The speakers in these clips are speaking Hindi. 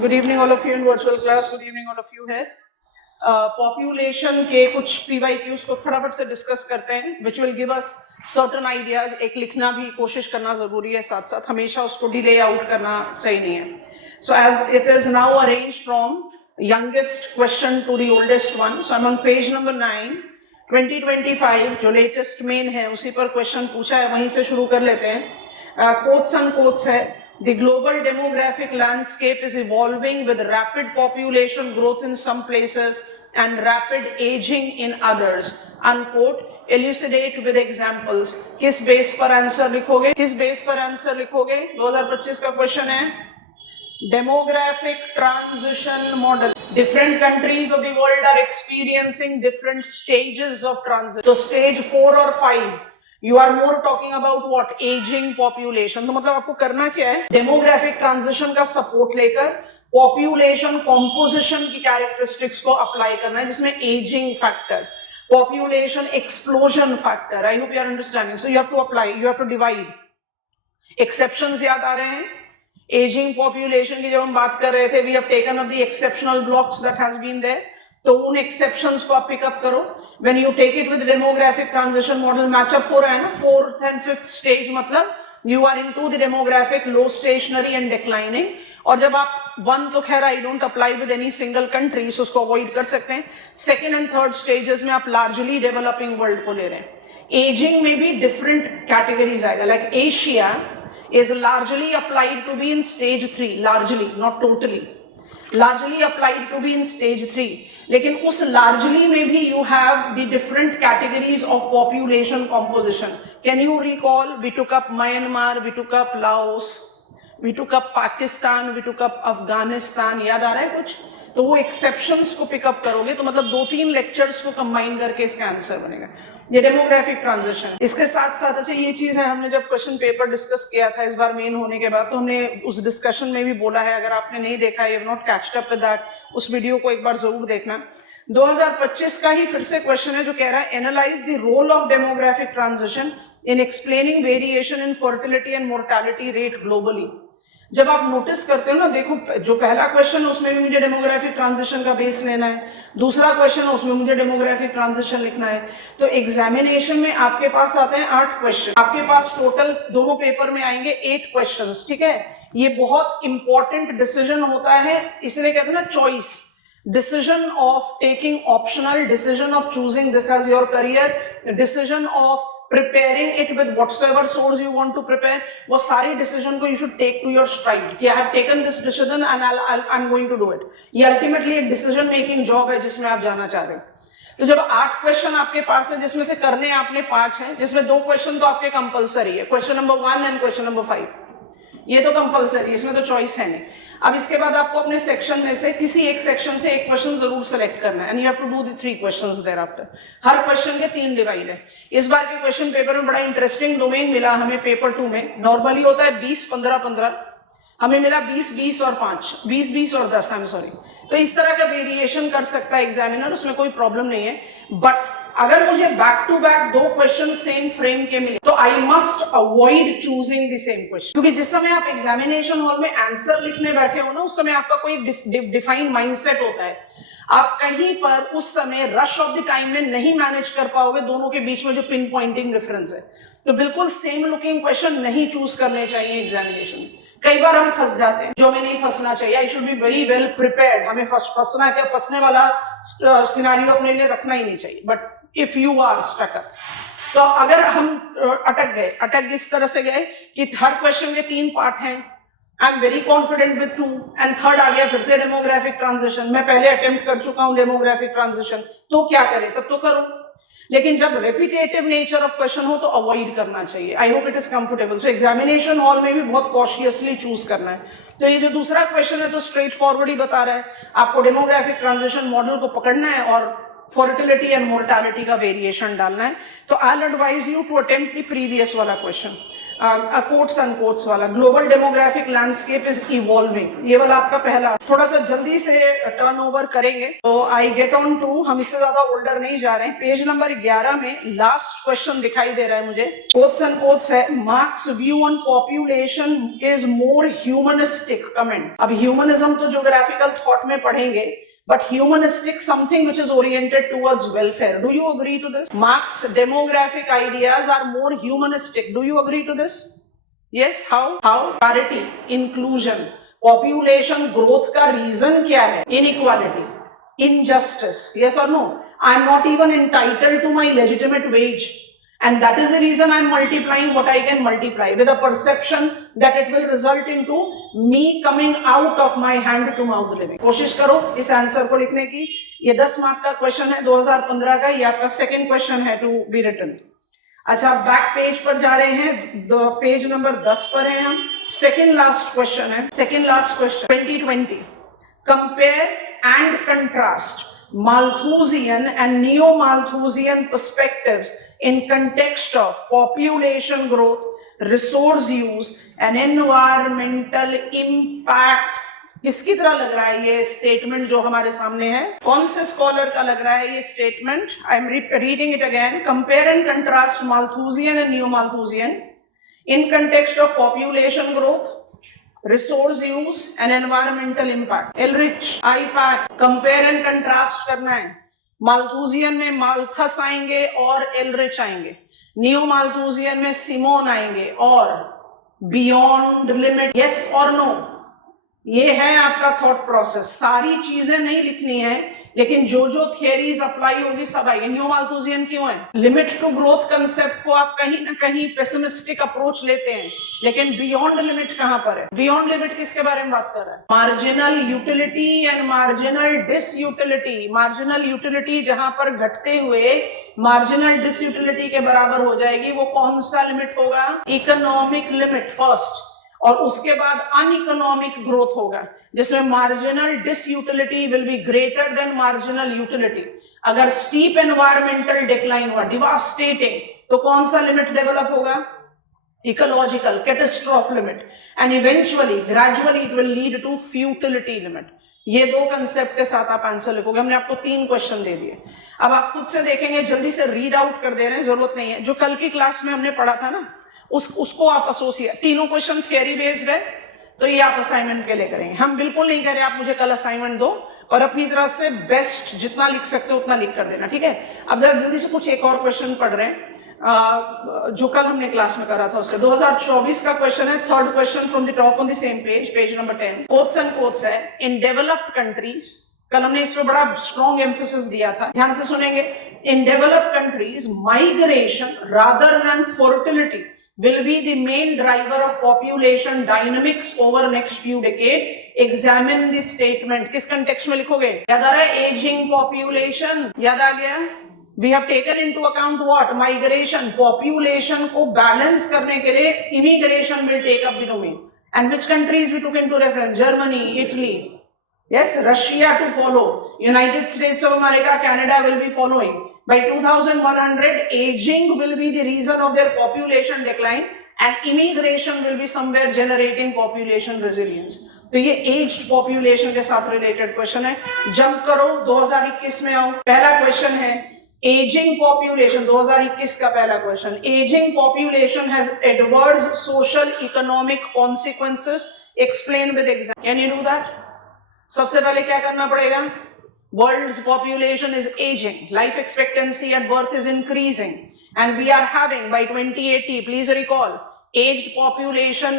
Good evening all of you in virtual class. Good evening all of you here. Population के कुछ PYQs को फटाफट से डिस्कस करते हैं, which will give us certain ideas. एक लिखना भी कोशिश करना जरूरी है, साथ साथ हमेशा उसको डिले आउट करना सही नहीं है. So as it is now arranged from youngest question to the oldest one. So I'm on page number 9. 2025 जो लेटेस्ट मेन है उसी पर क्वेश्चन पूछा है, वहीं से शुरू कर लेते हैं. Quotes and quotes है. The global demographic landscape is evolving with rapid population growth in some places and rapid aging in others. Unquote. Elucidate with examples. किस बेस पर आंसर लिखोगे? किस बेस पर आंसर लिखोगे? 2025 का क्वेश्चन है. Demographic transition model. Different countries of the world are experiencing different stages of transition. So stage 4 or 5. You are more talking about what? Aging population. तो मतलब आपको करना क्या है? डेमोग्राफिक ट्रांजिशन का सपोर्ट लेकर पॉपुलेशन कॉम्पोजिशन की कैरेक्टरिस्टिक्स को अप्लाई करना है, जिसमें ageing factor, population explosion factor. I hope you are understanding. So you have to apply, you have to divide. Exceptions याद आ रहे हैं? एजिंग पॉपुलेशन की जब हम बात कर रहे थे, we have taken up the exceptional blocks that has been there. तो उन एक्सेप्शंस को आप पिकअप करो. When you take it with demographic transition model matchup हो रहा है ना, 4th and 5th स्टेज, मतलब you are into the demographic low, stationary and declining. और जब आप 1 तो खैर I don't apply with any single country, so उसको अवॉइड कर सकते हैं. 2nd and 3rd स्टेजेस में आप लार्जली डेवलपिंग वर्ल्ड को ले रहे हैं. एजिंग में भी डिफरेंट कैटेगरीज आएगा. Like Asia is largely applied to be in stage 3, largely, not totally, largely applied to be in stage 3. लेकिन उस largely में भी you have the different categories of population composition. Can you recall? We took up Myanmar, we took up Laos, we took up Pakistan, we took up Afghanistan. याद आ रहा है कुछ? तो वो एक्सेप्शंस को पिकअप करोगे तो मतलब 2-3 लेक्चर्स को कंबाइन करके इसका आंसर बनेगा. ये डेमोग्राफिक ट्रांजिशन. इसके साथ साथ अच्छा ये चीज है, हमने जब क्वेश्चन पेपर डिस्कस किया था इस बार मेन होने के बाद, तो हमने उस डिस्कशन में भी बोला है, अगर आपने नहीं देखा, you have not catched up with that, उस वीडियो को एक बार जरूर देखना. 2025 का ही फिर से क्वेश्चन है जो कह रहा है, analyse the role of demographic transition in explaining variation in fertility and mortality rate globally. जब आप नोटिस करते हो ना, देखो जो पहला क्वेश्चन है उसमें भी मुझे डेमोग्राफिक ट्रांजिशन का बेस लेना है, दूसरा क्वेश्चन है उसमें मुझे डेमोग्राफिक ट्रांजिशन लिखना है. तो एग्जामिनेशन में आपके पास आते हैं 8 क्वेश्चन, आपके पास टोटल दोनों पेपर में आएंगे 8 क्वेश्चंस. ठीक है, ये बहुत इंपॉर्टेंट डिसीजन होता है, इसलिए कहते हैं ना choice. Decision of taking optional, decision of choosing this as your career, decision of preparing it with whatsoever source you want to prepare, वो सारी decision को you should take to your stride कि I have taken this decision and I'm going to do it. ये ultimately एक decision making job है जिसमें आप जाना चाह रहे हो. तो जब 8 क्वेश्चन आपके पास है, जिसमें से करने आपने 5 हैं, जिसमें 2 क्वेश्चन तो आपके कंपलसरी है, question number 1 and question number 5, ये तो कंपलसरी, इसमें तो चॉइस है नहीं. अब इसके बाद आपको अपने सेक्शन में से किसी एक सेक्शन से एक क्वेश्चन जरूर सेलेक्ट करना है, and you have to do the 3 questions thereafter. हर क्वेश्चन के 3 डिवाइड है. इस बार के क्वेश्चन पेपर में बड़ा इंटरेस्टिंग डोमेन मिला हमें पेपर 2 में. नॉर्मली होता है 20-15-15, हमें मिला 20-20 और 5, 20-20 और 10, आई एम सॉरी. तो इस तरह का वेरिएशन कर सकता है एग्जामिनर, उसमें कोई प्रॉब्लम नहीं है. बट अगर मुझे back to back 2 question same frame के मिले तो I must avoid choosing the same question, क्योंकि जिस समय आप एग्जामिनेशन हॉल में आंसर लिखने बैठे हो ना, उस समय आपका कोई डिफाइंड माइंडसेट होता है. आप कहीं पर उस समय रश ऑफ द टाइम में नहीं मैनेज कर पाओगे दोनों के बीच में जो पिन पॉइंटिंग डिफरेंस है. तो बिल्कुल सेम लुकिंग क्वेश्चन नहीं चूज करने चाहिए एग्जामिनेशन में. कई बार हम फंस जाते हैं, जो हमें नहीं फंसना चाहिए. I should be very well prepared. हमें फंसना है क्या, फंसने वाला सिनेरियो अपने लिए रखना ही नहीं चाहिए. But if you are stuck up, तो अगर हम अटक इस तरह से गए कि हर क्वेश्चन के 3 पार्ट हैं, I am very confident with 2 and 3rd आ गया फिर से डेमोग्राफिक ट्रांजिशन, मैं पहले अटेम्प्ट कर चुका हूं डेमोग्राफिक ट्रांजिशन, तो क्या करें, तब तो करो. लेकिन जब रेपिटेटिव नेचर ऑफ क्वेश्चन हो तो अवॉइड करना चाहिए. I hope it is comfortable. So examination hall में भी बहुत कॉशियसली चूज करना है. तो ये जो दूसरा क्वेश्चन है तो स्ट्रेट फॉरवर्ड ही बता रहा है, आपको डेमोग्राफिक ट्रांजिशन मॉडल को पकड़ना है और फर्टिलिटी एंड मोर्टेलिटी का वेरिएशन डालना है. तो I will advise you to attempt the previous वाला क्वेश्चन. कोट्स एंड कोट्स वाला, global demographic landscape is evolving, ये वाला आपका पहला। थोड़ा सा जल्दी से टर्नओवर करेंगे तो आई गेट ऑन टू, हम इससे ज्यादा ओल्डर नहीं जा रहे हैं। पेज नंबर 11 में लास्ट क्वेश्चन दिखाई दे रहा है मुझे, कोट्स एंड कोट्स है, marks view on population is more humanistic comment. अब ह्यूमनिज्म तो ज्योग्राफिकल थॉट में पढ़ेंगे, but humanistic something which is oriented towards welfare. Do you agree to this? Marx's demographic ideas are more humanistic. Do you agree to this? Yes. How? Parity, inclusion, population growth का reason क्या है? Inequality, injustice. Yes or no? I am not even entitled to my legitimate wage. And that is the reason I am multiplying what I can multiply with a perception that it will result into me coming out of my hand to mouth living. कोशिश करो इस आंसर को लिखने की। ये 10 मार्क का क्वेश्चन है 2015 का, ये आपका सेकंड क्वेश्चन है टू बी रिटन। अच्छा, बैक पेज पर जा रहे हैं, पेज नंबर 10 पर हैं हम। सेकंड लास्ट क्वेश्चन है, second last question 2020, compare and contrast Malthusian and neo-Malthusian perspectives in context of population growth, resource use and environmental impact. किसकी तरह लग रहा है ये स्टेटमेंट जो हमारे सामने है? कौन से स्कॉलर का लग रहा है ये statement? I am reading it again. Compare and contrast Malthusian and neo-Malthusian in context of population growth, resource use and environmental impact. Ehrlich, IPAT, compare and contrast करना है। माल्थूजियन में माल्थस आएंगे और एलरिच आएंगे, नियो माल्थूजियन में सिमोन आएंगे और बियॉन्ड लिमिट। यस और नो? ये है आपका थॉट प्रोसेस। सारी चीजें नहीं लिखनी है, लेकिन जो जो थियरीज अप्लाई होगी सब आएगी। न्यू माल्थूजियन क्यों है? लिमिट टू ग्रोथ कंसेप्ट को आप कहीं ना कहीं पेसिमिस्टिक अप्रोच लेते हैं, लेकिन बियॉन्ड लिमिट कहां पर है? बियॉन्ड लिमिट किसके बारे में बात कर रहा है? Marginal utility and marginal disutility. Marginal utility जहां पर घटते हुए मार्जिनल डिसयूटिलिटी के बराबर हो जाएगी, वो कौन सा लिमिट होगा? इकोनॉमिक लिमिट फर्स्ट, और उसके बाद अनइकोनॉमिक ग्रोथ होगा जिसमें marginal disutility will be greater than marginal utility. अगर स्टीप एनवायरमेंटल डिक्लाइन हुआ, डिवास्टेटिंग, तो कौन सा लिमिट डेवलप होगा? Ecological catastrophe limit, and eventually gradually it will lead to futility limit. ये दो कंसेप्ट के साथ आप आंसर लिखोगे। हमने आपको 3 क्वेश्चन दे दिए, अब आप खुद से देखेंगे, जल्दी से रीड आउट कर दे रहे हैं, जरूरत नहीं है। जो कल की क्लास में हमने पढ़ा था ना, उसको आप एसोसिएट, तीनों क्वेश्चन थियरी बेस्ड है, तो ये आप असाइनमेंट के लिए करेंगे। हम बिल्कुल नहीं कह रहे आप मुझे कल असाइनमेंट दो, और अपनी तरफ से बेस्ट जितना लिख सकते हो उतना लिख कर देना, ठीक है? अब जरा जल्दी से कुछ एक और क्वेश्चन पढ़ रहे हैं जो कल हमने क्लास में करा था उससे। 2024 का क्वेश्चन है, third question from the top on the same page, page number 10। Quotes and quotes है, इन डेवलप्ड कंट्रीज, कल हमने इस पर बड़ा स्ट्रॉन्ग एम्फेसिस दिया था, ध्यान से सुनेंगे। In developed countries migration rather than fertility will be the main driver of population dynamics over next few decades. Examine the statement. किस context में लिखोगे? याद आ रहा है? Aging population, याद आ गया? We have taken into account what? Migration. Population को balance करने के लिए immigration will take up the domain. And which countries we took into reference? Germany, Italy. Yes, Russia to follow. United States of America, Canada will be following. By 2100, aging will be the reason of their population decline and immigration will be somewhere generating population resilience. तो ये aged population के साथ related question है। जंप करो 2021 में आओ। पहला क्वेश्चन है aging population, 2021 का पहला question. Aging population has adverse social economic consequences. Explain with example. Can you do that? सबसे पहले क्या करना पड़ेगा? World's population is aging, life expectancy at birth is increasing, and we are having by 2080, please recall, aged population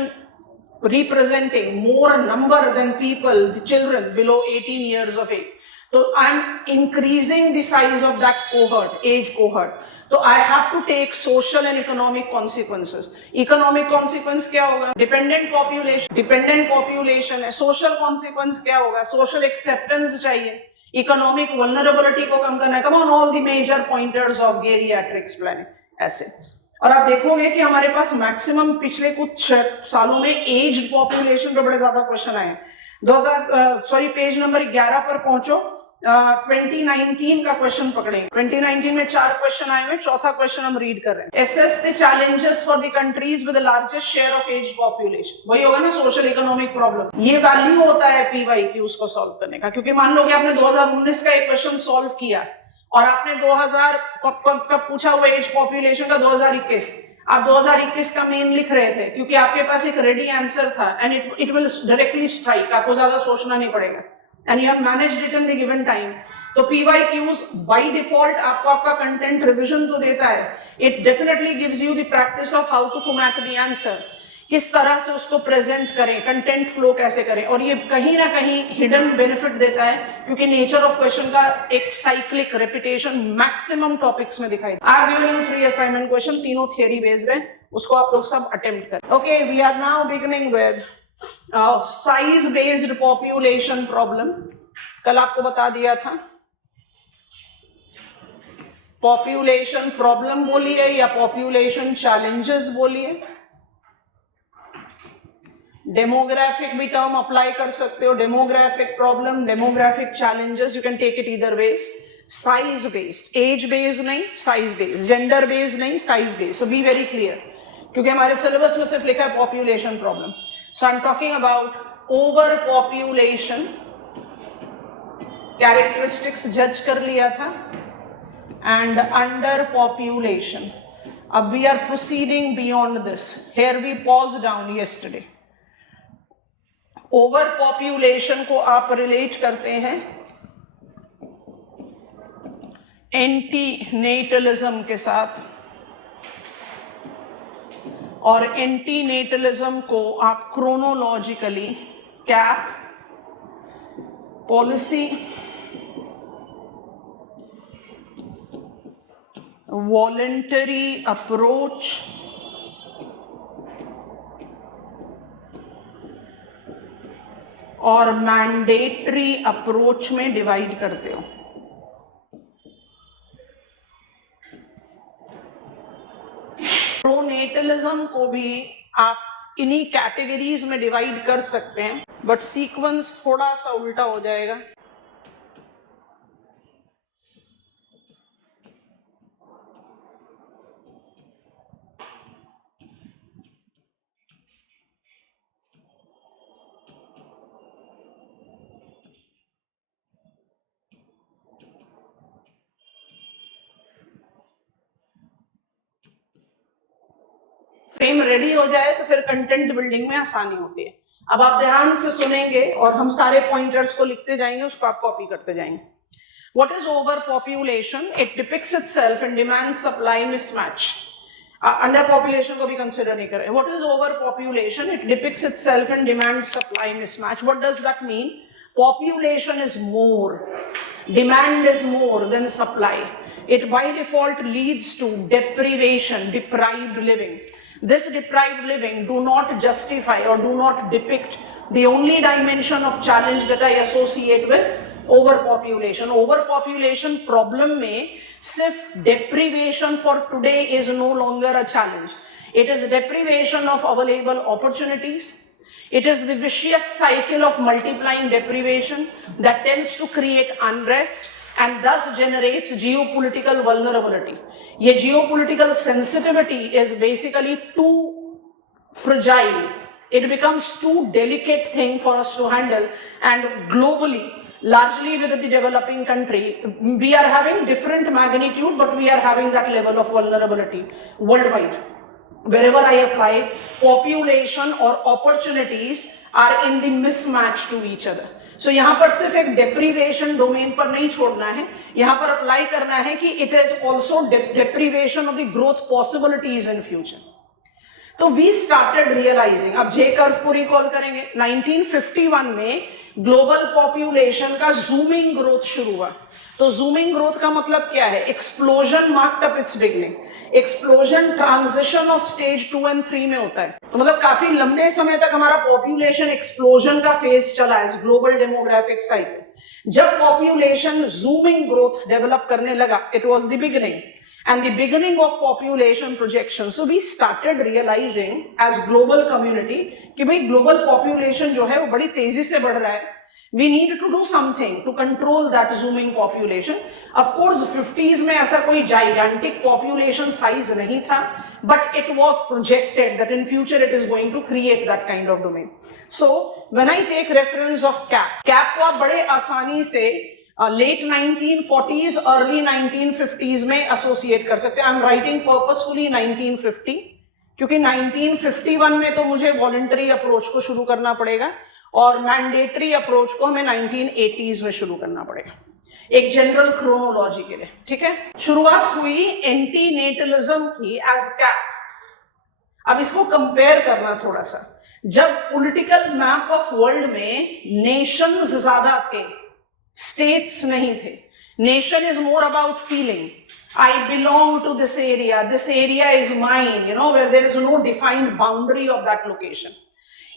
representing more number than people, the children below 18 years of age. So I'm increasing the size of that cohort, age cohort. So I have to take social and economic consequences. Economic consequence क्या होगा? Dependent population है। Social consequence क्या होगा? Social acceptance चाहिए। इकोनॉमिक वल्नरेबिलिटी को कम करना है। Come on, all the major pointers of geriatrics planning ऐसे। और आप देखोगे कि हमारे पास मैक्सिमम पिछले कुछ सालों में एज्ड पॉपुलेशन पे बड़े ज्यादा क्वेश्चन आए। पेज नंबर 11 पर पहुंचो। 2019 का क्वेश्चन पकड़ेंगे। 2019 में 4 क्वेश्चन आए हुए, चौथा क्वेश्चन हम रीड कर रहे हैं। Assess the challenges for the countries with the largest share of aged population। वही होगा ना सोशल इकोनॉमिक प्रॉब्लम। ये वैल्यू होता है PYQs को सॉल्व करने का, क्योंकि मान लो कि आपने 2019 का एक क्वेश्चन सॉल्व किया और आपने 2000 कब पूछा हुआ एज पॉपुलेशन का 2021, आप 2021 का मेन लिख रहे थे क्योंकि आपके पास एक रेडी आंसर था and it will directly strike, आपको ज्यादा सोचना नहीं पड़ेगा and you have managed it in the given time. तो PYQs बाय डिफॉल्ट आपको आपका कंटेंट रिवीजन तो देता है, it definitely gives you the practice of how to format the answer, किस तरह से उसको प्रेजेंट करें, कंटेंट फ्लो कैसे करें, और ये कहीं ना कहीं हिडन बेनिफिट देता है क्योंकि नेचर ऑफ क्वेश्चन का एक साइक्लिक रेपिटेशन मैक्सिमम टॉपिक्स में दिखाई। I have given you 3 assignment question, तीनों थ्योरी बेस्ड है, उसको आप लोग सब अटेम्प्ट करें। Okay, we are now beginning with size based population problem. कल आपको बता दिया था पॉपुलेशन प्रॉब्लम बोलिए या पॉपुलेशन चैलेंजेस बोलिए, डेमोग्राफिक भी टर्म अप्लाई कर सकते हो, demographic problem, demographic challenges, you can take it either ways. Size based, age based नहीं, साइज बेस्ड, जेंडर बेस्ड नहीं, size based. So be very clear, क्योंकि हमारे सिलेबस में सिर्फ लिखा है population problem. So I am talking about over population, characteristics जज कर लिया था, एंड अंडर पॉपुलेशन। अब we are proceeding beyond this, here we pause down yesterday. Over population को आप रिलेट करते हैं एंटीनेटलिज्म के साथ, और एंटीनेटलिज्म को आप chronologically cap, policy, voluntary approach और मैंडेटरी अप्रोच में डिवाइड करते हो। प्रोनेटलिज्म को भी आप इन्हीं कैटेगरीज में डिवाइड कर सकते हैं, बट सीक्वेंस थोड़ा सा उल्टा हो जाएगा। फ्रेम रेडी हो जाए तो फिर कंटेंट बिल्डिंग में आसानी होती है। अब आप ध्यान से सुनेंगे और हम सारे पॉइंटर्स को लिखते जाएंगे, उसको आप कॉपी करते जाएंगे। What is overpopulation? It depicts itself in demand supply mismatch. Under population को भी कंसिडर नहीं करें। What is overpopulation? It depicts itself in demand supply mismatch. What does that mean? Population is more, demand is more than supply. It by default leads to deprivation, deprived living. This deprived living do not justify or do not depict the only dimension of challenge that I associate with overpopulation. Overpopulation problem में सिर्फ deprivation for today is no longer a challenge. It is deprivation of available opportunities. It is the vicious cycle of multiplying deprivation that tends to create unrest and thus generates geopolitical vulnerability. ये geopolitical sensitivity is basically too fragile. It becomes too delicate thing for us to handle, and globally, largely with the developing country, we are having different magnitude, but we are having that level of vulnerability worldwide. Wherever I apply, population or opportunities are in the mismatch to each other. So यहाँ पर सिर्फ एक deprivation domain पर नहीं छोड़ना है, यहाँ पर अप्लाई करना है कि it is also deprivation of the growth possibilities in future. तो we started realizing, अब J curve को रिकॉल करेंगे, 1951 में ग्लोबल पॉपुलेशन का जूमिंग ग्रोथ शुरू हुआ। तो जूमिंग ग्रोथ का मतलब क्या है? Explosion marked up its beginning. Explosion transition of stage 2 and 3 में होता है, तो मतलब काफी लंबे समय तक हमारा पॉपुलेशन एक्सप्लोजन का फेज चला है ग्लोबल डेमोग्राफिक साइकिल। जब पॉपुलेशन जूमिंग ग्रोथ डेवलप करने लगा, it was the beginning and the beginning of population projection. So we started realizing as global community कि भाई global population जो है वो बड़ी तेजी से बढ़ रहा है, We need to do something to control that zooming population. Of course, 50s में ऐसा कोई gigantic population size नहीं था, but it was projected that in future it is going to create that kind of domain. So when I take reference of CAP को आप बड़े आसानी से late 1940s, early 1950s में associate कर सकते हैं. I'm writing purposefully 1950 क्योंकि 1951 में तो मुझे voluntary approach को शुरू करना पड़ेगा और मैंडेटरी अप्रोच को हमें 1980s में शुरू करना पड़ेगा एक जनरल क्रोनोलॉजी के लिए. ठीक है, शुरुआत हुई एंटीनेटलिज्म की एज कैप. अब इसको कंपेयर करना थोड़ा सा. जब पॉलिटिकल मैप ऑफ वर्ल्ड में नेशंस ज्यादा थे, स्टेट्स नहीं थे. Nation is more about feeling. I belong to this area is mine, where there is no defined boundary of that location.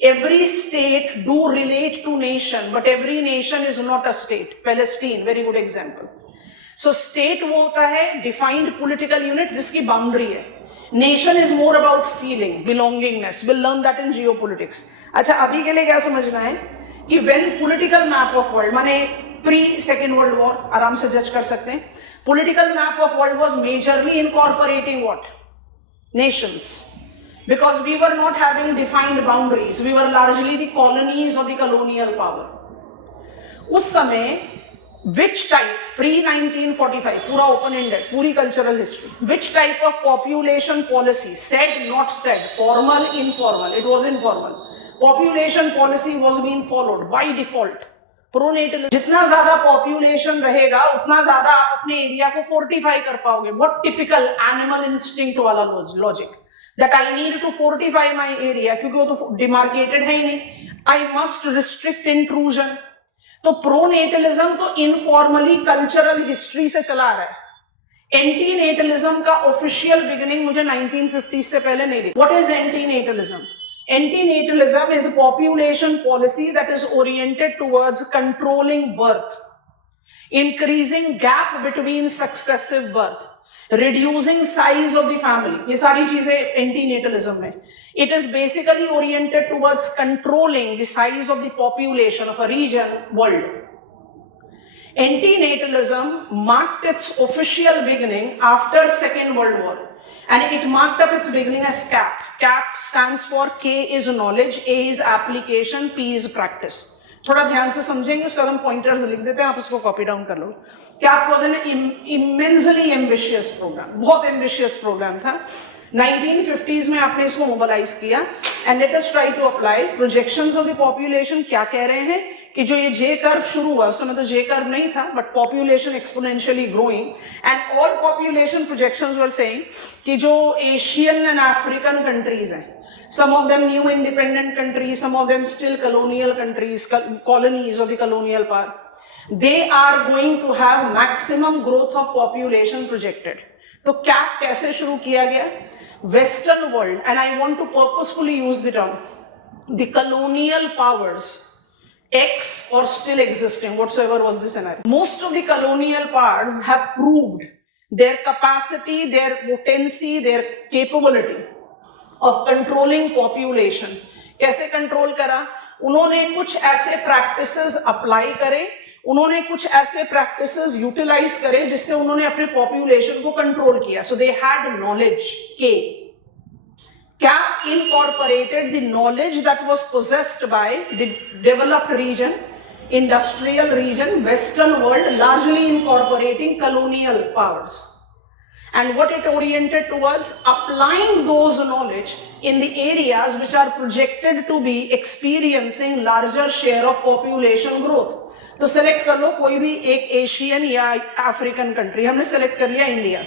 Every state do relate to nation, but every nation is not a state. Palestine, very good example. So state वो होता है defined political unit जिसकी boundary है. Nation is more about feeling, belongingness. We'll learn that in geopolitics. अच्छा, अभी के लिए क्या समझना है कि when political map of world, माने pre second world war, आराम से जज कर सकते हैं. Political map of world was majorly incorporating what? Nations. Because we were not having defined boundaries, we were largely the colonies of the colonial power. उस समय which type, pre-1945, पूरा open-ended, पूरी cultural history, which type of population policy, said, not said, formal, informal, it was informal, population policy was being followed by default. Pronatalism, जितना ज्यादा population रहेगा उतना ज्यादा आप अपने एरिया को fortify कर पाओगे. What typical animal instinct वाला logic, that I need to fortify my area क्योंकि वो तो demarcated है ही नहीं. I must restrict intrusion. तो प्रोनेटलिज्म तो इनफॉर्मली कल्चरल हिस्ट्री से चला रहा है. एंटीनेटलिज्म का ऑफिशियल बिगिनिंग मुझे 1950 से पहले नहीं दिखा. What is antinatalism? Antinatalism is population policy that is oriented towards controlling birth, increasing gap between successive birth, reducing size of the family. ये सारी चीजें एंटीनेटलिज्म में. It is basically oriented towards controlling the size of the population of a region, world. Antinatalism marked its official beginning after Second World War, and it marked up its beginning as CAP. CAP stands for K is knowledge, A is application, P is practice. थोड़ा ध्यान से समझेंगे, उसका हम पॉइंटर्स लिख देते हैं, आप उसको कॉपी डाउन कर लो. CAP was an immensely ambitious program, बहुत ambitious program था. 1950s में आपने इसको मोबिलाइज किया and let us try to apply projections of the population. क्या कह रहे हैं कि जो ये जे कर्व शुरू हुआ उस समय तो जे कर्व नहीं था, but population exponentially growing and all population projections were saying कि जो एशियन एंड अफ्रीकन कंट्रीज हैं, some of them new independent countries, some of them still colonial countries, colonies of the colonial power, they are going to have maximum growth of population projected. तो कैप कैसे शुरू किया गया? Western world, and I want to purposefully use the term, the colonial powers, X or still existing, whatsoever was the scenario. Most of the colonial powers have proved their capacity, their potency, their capability of controlling population. कैसे कंट्रोल करा? उन्होंने कुछ ऐसे प्रैक्टिसेस अप्लाई करे, उन्होंने कुछ ऐसे प्रैक्टिसेस यूटिलाइज करे जिससे उन्होंने अपने पॉपुलेशन को कंट्रोल किया. So they had knowledge. CAP incorporated the knowledge that was possessed by the developed region, industrial region, Western world, largely incorporating colonial powers. And what it oriented towards, applying those knowledge in the areas which are projected to be experiencing larger share of population growth. तो सेलेक्ट कर लो कोई भी एक एशियन या अफ्रीकन कंट्री. हमने सेलेक्ट कर लिया इंडिया.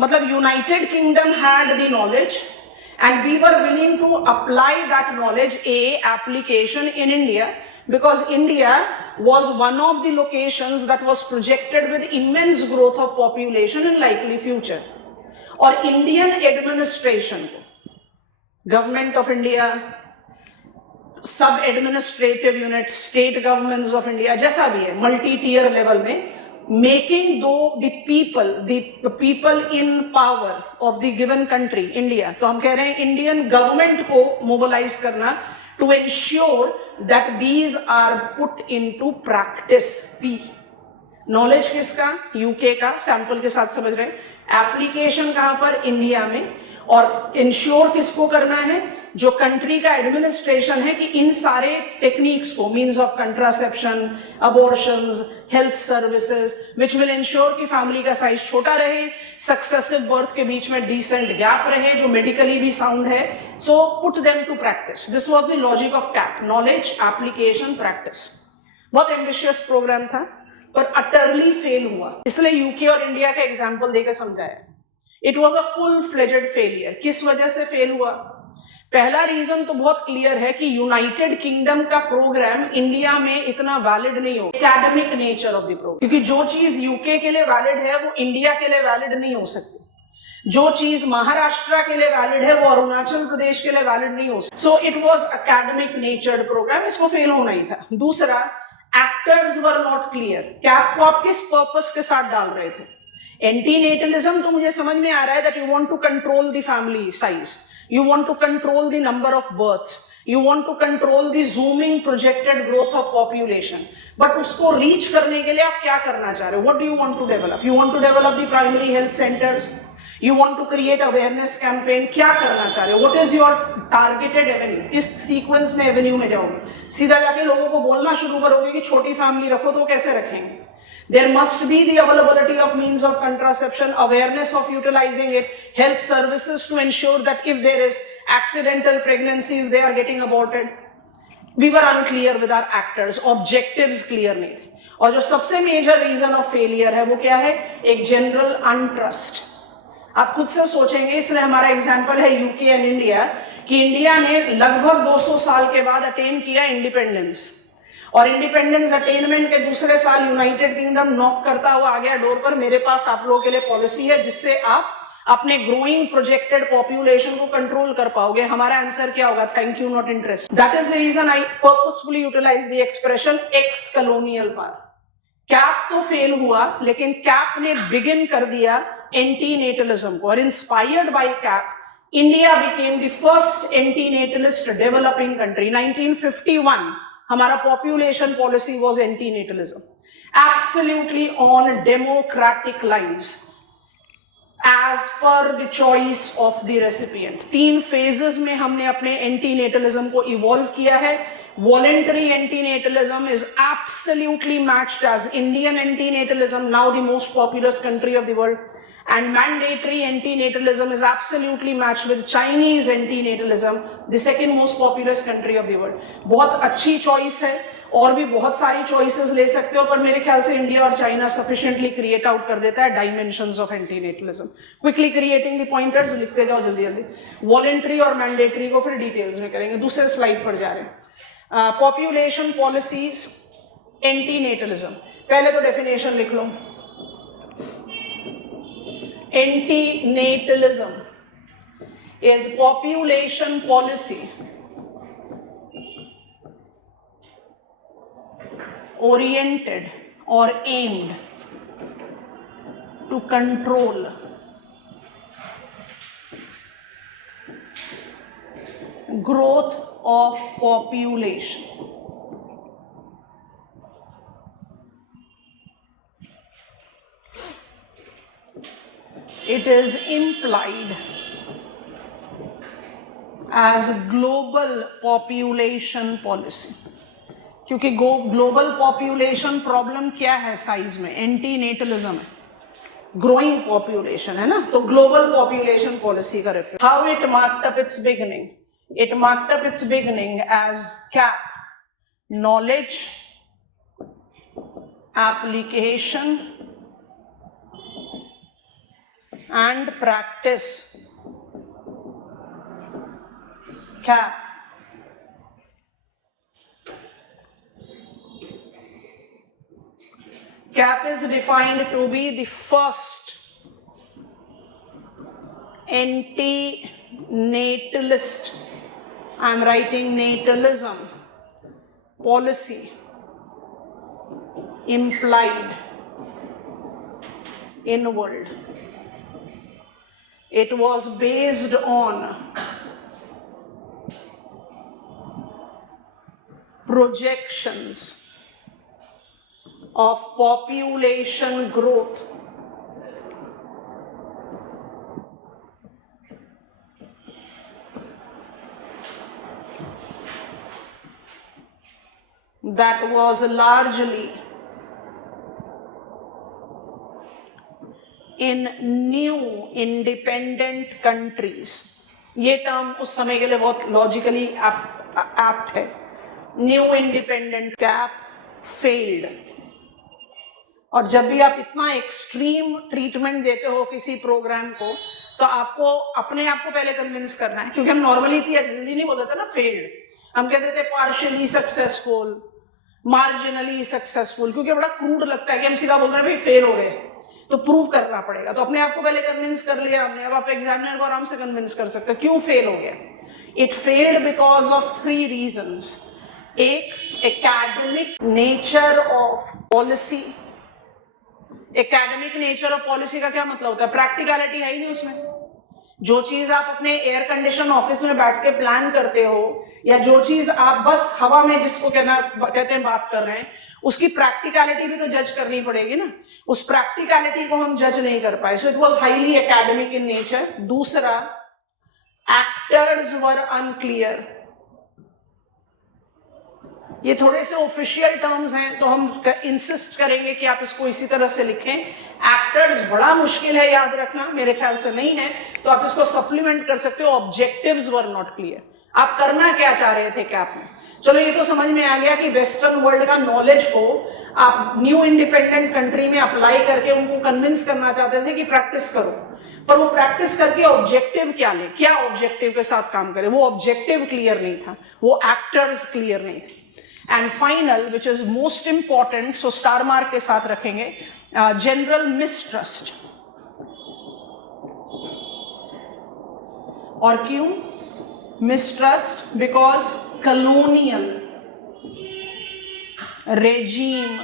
मतलब United kingdom had the knowledge and we were willing to apply that knowledge, application in India, because India was one of the locations that was projected with immense growth of population in likely future. और Indian administration, government of India, सब administrative unit, state governments of India, जैसा भी है, मल्टी टीयर लेवल में, मेकिंग दो the people in power of the given country India. तो हम कह रहे हैं इंडियन गवर्नमेंट को मोबिलाइज करना to ensure that these are put into practice. P. Knowledge किसका? यूके का, सैंपल के साथ समझ रहे हैं। एप्लीकेशन कहां पर? इंडिया में। और इंश्योर किसको करना है? जो कंट्री का एडमिनिस्ट्रेशन है कि इन सारे टेक्निक्स को, means of contraception, abortions, health services, which will ensure कि फैमिली का साइज छोटा रहे, सक्सेसिव बर्थ के बीच में डिसेंट गैप रहे, जो मेडिकली भी साउंड है। So put them to practice. This was the logic of CAP, knowledge, application, practice. बहुत एम्बिशियस प्रोग्राम था पर अटरली फेल हुआ, इसलिए यूके और इंडिया का एग्जाम्पल देकर समझाया। It was a full fledged failure. किस वजह से फेल हुआ? पहला रीजन तो बहुत क्लियर है कि यूनाइटेड किंगडम का प्रोग्राम इंडिया में इतना वैलिड नहीं हो, academic nature of the programme, क्योंकि जो चीज यूके के लिए वैलिड है वो इंडिया के लिए वैलिड नहीं हो सकती। जो चीज महाराष्ट्र के लिए वैलिड है वो अरुणाचल प्रदेश के लिए वैलिड नहीं हो सकती। So it was academic natured programme, इसको फेल होना ही था। दूसरा, actors were not clear. CAP को आप किस पर्पस के साथ डाल रहे थे? एंटीनेटलिज्म तो मुझे समझ में आ रहा है that you want to control the family size, you want to control the number of births, you want to control the zooming projected growth of population, but उसको reach करने के लिए आप क्या करना चाह रहे हो? What do you want to develop? You want to develop the primary health centers, you want to create awareness campaign, क्या करना चाह रहे हो? What is your targeted avenue? इस sequence में avenue में जाओगे, सीधा जाके लोगों को बोलना शुरू करोगे कि छोटी फैमिली रखो, तो कैसे रखेंगे? There must be the availability of means of contraception, awareness of utilizing it, health services to ensure that if there is accidental pregnancies, they are getting aborted. We were unclear with our actors, objectives clear नहीं थे। और जो सबसे major reason of failure है वो क्या है? एक general untrust। आप खुद से सोचेंगे, इसलिए हमारा एग्जाम्पल है यूके एंड इंडिया, कि इंडिया ने लगभग 200 साल के बाद अटेन किया इंडिपेंडेंस, और इंडिपेंडेंस अटेनमेंट के दूसरे साल यूनाइटेड किंगडम नॉक करता हुआ आ गया डोर पर, मेरे पास आप लोगों के लिए पॉलिसी है जिससे आप अपने ग्रोइंग प्रोजेक्टेड पॉपुलेशन को कंट्रोल कर पाओगे। हमारा आंसर क्या होगा? Thank you, not interest. That is the reason I purposefully utilise the expression ex colonial power. CAP तो फेल हुआ, लेकिन कैप ने बिगिन कर दिया एंटीनेटलिज्म को, और inspired by CAP India became the first antinatalist developing country. 1951 हमारा population policy was antinatalism, absolutely on democratic lines as per the choice of the recipient. 3 phases में हमने अपने एंटीनेटलिज्म को इवॉल्व किया है। Voluntary antinatalism is absolutely matched as Indian antinatalism, now the most populous country of the world, and mandatory antinatalism is absolutely matched with Chinese antinatalism, the second most populous country of the world. बहुत अच्छी चॉइस है, और भी बहुत सारी चॉइसेस ले सकते हो, पर मेरे ख्याल से इंडिया और चाइना सफिशिएंटली क्रिएट आउट कर देता है dimensions of antinatalism. Quickly creating the pointers, लिखते जाओ जल्दी जल्दी। वॉलेंटरी और मैंडेटरी को फिर डिटेल्स में करेंगे, दूसरे स्लाइड पर जा रहे हैं। पॉपुलेशन पॉलिसीज, एंटीनेटलिज्म, पहले तो डेफिनेशन लिख लो। Antinatalism is population policy oriented or aimed to control growth of population. It is implied as global population policy, क्योंकि ग्लोबल पॉपुलेशन प्रॉब्लम क्या है साइज में? एंटीनेटलिज्म है, ग्रोइंग पॉपुलेशन है ना, तो ग्लोबल पॉपुलेशन पॉलिसी का reference. How it marked up its beginning? It marked up its beginning as CAP, knowledge, application and practice. CAP. CAP is defined to be the first anti-natalist, I'm writing natalism, policy implied in world. It was based on projections of population growth that was largely in new independent countries. ये टर्म उस समय के लिए बहुत लॉजिकली एप्ट है. New independent cap failed. और जब भी आप इतना एक्सट्रीम ट्रीटमेंट देते हो किसी प्रोग्राम को, तो आपको अपने आप को पहले कन्विंस करना है, क्योंकि हम नॉर्मली इतनी जल्दी नहीं बोलते थे ना फेल्ड. हम कहते थे पार्शियली सक्सेसफुल, मार्जिनली सक्सेसफुल, क्योंकि बड़ा क्रूड लगता है कि हम सीधा बोल रहे हैं भाई फेल हो गए, तो प्रूव करना पड़ेगा. तो अपने आप को पहले कन्विंस कर लिया हमने, अब आप एग्जामिनर को आराम से कन्विंस कर सकते हो क्यों फेल हो गया. It failed because of 3 reasons. एक, academic nature of policy. Academic nature of policy का क्या मतलब होता है? प्रैक्टिकलिटी है ही नहीं उसमें. जो चीज आप अपने एयर कंडीशन ऑफिस में बैठ के प्लान करते हो, या जो चीज आप बस हवा में जिसको कहते हैं बात कर रहे हैं, उसकी प्रैक्टिकलिटी भी तो जज करनी पड़ेगी ना. उस प्रैक्टिकलिटी को हम जज नहीं कर पाए. सो it was highly academic in nature. दूसरा, एक्टर्स वर अनक्लियर. ये थोड़े से ऑफिशियल टर्म्स हैं, तो हम इंसिस्ट करेंगे कि आप इसको इसी तरह से लिखें. एक्टर्स बड़ा मुश्किल है याद रखना, मेरे ख्याल से नहीं है, तो आप इसको सप्लीमेंट कर सकते हो. Objectives were not clear. आप करना क्या चाह रहे थे कैप में? चलो ये तो समझ में आ गया कि वेस्टर्न वर्ल्ड का नॉलेज को आप न्यू इंडिपेंडेंट कंट्री में अप्लाई करके उनको कन्विंस करना चाहते थे कि प्रैक्टिस करो. पर वो प्रैक्टिस करके ऑब्जेक्टिव क्या ले, क्या ऑब्जेक्टिव के साथ काम करे, वो ऑब्जेक्टिव क्लियर नहीं था, वो एक्टर्स क्लियर नहीं थे. And final, which is most important, so star mark के साथ रखेंगे, जनरल मिसट्रस्ट. और क्यों mistrust? Because colonial regime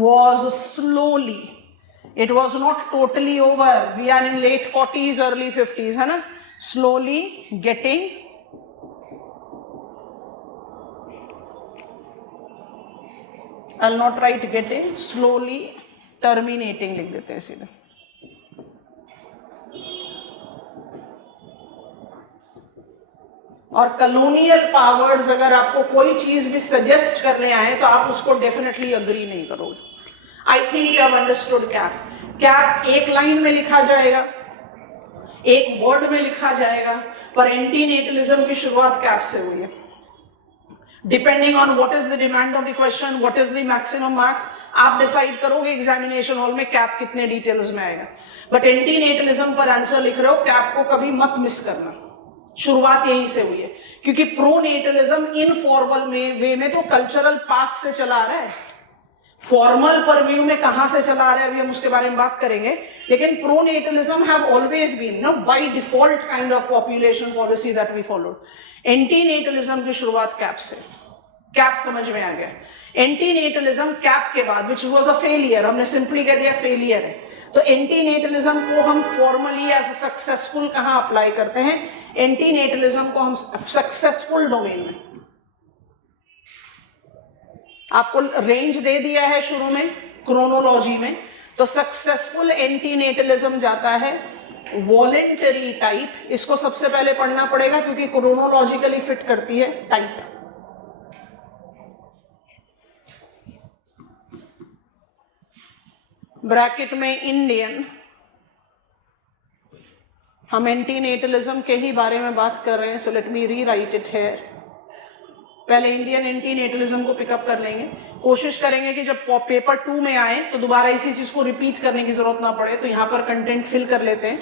was slowly, it was not totally over, we are in late 40s early 50s, है ना, slowly getting I'll not write getting, slowly terminating लिख देते हैं सीधे. और कलोनियल पावर्स अगर आपको कोई चीज भी सजेस्ट करने आए तो आप उसको डेफिनेटली अग्री नहीं करोगे. आई think you have understood cap. Cap एक लाइन में लिखा जाएगा, एक वर्ड में लिखा जाएगा, पर एंटीनेटलिज्म की शुरुआत कैप से हुई है. Depending on what is the demand of the question, what is the maximum marks, आप डिसाइड करोगे एग्जामिनेशन हॉल में कैप कितने डिटेल्स में आएगा. बट एंटीनेटलिज्म पर आंसर लिख रहे हो, कैप को कभी मत मिस करना. शुरुआत यहीं से हुई है, क्योंकि प्रोनेटलिज्म इनफॉर्मल वे में तो कल्चरल पास से चला आ रहा है. फॉर्मल परव्यू में कहां से चला आ रहा है अभी हम उसके बारे में बात करेंगे. लेकिन pronatalism have always been no by default kind of population policy that we followed. Antinatalism की शुरुआत कैप से. कैप समझ में आ गया. एंटीनेटलिज्म कैप के बाद विच वाज अ फेलियर, हमने सिंपली कह दिया फेलियर है. तो एंटीनेटलिज्म को हम फॉर्मली एज सक्सेसफुल कहां अप्लाई करते हैं? एंटीनेटलिज्म को हम सक्सेसफुल डोमेन में. आपको रेंज दे दिया है शुरू में क्रोनोलॉजी में, तो सक्सेसफुल एंटीनेटलिज्म जाता है वॉलेंटरी टाइप. इसको सबसे पहले पढ़ना पड़ेगा क्योंकि क्रोनोलॉजिकली फिट करती है टाइप. ब्रैकेट में इंडियन, हम एंटीनेटलिज्म के ही बारे में बात कर रहे हैं, so let me rewrite it here. पहले इंडियन एंटीनेटलिज्म को पिकअप कर लेंगे. कोशिश करेंगे कि जब पेपर 2 में आए तो दोबारा इसी चीज को रिपीट करने की जरूरत ना पड़े, तो यहां पर कंटेंट फिल कर लेते हैं.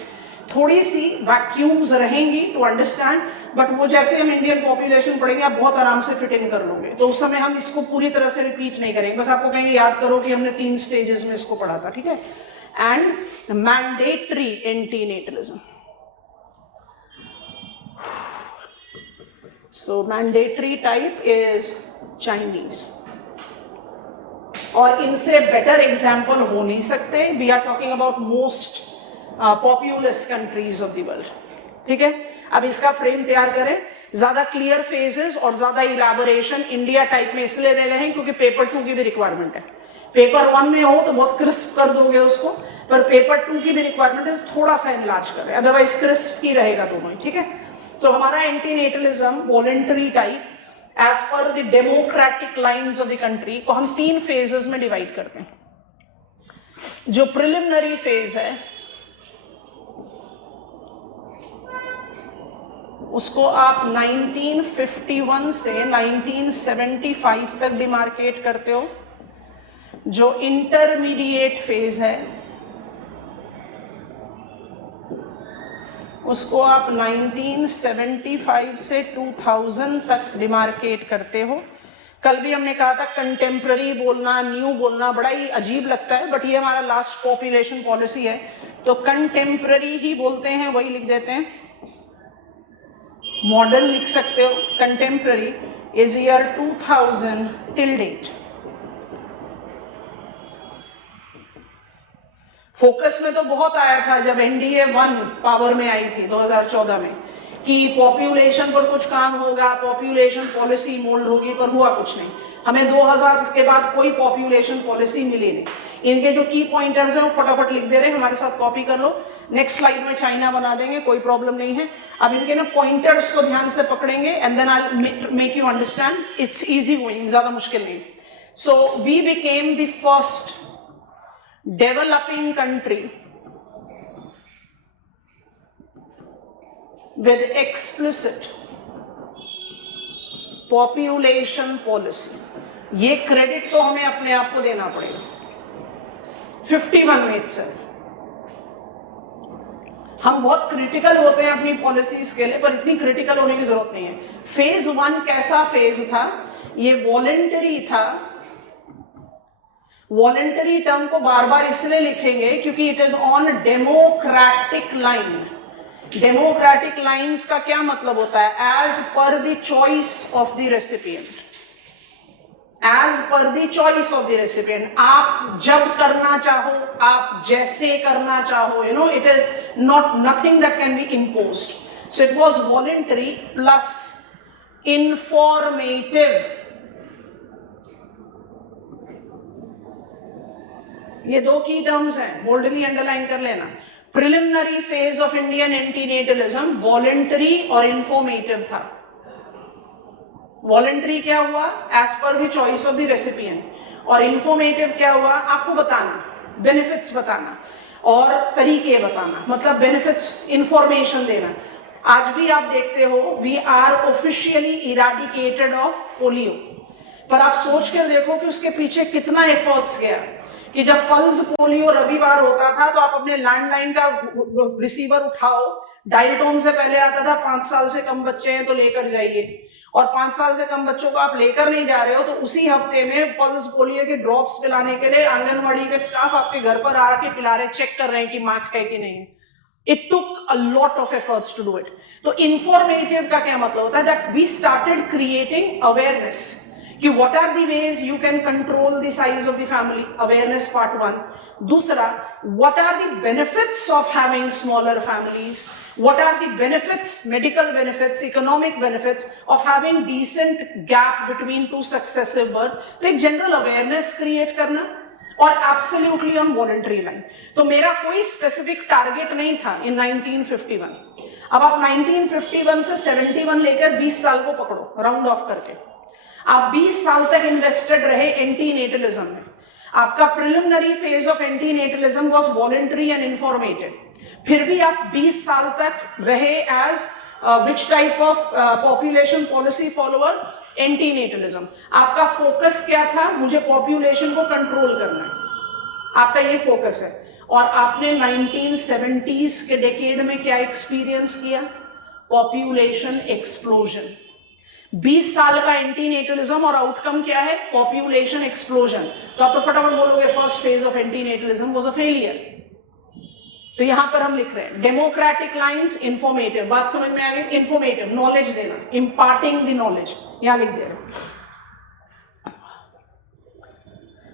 थोड़ी सी वैक्यूम्स रहेंगी टू अंडरस्टैंड, बट वो जैसे हम इंडियन पॉपुलेशन पढ़ेंगे आप बहुत आराम से फिट इन कर लोगे. तो उस समय हम इसको पूरी तरह से रिपीट नहीं करेंगे, बस आपको कहेंगे याद करो कि हमने 3 स्टेजेस में इसको पढ़ा था. ठीक है. And mandatory antinatalism. So mandatory type is Chinese. और इनसे बेटर एग्जाम्पल हो नहीं सकते. We are talking about most populous countries of the world. ठीक है. अब इसका फ्रेम तैयार करें. ज्यादा क्लियर फेजेस और ज्यादा इलैबोरेशन इंडिया टाइप में इसलिए ले रहे हैं क्योंकि पेपर 2 की भी रिक्वायरमेंट है। पेपर 1 में हो तो बहुत क्रिस्प कर दोगे उसको, पर पेपर 2 की भी रिक्वायरमेंट है तो थोड़ा सा इनलार्ज कर रहे हैं, अदरवाइज क्रिस्प ही रहेगा दोनों ही, ठीक है। तो हमारा antinatalism voluntary type as per the democratic lines of the country को हम 3 फेजेस में डिवाइड करते हैं। जो प्रिलिमिनरी फेज है उसको आप 1951 से 1975 तक डिमार्केट करते हो। जो इंटरमीडिएट फेज है उसको आप 1975 से 2000 तक डिमार्केट करते हो। कल भी हमने कहा था कंटेम्प्ररी बोलना, न्यू बोलना बड़ा ही अजीब लगता है, बट ये हमारा लास्ट पॉपुलेशन पॉलिसी है तो कंटेम्प्ररी ही बोलते हैं, वही लिख देते हैं। मॉडर्न लिख सकते हो, contemporary is year 2000 till date. Focus में तो बहुत आया था जब एनडीए 1 पावर में आई थी 2014 में कि पॉपुलेशन पर कुछ काम होगा, पॉपुलेशन पॉलिसी मोल्ड होगी, पर हुआ कुछ नहीं। हमें 2000 के बाद कोई पॉपुलेशन पॉलिसी मिली नहीं। इनके जो की पॉइंटर्स हैं वो फटाफट लिख दे रहे हैं, हमारे साथ कॉपी कर लो। नेक्स्ट स्लाइड में चाइना बना देंगे, कोई प्रॉब्लम नहीं है। अब इनके ना पॉइंटर्स को ध्यान से पकड़ेंगे and then I make you understand, it's easy going, ज्यादा मुश्किल नहीं। So we became the first developing country with explicit population policy। ये क्रेडिट तो हमें अपने आप को देना पड़ेगा। 51 में से हम बहुत क्रिटिकल होते हैं अपनी पॉलिसीज के लिए, पर इतनी क्रिटिकल होने की जरूरत नहीं है। फेज 1 कैसा फेज था? ये वॉलेंटरी था। वॉलेंटरी टर्म को बार बार इसलिए लिखेंगे क्योंकि it is on democratic line. Democratic lines का क्या मतलब होता है? As per the choice of the recipient, as per the choice of the recipient. आप जब करना चाहो, आप जैसे करना चाहो, you know, it is not nothing that can be imposed. So it was voluntary plus informative. ये 2 की टर्म्स हैं, बोल्डली अंडरलाइन कर लेना। Preliminary phase of Indian antinatalism voluntary और इंफॉर्मेटिव था। वॉलेंटरी क्या हुआ? As per the choice of the recipient. और इंफॉर्मेटिव क्या हुआ? आपको बताना, बेनिफिट्स बताना और तरीके बताना, मतलब बेनिफिट्स, इंफॉर्मेशन देना। आज भी आप देखते हो we are officially eradicated of polio, पर आप सोच कर देखो कि उसके पीछे कितना एफर्ट्स गया। कि जब पल्स पोलियो रविवार होता था तो आप अपने लैंडलाइन का रिसीवर उठाओ, डायल टोन से पहले आता था 5 साल से कम बच्चे हैं तो लेकर जाइए, और 5 साल से कम बच्चों को आप लेकर नहीं जा रहे हो तो उसी हफ्ते में पल्स पोलियो के ड्रॉप्स पिलाने के लिए आंगनवाड़ी के स्टाफ आपके घर पर आके पिला रहे, चेक कर रहे हैं कि मार्क है कि नहीं। It took a lot of efforts to do it. तो इंफॉर्मेटिव का क्या मतलब होता है? That we started creating awareness कि what are the ways you can control the size of the family, awareness part 1. दूसरा, what are the benefits of having smaller families, what are the benefits, medical benefits, economic benefits of having decent gap between 2 successive birth. तो एक general awareness create करना और absolutely on voluntary line। तो मेरा कोई specific target नहीं था in 1951। अब आप 1951 से 71 लेकर 20 साल को पकड़ो राउंड ऑफ करके। आप 20 साल तक इन्वेस्टेड रहे एंटीनेटलिज्म में। आपका preliminary phase of antinatalism was voluntary and informative. फिर भी आप 20 साल तक रहे as which type of population policy follower? Antinatalism. आपका फोकस क्या था? मुझे पॉपुलेशन को कंट्रोल करना है, आपका ये फोकस है। और आपने 1970s के डेकेड में क्या एक्सपीरियंस किया? Population explosion. 20 साल का एंटीनेटलिज्म और आउटकम क्या है? Population explosion. तो आप तो फटाफट बोलोगे first phase of antinatalism was a failure. तो यहां पर हम लिख रहे हैं डेमोक्रेटिक लाइंस, इंफॉर्मेटिव। बात समझ में आ गई? इंफॉर्मेटिव, नॉलेज देना, इंपार्टिंग द नॉलेज, यहां लिख दे रहे।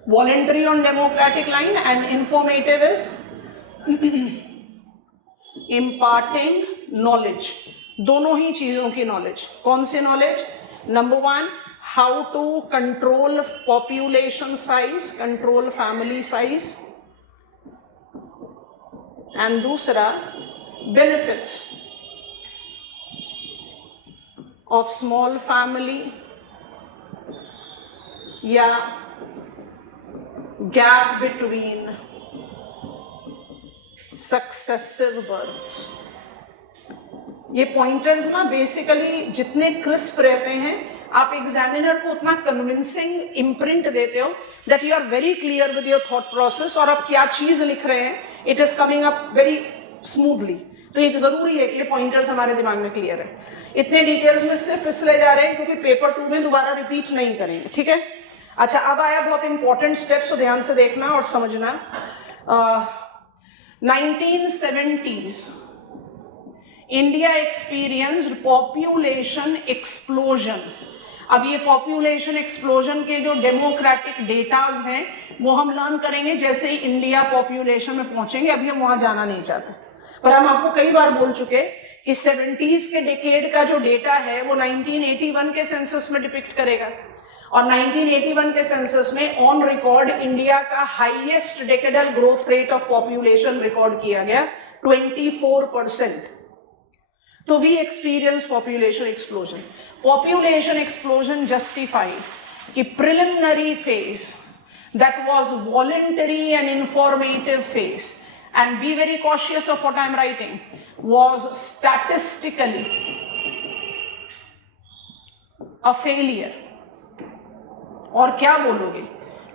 Voluntary on democratic line and informative is imparting knowledge। दोनों ही चीजों की नॉलेज। कौन सी knowledge? Number 1, how to control population size, control family size, and दूसरा बेनिफिट्स ऑफ स्मॉल फैमिली या गैप बिटवीन सक्सेसिव बर्थ्स। ये पॉइंटर्स ना बेसिकली जितने क्रिस्प रहते हैं, आप एग्जामिनर को उतना कन्विंसिंग इम्प्रिंट देते हो that you are very clear with your thought process, और आप क्या चीज लिख रहे हैं it is coming up very smoothly. तो ये जरूरी है कि ये पॉइंटर्स हमारे दिमाग में क्लियर है। इतने डिटेल्स में सिर्फ इसलिए जा रहे हैं क्योंकि पेपर 2 में दोबारा रिपीट नहीं करेंगे, ठीक है। अच्छा, अब आया बहुत इंपॉर्टेंट स्टेप, सो ध्यान से देखना और समझना। 1970s India experienced population explosion. अब ये पॉपुलेशन एक्सप्लोजन के जो डेमोक्रेटिक डेटाज हैं वो हम लर्न करेंगे जैसे ही इंडिया पॉपुलेशन में पहुंचेंगे। अभी हम वहां जाना नहीं चाहते, पर हम आपको कई बार बोल चुके कि 70s के डिकेड का जो डेटा है वो 1981 के सेंसस में डिपिक्ट करेगा, और 1981 के सेंसस में ऑन रिकॉर्ड इंडिया का highest decadal growth rate of population record किया गया 24%। तो we experience population explosion. Population explosion justified कि preliminary phase that was voluntary and informative phase, and be very cautious of what I am writing, was statistically a failure। और क्या बोलोगे,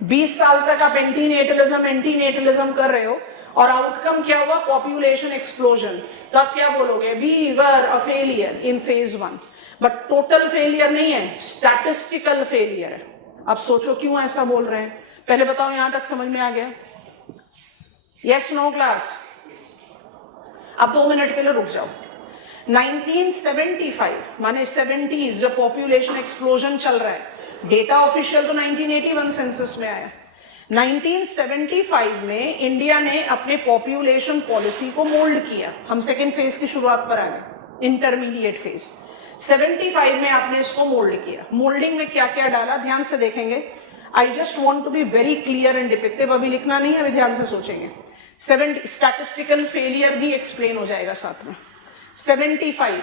20 साल तक आप एंटीनेटलिज्म कर रहे हो और आउटकम क्या हुआ? Population explosion. तो आप क्या बोलोगे? We were a failure in phase 1, but total failure नहीं है, स्टैटिस्टिकल फेलियर है। अब सोचो क्यों ऐसा बोल रहे हैं, पहले बताओ यहां तक समझ में आ गया? Yes no class? अब 2 मिनट के लिए रुक जाओ। 1975 माने 70s जब पॉपुलेशन एक्सप्लोजन चल रहा है, डेटा ऑफिशियल तो 1981 सेंसस में आया। 1975 में इंडिया ने अपने पॉपुलेशन पॉलिसी को मोल्ड किया। हम सेकेंड फेज की शुरुआत पर आ गए, इंटरमीडिएट फेज। 75 में आपने इसको मोल्ड किया। मोल्डिंग में क्या क्या डाला ध्यान से देखेंगे। I just want to be very clear and depictive. अभी लिखना नहीं है, अभी ध्यान से सोचेंगे। 70 स्टैटिस्टिकल फेलियर भी एक्सप्लेन हो जाएगा साथ में। 75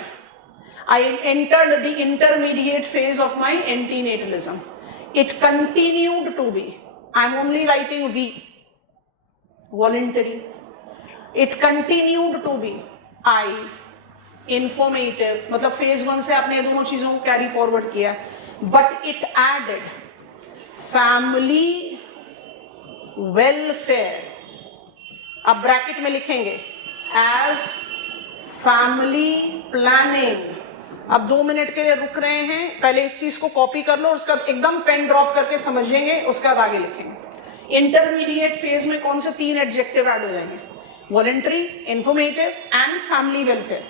I entered the intermediate phase of my antenatalism. It continued to be, I'm only writing V, voluntary. It continued to be I, informative, मतलब फेज 1 से आपने दोनों चीजों को कैरी फॉरवर्ड किया, but it added family welfare, अब ब्रैकेट में लिखेंगे as family planning। अब 2 मिनट के लिए रुक रहे हैं, पहले इस चीज को कॉपी कर लो, उसका एकदम पेन ड्रॉप करके समझेंगे, उसके बाद आगे लिखेंगे। इंटरमीडिएट फेज में कौन से 3 एडजेक्टिव ऐड हो जाएंगे? Voluntary, informative and family welfare.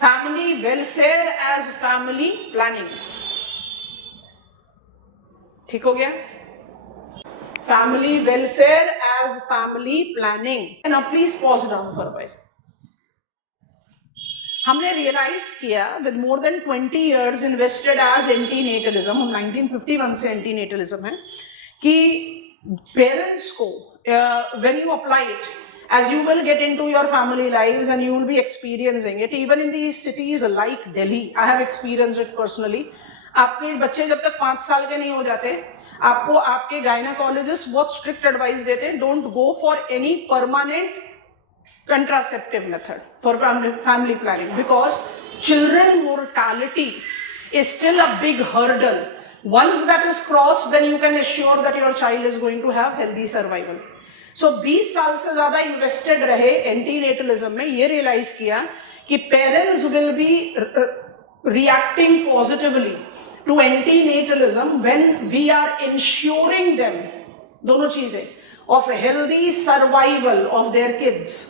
Family welfare as family planning, ठीक हो गया? Family welfare as family planning. Now please pause down for while. हमने रियलाइज किया with more than 20 years invested as antinatalism, हम 1951 से एंटीनेटलिज्म है, कि पेरेंट्स को when you apply it, as you will get into your family lives and you will be experiencing it even in these cities like Delhi, I have experienced it personally। आपके बच्चे जब तक 5 साल के नहीं हो जाते, आपको आपके गायनेकोलॉजिस्ट बहुत स्ट्रिक्ट एडवाइस देते हैं, don't go for any permanent contraceptive method for family planning because children mortality is still a big hurdle. Once that is crossed, then you can assure that your child is going to have healthy survival. So 20 साल से ज्यादा invested रहे antenatalism में, ये realize किया कि parents will be reacting positively to antenatalism when we are ensuring them, दोनों चीजें, of a healthy survival of their kids।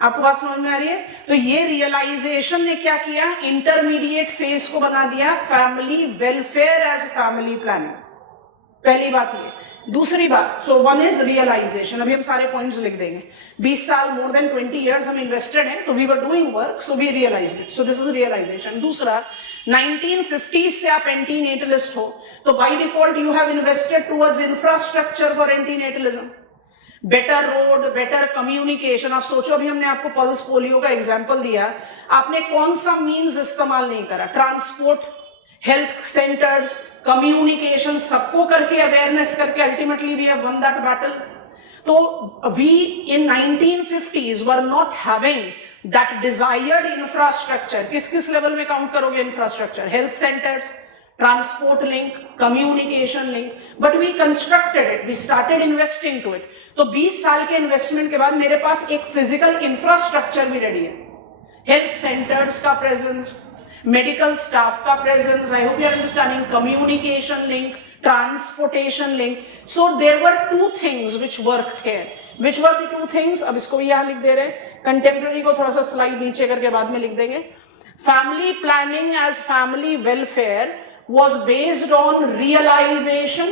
आपको बात समझ में आ रही है? तो ये रियलाइजेशन ने क्या किया, इंटरमीडिएट फेज को बना दिया family welfare as family planning. पहली बात ये। दूसरी बात, सो वन इज रियलाइजेशन, अभी हम सारे पॉइंट्स लिख देंगे। 20 साल, मोर देन 20 years हम इन्वेस्टेड हैं, तो we were doing work, so we realised it, so this is realisation. दूसरा, 1950s से आप एंटी नेटलिस्ट हो, तो by default you have invested towards infrastructure for anti natalism, better road, better communication. आप सोचो, अभी हमने आपको पल्स पोलियो का एग्जाम्पल दिया, आपने कौन सा मीन्स इस्तेमाल नहीं करा? ट्रांसपोर्ट, हेल्थ सेंटर्स, कम्युनिकेशन, सबको करके अवेयरनेस करके ultimately we have won that battle. तो we in 1950s were not having that desired infrastructure. किस किस लेवल में काउंट करोगे infrastructure? Health centres, transport link, communication link, but we constructed it, we started investing to it. तो 20 साल के इन्वेस्टमेंट के बाद मेरे पास एक फिजिकल इंफ्रास्ट्रक्चर भी रेडी है, हेल्थ सेंटर्स का प्रेजेंस, मेडिकल स्टाफ का presence, I hope you are understanding, communication link, transportation link. So there were two things which worked here. Which were the two things? अब इसको यहां लिख दे रहे हैं, कंटेम्प्रेरी को थोड़ा सा स्लाइड नीचे करके बाद में लिख देंगे। Family planning as family welfare was based on realization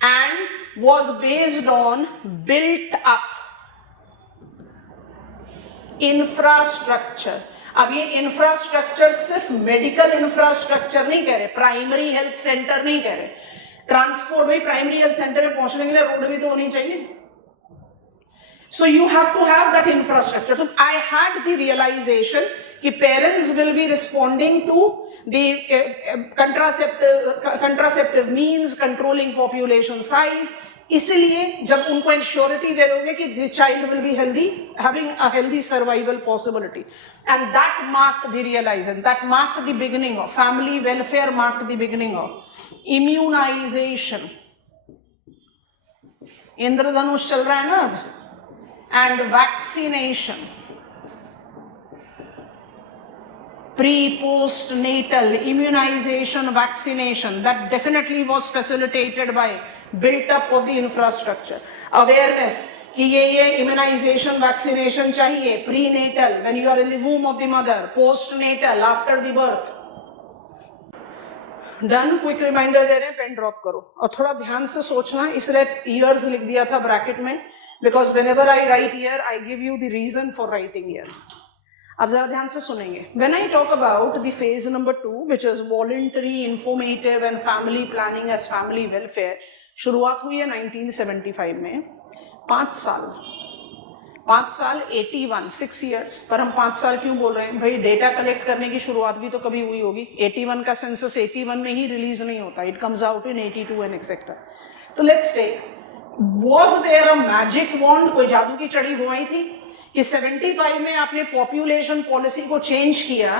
and was based on built up infrastructure. अब ये इंफ्रास्ट्रक्चर सिर्फ मेडिकल इंफ्रास्ट्रक्चर नहीं कह रहे, प्राइमरी हेल्थ सेंटर नहीं कह रहे, ट्रांसपोर्ट भी, प्राइमरी हेल्थ सेंटर में पहुंचने के लिए रोड भी तो होनी चाहिए। So you have to have that infrastructure. So I had the realization कि parents will be responding to the contraceptive means, controlling population size. इसलिए जब उनको इंश्योरिटी दे दोगे कि the child will be healthy, having a healthy survival possibility, and that marked the realization, that marked the beginning of family welfare, marked the beginning of immunization. इंद्रधनुष चल रहा है ना अब, and vaccination, pre-post natal immunization, vaccination, that definitely was facilitated by built up of the infrastructure, awareness कि ये immunization, vaccination चाहिए, prenatal when you are in the womb of the mother, postnatal after the birth. Done. Quick reminder दे रहे हैं, पेन ड्रॉप करो और थोड़ा ध्यान से सोचना, इसलिए ईयर्स लिख दिया था ब्रैकेट में, because whenever I write here, I give you the reason for writing here. अब जरा ध्यान से सुनेंगे। When I talk about the phase number 2, which is voluntary, informative and family planning as family welfare, शुरुआत हुई है 1975 में। 5 साल 81, 6 years। पर हम 5 साल क्यों बोल रहे हैं भाई? डेटा कलेक्ट करने की शुरुआत भी तो कभी हुई होगी। 81 का सेंसस 81 में ही रिलीज नहीं होता, it comes out in 82 and etcetera. तो let's take, Was there a magic wand? कोई जादू की चड़ी घुमाई थी कि 75 में आपने पॉपुलेशन पॉलिसी को चेंज किया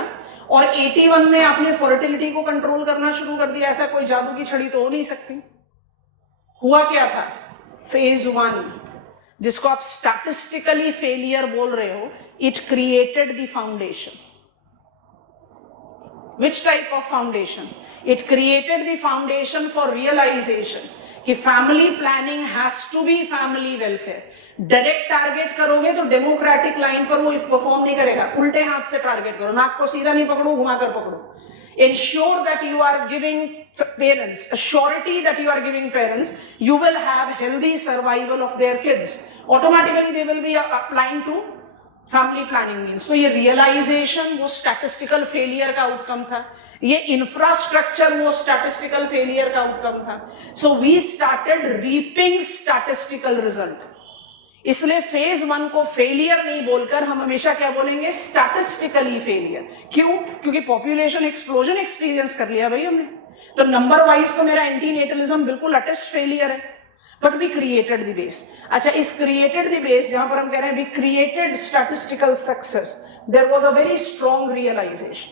और 81 में आपने फर्टिलिटी को कंट्रोल करना शुरू कर दिया? ऐसा कोई जादू की छड़ी तो हो नहीं सकती। हुआ क्या था? फेज 1, जिसको आप स्टैटिस्टिकली फेलियर बोल रहे हो, it created the foundation. Which type of foundation? It created the foundation for realisation कि family planning has to be family welfare. Direct target करोगे तो डेमोक्रेटिक लाइन पर वो परफॉर्म नहीं करेगा, उल्टे हाथ से टारगेट करो, नाक को सीधा नहीं पकड़ो, घुमाकर पकड़ो। Ensure that you are giving parents a surety that you are giving parents you will have healthy survival of their kids. Automatically they will be applying to family planning means. तो ये realization वो statistical failure का outcome था, ये infrastructure वो statistical failure का outcome था. So we started reaping statistical result. इसलिए फेज 1 को फेलियर नहीं बोलकर हम हमेशा क्या बोलेंगे? Statistically failure. क्यों? क्योंकि पॉपुलेशन एक्सप्लोजन एक्सपीरियंस कर लिया भाई हमने, तो नंबर वाइज तो मेरा एंटीनेटलिज्म बिल्कुल अटेस्ट फेलियर है, but we created the base. अच्छा, इस क्रिएटेड द बेस जहां पर हम कह रहे हैं we created statistical success, there was a very strong realisation.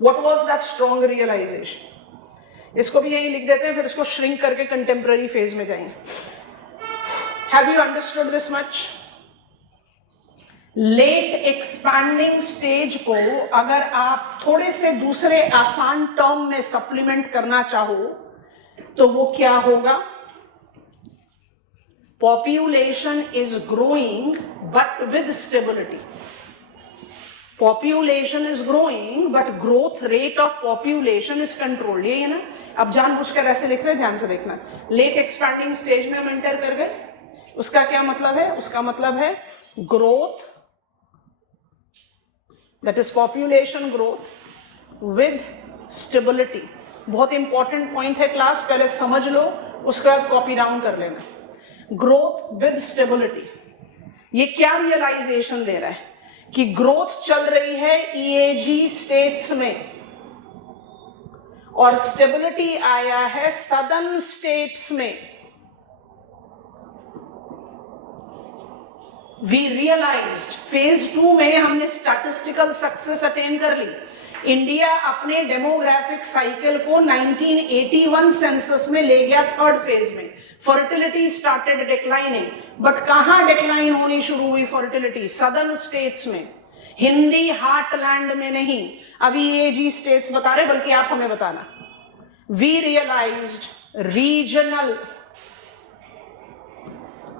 What was that strong realisation? इसको भी यही लिख देते हैं, फिर इसको श्रिंक करके कंटेम्पररी फेज में जाएंगे। Have you understood this much? Late expanding stage को अगर आप थोड़े से दूसरे आसान टर्म में सप्लीमेंट करना चाहो तो वो क्या होगा? Population is growing but with stability. Population is growing but growth rate of population is controlled, यही है ना। अब जानबूझकर ऐसे लिख रहे हैं, ध्यान से देखना। लेट एक्सपैंडिंग स्टेज में हम एंटर कर गए, उसका क्या मतलब है? उसका मतलब है growth, that is population growth with stability. बहुत इंपॉर्टेंट पॉइंट है क्लास, पहले समझ लो, उसके बाद कॉपी डाउन कर लेना। ग्रोथ विद स्टेबिलिटी, ये क्या रियलाइजेशन दे रहा है कि ग्रोथ चल रही है ईएजी स्टेट्स में और स्टेबिलिटी आया है सदर्न स्टेट्स में। वी रियलाइज्ड फेज 2 में हमने स्टैटिस्टिकल सक्सेस अटेन कर ली। इंडिया अपने डेमोग्राफिक साइकिल को 1981 सेंसस में ले गया, थर्ड फेज में। फर्टिलिटी स्टार्टेड डिक्लाइनिंग, बट कहां डिक्लाइन होनी शुरू हुई फर्टिलिटी? सदर्न स्टेट्स में, हिंदी हार्टलैंड में नहीं। अभी ये जी स्टेट्स बता रहे, बल्कि आप हमें बताना। We realised regional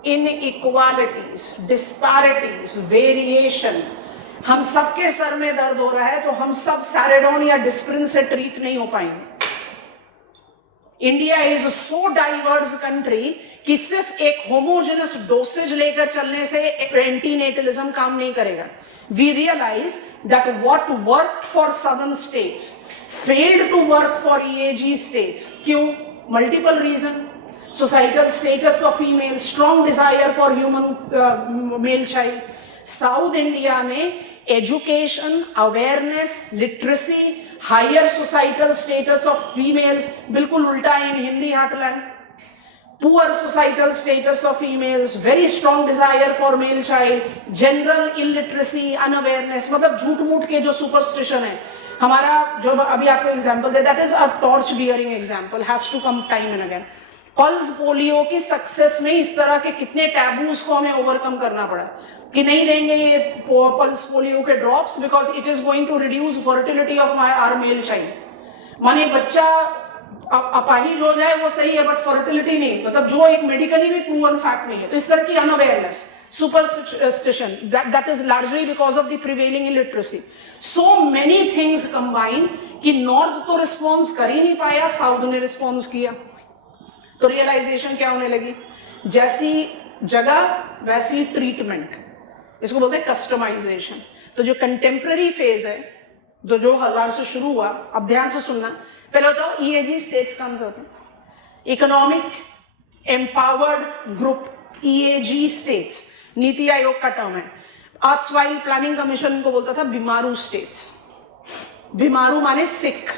inequalities, disparities, variation. हम सबके सर में दर्द हो रहा है तो हम सब सैरेडोन या डिस्प्रिन से ट्रीट नहीं हो पाएंगे। India is so diverse country कि सिर्फ एक होमोजेनस डोसेज लेकर चलने से एंटीनेटलिज्म काम नहीं करेगा। We realise that what worked for southern states failed to work for EAG states. क्यों? Multiple reason. Societal status of female, strong desire for human male child. South India में education, awareness, literacy, higher societal status of females बिल्कुल उल्टा है in Hindi heartland. Poor societal status of females, very strong desire for male child, general illiteracy, unawareness. मतलब झूठ मूठ के जो सुपरस्टिशन है हमारा, जो अभी आपको एग्जांपल दे, that is a torch bearing example, has to come time and again. Pulse polio की सक्सेस में इस तरह के कितने टैबूज को हमें ओवरकम करना पड़ा कि नहीं देंगे ये पल्स पोलियो के drops because it is going to reduce fertility of our male child. माने बच्चा अपाहिज हो जाए वो सही है, बट फर्टिलिटी नहीं, मतलब जो एक मेडिकली भी प्रूवन फैक्ट नहीं है। तो इस तरह की unawareness, superstition, that is largely because of the prevailing illiteracy. So many things combine कि नॉर्थ तो रिस्पॉन्स कर ही नहीं पाया, साउथ ने रिस्पॉन्स किया। तो रियलाइजेशन क्या होने लगी? जैसी जगह वैसी ट्रीटमेंट, इसको बोलते हैं कस्टमाइजेशन। तो जो कंटेम्प्रेरी फेज है, जो 2000 से शुरू हुआ, अब ध्यान से सुनना, पहले बताओ ईएजी स्टेट्स कौन से होते हैं? Economic empowered group, EAG states, NITI Aayog का टर्म है। आर्ट्सवाइल प्लानिंग कमीशन को बोलता था बीमारू स्टेट्स। बीमारू माने सिक।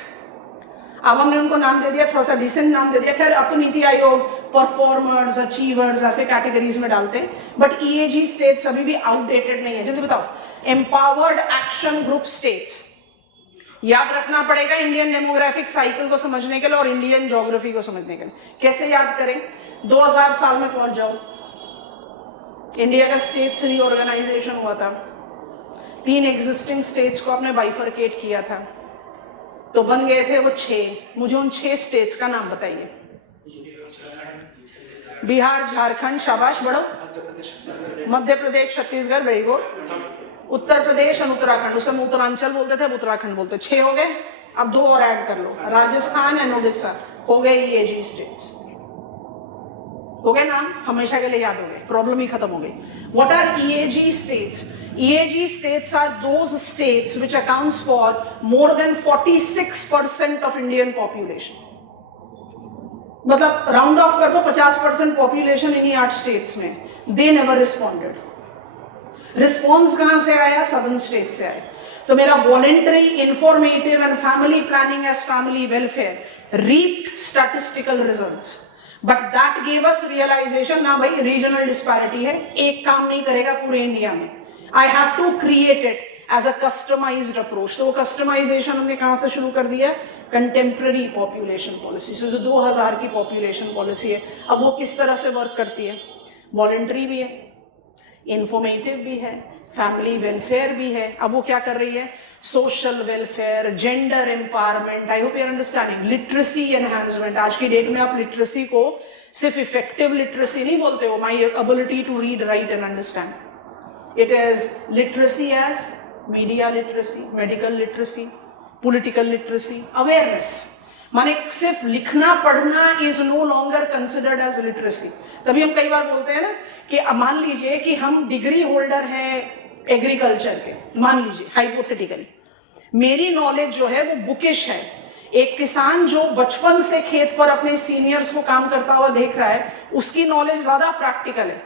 अब हमने उनको नाम दे दिया, थोड़ा सा डिसेंट नाम दे दिया। खैर अब तो नीति आयोग परफॉर्मर्स, अचीवर्स ऐसे कैटेगरीज में डालते हैं, बट ईएजी स्टेट्स अभी भी आउटडेटेड नहीं है। जल्दी बताओ। एम्पावर्ड एक्शन ग्रुप स्टेट्स, याद रखना पड़ेगा इंडियन डेमोग्राफिक साइकिल को समझने के लिए और इंडियन ज्योग्राफी को समझने के लिए। कैसे याद करें? 2000 साल में पहुंच जाओ, इंडिया का स्टेट्स रीऑर्गेनाइजेशन हुआ था। 3 एग्जिस्टिंग स्टेट्स को आपने बाइफरकेट किया था, तो बन गए थे वो 6। मुझे उन 6 स्टेट्स का नाम बताइए। बिहार, झारखंड, शाबाश बढ़ो। Madhya Pradesh, Chhattisgarh, very good. उत्तर प्रदेश और उत्तराखंड, उसे हम उत्तरांचल बोलते थे, अब उत्तराखंड बोलते। 6 हो गए। अब 2 और ऐड कर लो, राजस्थान एंड उड़ीसा। हो गए ईएजी स्टेट्स। हो गए नाम, हमेशा के लिए याद हो गए, प्रॉब्लम ही खत्म हो गई। What are EAG states? EAG states are those states which accounts for more than 46% of Indian population. मतलब राउंड ऑफ कर दो 50% पॉपुलेशन इन्हीं 8 स्टेट्स में। They never responded. रिस्पॉन्स कहां से आया? सदर्न स्टेट से आया। तो मेरा voluntary, informative and family planning as family welfare reaped statistical results, but that gave us realisation, ना भाई रीजनल डिस्पैरिटी है, एक काम नहीं करेगा पूरे इंडिया में। I have to create it as a customized approach. तो वो कस्टमाइजेशन हमने कहाँ से शुरू कर दिया? कंटेम्प्रेरी पॉपुलेशन पॉलिसी से। जो 2000 की पॉपुलेशन पॉलिसी है, अब वो किस तरह से वर्क करती है? वॉलेंटरी भी है, इंफॉर्मेटिव भी है, फैमिली वेलफेयर भी है। अब वो क्या कर रही है? Social welfare, gender empowerment, I hope you are understanding, literacy enhancement. आज की डेट में आप लिटरेसी को सिर्फ इफेक्टिव लिटरेसी नहीं बोलते हो, my ability to read, write and understand. It is literacy as media literacy, medical literacy, political literacy, awareness. माने सिर्फ लिखना पढ़ना is no longer considered as literacy. तभी हम कई बार बोलते हैं ना कि मान लीजिए कि हम डिग्री होल्डर हैं एग्रीकल्चर के, मान लीजिए हाइपोथेटिकली, मेरी नॉलेज जो है वो बुकिश है। एक किसान जो बचपन से खेत पर अपने सीनियर्स को काम करता हुआ देख रहा है, उसकी नॉलेज ज्यादा प्रैक्टिकल है।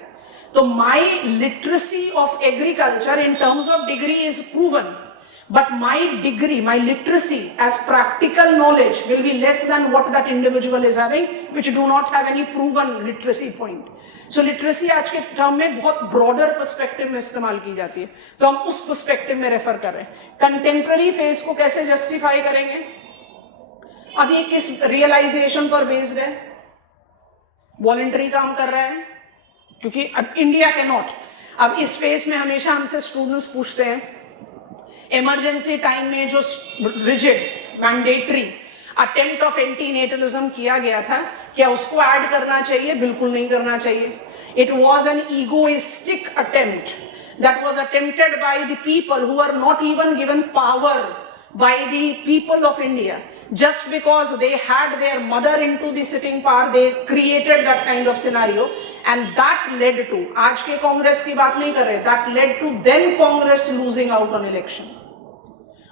तो my literacy of agriculture in terms of degree is proven, but my degree, my literacy as practical knowledge will be less than what that individual is having, which do not have any proven literacy point. So literacy आज के टर्म में बहुत broader perspective में इस्तेमाल की जाती है, तो हम उस perspective में रेफर कर रहे हैं। कंटेम्प्रेरी फेज को कैसे जस्टिफाई करेंगे? अब ये किस रियलाइजेशन पर बेस्ड है? वॉलंटरी काम कर रहा है, क्योंकि अब इंडिया के नॉट। अब इस फेज में हमेशा हमसे स्टूडेंट्स पूछते हैं इमरजेंसी टाइम में जो रिजिड मैंडेटरी अटेम्प्ट ऑफ एंटीनेटलिज्म किया गया था, क्या उसको ऐड करना चाहिए? बिल्कुल नहीं करना चाहिए। It was an egoistic attempt that was attempted by the people who are not even given power by the people of India. Just because they had their mother into the sitting power, they created that kind of scenario, and that led to, आज के कांग्रेस की बात नहीं कर रहे, that led to then Congress losing out on election.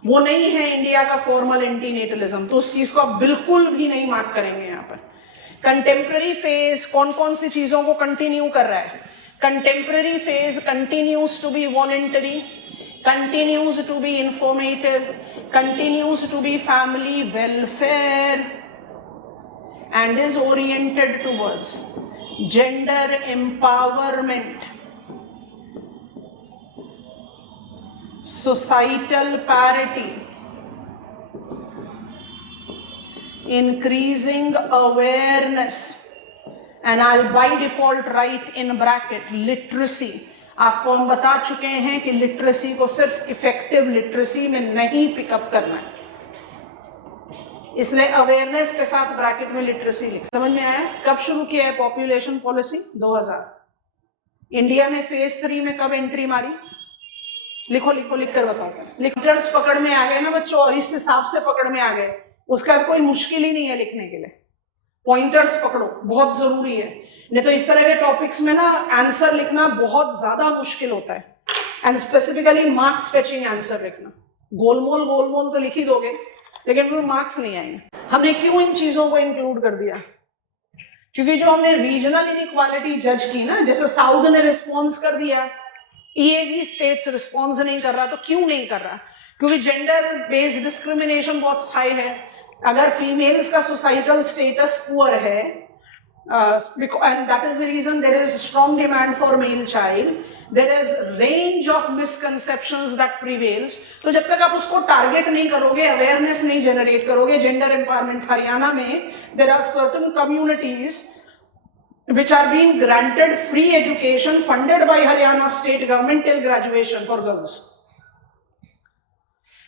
वो नहीं है इंडिया का फॉर्मल एंटीनेटलिज्म, तो उस चीज को आप बिल्कुल भी नहीं मार्क करेंगे यहाँ पर। कंटेम्प्रेरी फेज कौन कौन सी चीजों को कंटिन्यू कर रहा है? Contemporary phase continues to be voluntary, continues to be informative, continues to be family welfare, and is oriented towards gender empowerment, societal parity, increasing awareness, and I'll by default write in bracket literacy। आपको हम बता चुके हैं कि लिटरेसी को सिर्फ इफेक्टिव लिटरेसी में नहीं पिकअप करना है, इसलिए अवेयरनेस के साथ ब्रैकेट में लिटरेसी लिखा। समझ में आया? कब शुरू किया है पॉपुलेशन पॉलिसी? 2000। इंडिया ने फेज 3 में कब एंट्री मारी? लिखो लिखो, लिख कर बताओ। लिटर्स पकड़ में आ गए ना बच्चों, और इस हिसाब से पकड़ में आ गए, उसका कोई मुश्किल ही नहीं है लिखने के लिए। पॉइंटर्स पकड़ो, बहुत जरूरी है, नहीं तो इस तरह के टॉपिक्स में ना आंसर लिखना बहुत ज्यादा मुश्किल होता है, and specifically marks fetching answer लिखना। गोलमोल तो लिख ही दोगे, लेकिन फिर मार्क्स नहीं आएंगे। हमने क्यों इन चीजों को इंक्लूड कर दिया? क्योंकि जो हमने रीजनल इनइक्वालिटी जज की ना, जैसे साउथ ने रिस्पॉन्स कर दिया, EAG स्टेट्स रिस्पॉन्स नहीं कर रहा, तो क्यों नहीं कर रहा? क्योंकि जेंडर बेस्ड डिस्क्रिमिनेशन बहुत हाई है। अगर फीमेल्स का सोसाइटल स्टेटस पुअर है, and that is the reason there is strong demand for male child, there is range of misconceptions that prevails। तो जब तक आप उसको टारगेट नहीं करोगे, अवेयरनेस नहीं जनरेट करोगे, जेंडर एम्पावरमेंट, हरियाणा में there are certain communities which are being granted free education funded by Haryana state government till graduation for girls।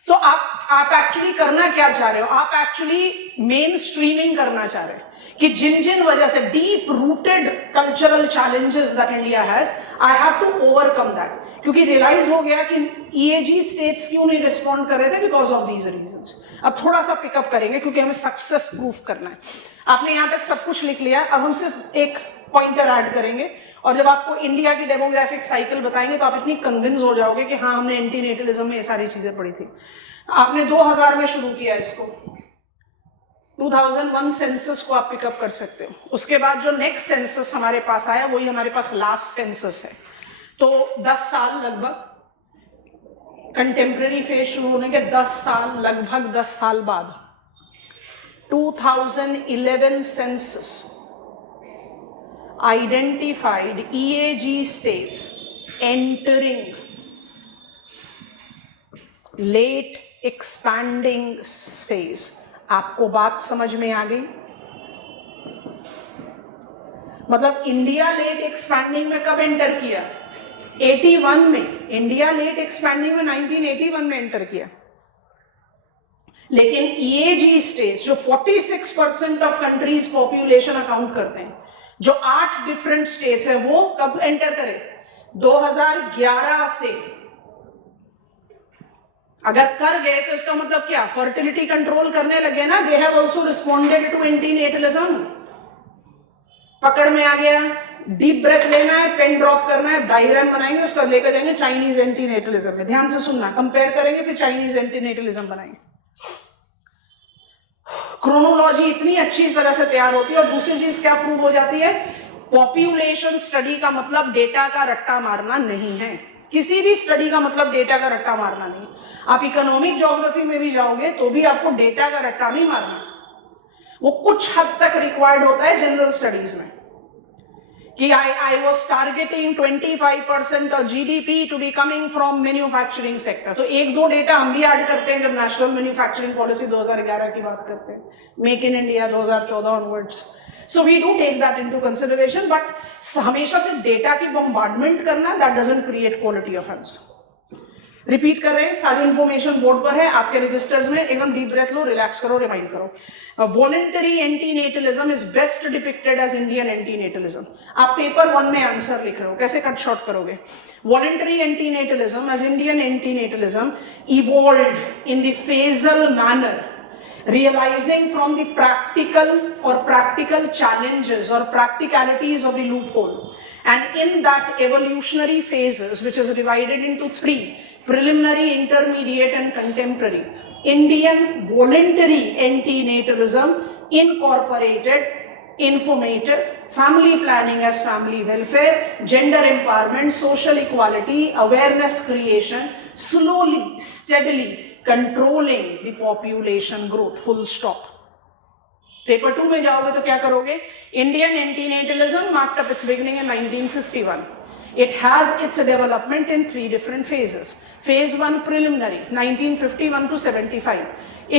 तो आप एक्चुअली करना क्या चाह रहे हो? आप एक्चुअली मेन स्ट्रीमिंग करना चाह रहे हो कि जिन जिन वजह से deep rooted cultural challenges that India has, I have to overcome that. क्योंकि रियलाइज हो गया कि EAG स्टेट्स क्यों नहीं रिस्पॉन्ड कर रहे थे, बिकॉज ऑफ दीज रीजंस। अब थोड़ा सा पिकअप करेंगे क्योंकि हमें सक्सेस प्रूफ करना है। आपने यहाँ तक सब कुछ लिख लिया, अब हम सिर्फ एक पॉइंटर ऐड करेंगे, और जब आपको इंडिया की डेमोग्राफिक साइकिल बताएंगे तो आप इतनी कन्विंस हो जाओगे कि हाँ, हमने एंटीनेटलिज्म में ये सारी चीजें पढ़ी थी। आपने 2000 में शुरू किया इसको, 2001 सेंसस को आप पिकअप कर सकते हो। उसके बाद जो नेक्स्ट सेंसस हमारे पास आया, वही हमारे पास लास्ट सेंसस है। तो 10 साल लगभग, कंटेम्प्रेरी फेज शुरू होने के 10 साल, लगभग 10 साल बाद 2011 census identified EAG states entering late expanding phase। आपको बात समझ में आ गई? मतलब इंडिया लेट एक्सपैंडिंग में कब एंटर किया? 81 में। इंडिया लेट एक्सपैंडिंग में 1981 में एंटर किया, लेकिन EAG स्टेट्स जो 46% ऑफ कंट्रीज पॉपुलेशन अकाउंट करते हैं, जो 8 डिफरेंट स्टेट्स हैं, वो कब एंटर करे? 2011 से अगर कर गए तो इसका मतलब क्या, फर्टिलिटी कंट्रोल करने लगे ना, they have also responded to antinatalism. पकड़ में आ गया, डीप ब्रेथ लेना है, पेन ड्रॉप करना है, डायग्राम बनाएंगे, उसका लेकर जाएंगे चाइनीज एंटीनेटलिज्म में। ध्यान से सुनना, कंपेयर करेंगे, फिर चाइनीज एंटीनेटलिज्म बनाएंगे। क्रोनोलॉजी इतनी अच्छी इस तरह से तैयार होती है। और दूसरी चीज क्या प्रूव हो जाती है, पॉपुलेशन स्टडी का मतलब डेटा का रट्टा मारना नहीं है। किसी भी स्टडी का मतलब डेटा का रट्टा मारना नहीं। आप इकोनॉमिक ज्योग्राफी में भी जाओगे तो भी आपको डेटा का रट्टा नहीं मारना, वो कुछ हद तक रिक्वायर्ड होता है जनरल स्टडीज में, कि I was targeting 25% of GDP to be coming from manufacturing sector. तो एक दो डेटा हम भी ऐड करते हैं जब नेशनल मैन्युफैक्चरिंग पॉलिसी 2011 की बात करते हैं, make in India 2014 onwards. So we do take that into consideration, but हमेशा से डेटा की बॉम्बार्डमेंट करना, that doesn't create quality of answer. Repeat कर रहे हैं, सारी इंफॉर्मेशन बोर्ड पर है आपके रजिस्टर्स में। एकदम डीप ब्रेथ लो, रिलैक्स करो, रिमाइंड करो। Voluntary antinatalism is best depicted as Indian antinatalism. आप पेपर 1 में आंसर लिख रहे हो, कैसे कट शॉर्ट करोगे? Voluntary antinatalism as Indian antinatalism evolved in the phasal manner, realizing from the practical challenges or practicalities of the loophole, and in that evolutionary phases, which is divided into 3: preliminary, intermediate and contemporary, Indian voluntary antinatalism incorporated informative, family planning as family welfare, gender empowerment, social equality, awareness creation, slowly, steadily controlling the population growth, full stop. Paper 2 में जाओगे तो क्या करोगे? Indian antinatalism marked up its beginning in 1951. It has its development in 3 different phases. Phase 1 preliminary 1951 to 75.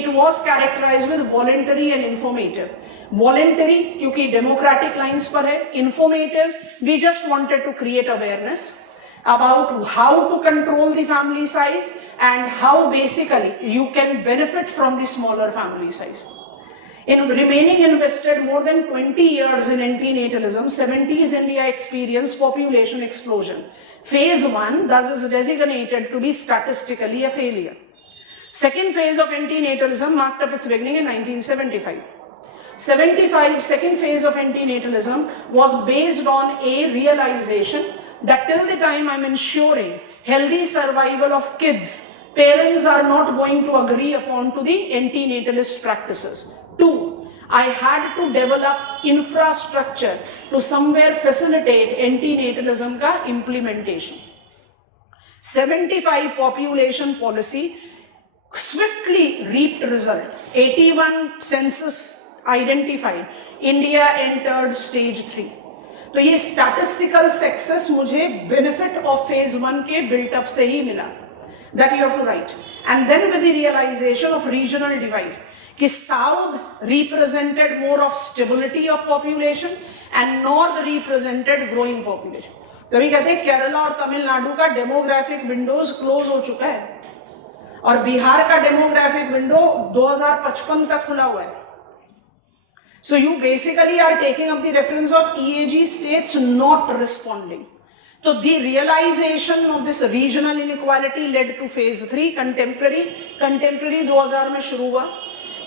It was characterized with voluntary and informative. Voluntary क्योंकि democratic lines पर है, informative we just wanted to create awareness about how to control the family size and how basically you can benefit from the smaller family size. In remaining invested more than 20 years in antinatalism, 70s India experienced population explosion. Phase 1 thus is designated to be statistically a failure. Second phase of antinatalism marked up its beginning in 1975. 75, second phase of antinatalism was based on a realization that till the time I'm ensuring healthy survival of kids, parents are not going to agree upon to the antinatalist practices. 2, I had to develop infrastructure to somewhere facilitate antinatalism ka implementation. 75 population policy swiftly reaped result. 81 census identified. India entered stage 3. तो ये स्टैटिस्टिकल सक्सेस मुझे बेनिफिट ऑफ फेज 1 के बिल्टअप से ही मिला, that you have to write. And then with the realisation of regional divide, कि south represented more of stability of population and north represented growing population. तभी कहते हैं केरला और तमिलनाडु का डेमोग्राफिक विंडोज क्लोज हो चुका है और बिहार का डेमोग्राफिक विंडो 2055 तक खुला हुआ है। So you basically are taking up the reference of EAG states not responding. So the realization of this regional inequality led to phase 3 contemporary 2000 में शुरू हुआ।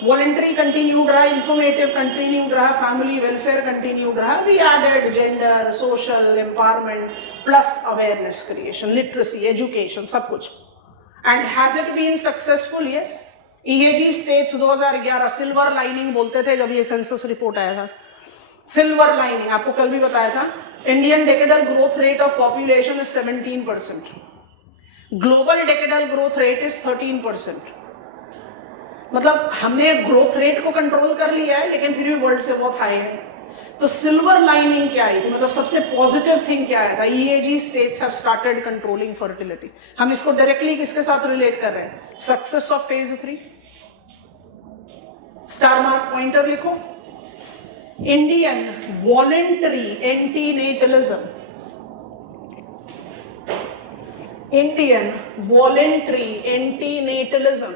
Voluntary continued रहा, informative continued रहा, family welfare continued रहा, we added gender, social empowerment plus awareness creation, literacy, education, सब कुछ। And has it been successful? Yes. EAG states 2011 silver lining बोलते थे जब ये सेंसस रिपोर्ट आया था। सिल्वर लाइनिंग आपको कल भी बताया था। Indian decadal growth rate of population is 17%, global decadal growth rate is 13%। मतलब हमने ग्रोथ रेट को कंट्रोल कर लिया है लेकिन फिर भी वर्ल्ड से बहुत हाई है। तो सिल्वर लाइनिंग क्या आई थी, मतलब सबसे पॉजिटिव थिंग क्या आया था? EAG states have started controlling fertility. हम इसको डायरेक्टली किसके साथ रिलेट कर रहे हैं? Success of phase 3। Star mark pointer लिखो। Indian voluntary antinatalism, Indian voluntary antinatalism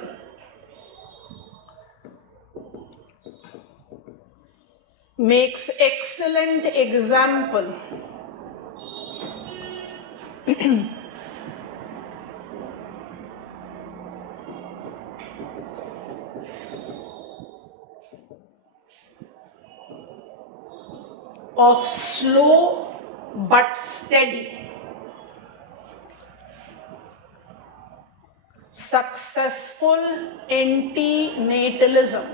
makes excellent example of slow but steady successful antinatalism.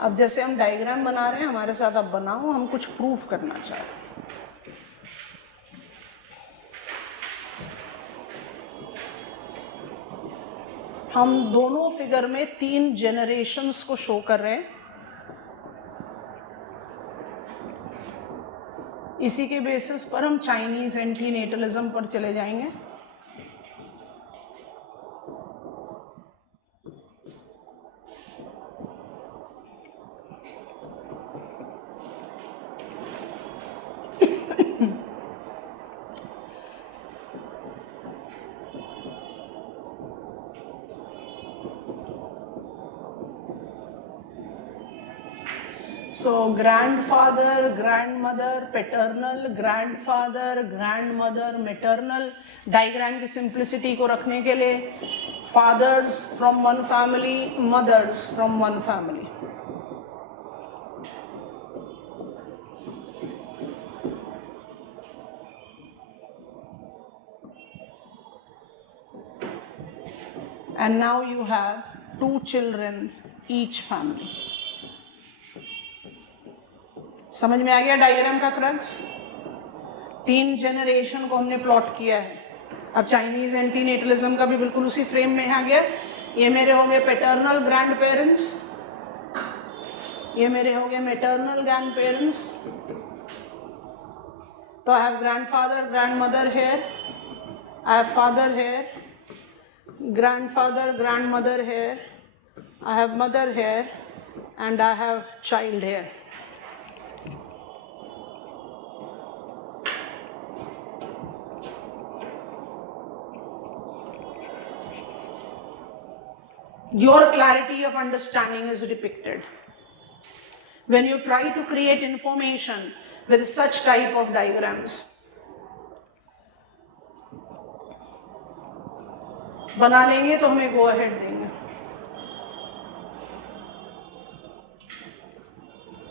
अब जैसे हम डायग्राम बना रहे हैं, हमारे साथ अब बनाओ, हम कुछ प्रूफ करना चाह रहे हैं. हम दोनों फिगर में 3 जनरेशन्स को शो कर रहे हैं. इसी के बेसिस पर हम चाइनीज एंटीनेटलिज्म पर चले जाएंगे. So grandfather, grandmother, paternal, grandfather, grandmother, maternal. Diagram की सिंप्लिसिटी को रखने के लिए fathers from one family, mothers from one family. And now you have 2 children each family. समझ में आ गया डायग्राम का क्रक्स? 3 जनरेशन को हमने प्लॉट किया है. अब चाइनीज एंटीनेटलिज्म का भी बिल्कुल उसी फ्रेम में आ गया. ये मेरे होंगे पैटर्नल ग्रैंड पेरेंट्स, ये मेरे होंगे मैटरनल ग्रैंड पेरेंट्स. तो I have grandfather, grandmother here, I have father here, grandfather, grandmother here, I have mother here and I have child here. Your clarity of understanding is depicted when you try to create information with such type of diagrams. बना लेंगे तो हमें go ahead देंगे.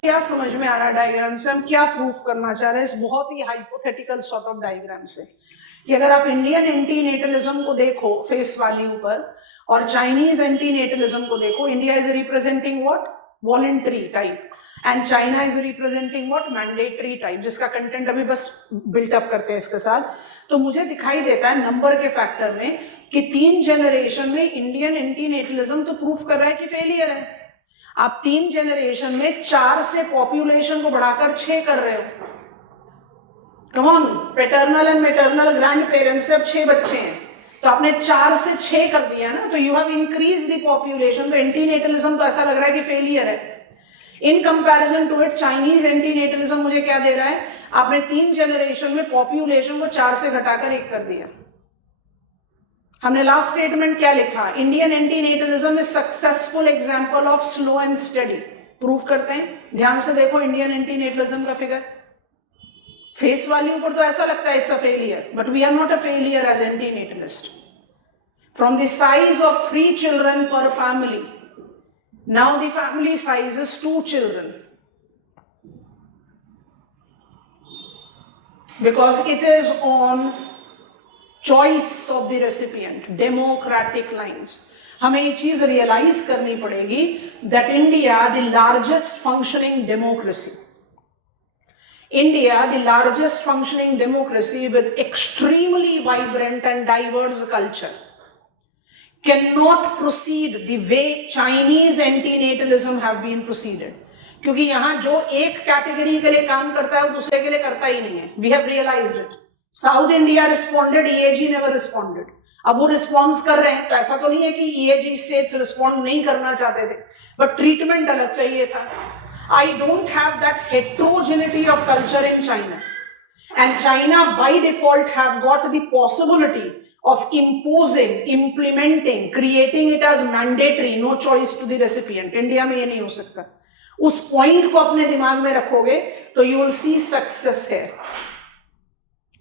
क्या समझ में आ रहा है डायग्राम से? हम क्या प्रूफ करना चाह रहे हैं इस बहुत ही हाइपोथेटिकल सॉर्ट ऑफ डायग्राम से? कि अगर आप इंडियन एंटीनेटलिज्म को देखो फेस वैल्यू पर और चाइनीज एंटीनेटलिज्म को देखो, India is representing what? Voluntary type, and China is representing what? Mandatory type, जिसका कंटेंट अभी बस बिल्टअप करते हैं इसके साथ. तो मुझे दिखाई देता है नंबर के फैक्टर में कि 3 जनरेशन में इंडियन एंटीनेटलिज्म तो प्रूफ कर रहा है कि फेलियर है. आप 3 जनरेशन में 4 से पॉपुलेशन को बढ़ाकर 6 कर रहे हो. Come on, paternal and maternal grand parents से अब 6 बच्चे हैं, तो आपने 4 से 6 कर दिया ना, तो you have increase the population. तो एंटीनेटलिज्म तो ऐसा लग रहा है कि फेलियर है. In comparison to it Chinese antinatalism मुझे क्या दे रहा है? आपने 3 जनरेशन में पॉपुलेशन को 4 से घटाकर 1 कर दिया. हमने लास्ट स्टेटमेंट क्या लिखा? Indian antinatalism is successful example of slow and steady. Proof करते हैं. ध्यान से देखो इंडियन एंटीनेटलिज्म का फिगर. फेस वैल्यू पर तो ऐसा लगता है it's a failure, but we are not a failure as antinatalist. From the size of 3 children per family, now the family size is 2 children, because it is on choice of the recipient, democratic lines. हमें ये चीज रियलाइज करनी पड़ेगी that India, the largest functioning democracy, India, the largest functioning democracy with extremely vibrant and diverse culture, cannot proceed the way Chinese antinatalism have been proceeded. क्योंकि यहाँ जो एक कैटेगरी के लिए काम करता है वो दूसरे के लिए करता ही नहीं है. We have realized it. South India responded, EAG never responded. अब वो रिस्पॉन्स कर रहे हैं, तो ऐसा तो नहीं है कि EAG states respond नहीं करना चाहते थे, बट ट्रीटमेंट अलग चाहिए था. I don't have that heterogeneity of culture in China, and China by default have got the possibility of imposing, implementing, creating it as mandatory, no choice to the recipient. India में ये नहीं हो सकता. उस पॉइंट को अपने दिमाग में रखोगे तो you will see success here.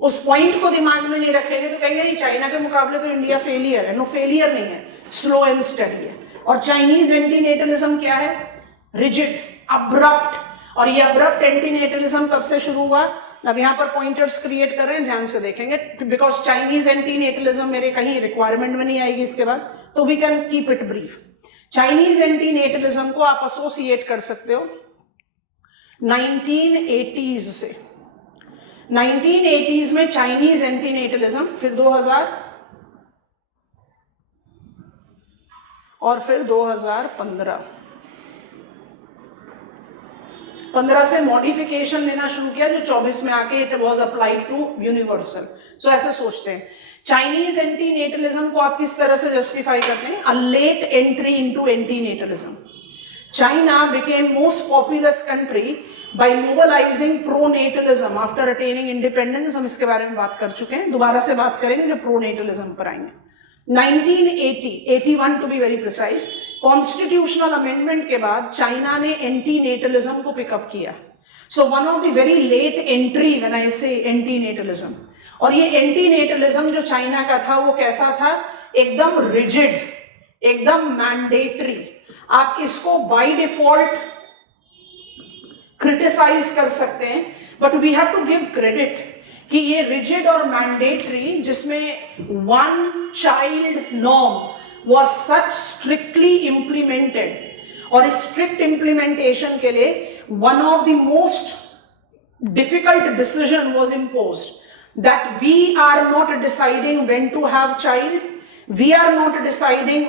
उस पॉइंट को दिमाग में नहीं रखेंगे तो कहेंगे नहीं चाइना के मुकाबले तो इंडिया फेलियर है। नो, फेलियर नहीं है, स्लो एंड स्टडी है। और चाइनीज एंटीनेटलिज्म क्या है? Rigid, abrupt. और ये अब्रप्ट एंटीनेटलिज्म कब से शुरू हुआ? अब यहाँ पर पॉइंटर्स क्रिएट कर रहे हैं, ध्यान से देखेंगे, बिकॉज चाइनीज एंटीनेटलिज्म मेरे कहीं रिक्वायरमेंट में नहीं आएगी इसके बाद, तो we can keep it brief. Chinese antinatalism को आप एसोसिएट कर सकते हो 1980s से। 1980s में चाइनीज एंटीनेटलिज्म, फिर 2000 और फिर 2015 से मॉडिफिकेशन लेना शुरू किया, जो 24 में आके it was applied to universal. So ऐसे सोचते हैं। चाइनीज एंटीनेटलिज्म को आप किस तरह से जस्टिफाई करते हैं? A late entry into antinatalism. China became most populous country by mobilising pronatalism after attaining independence. हम इसके बारे में बात कर चुके हैं, दोबारा से बात करेंगे जब प्रोनेटलिज्म पर आएंगे। 1981 to be very precise, constitutional amendment के बाद चाइना ने एंटीनेटलिज्म को पिकअप किया। So one of the very late entry when I say antinatalism. और ये एंटीनेटलिज्म जो चाइना का था वो कैसा था? एकदम रिजिड, एकदम मैंडेटरी। आप इसको बाय डिफॉल्ट क्रिटिसाइज कर सकते हैं, but we have to give credit कि ये रिजिड और मैंडेटरी, जिसमें one child norm was such strictly implemented, और स्ट्रिक्ट इंप्लीमेंटेशन के लिए one of the most difficult decision was imposed, that we are not deciding when to have child, we are not deciding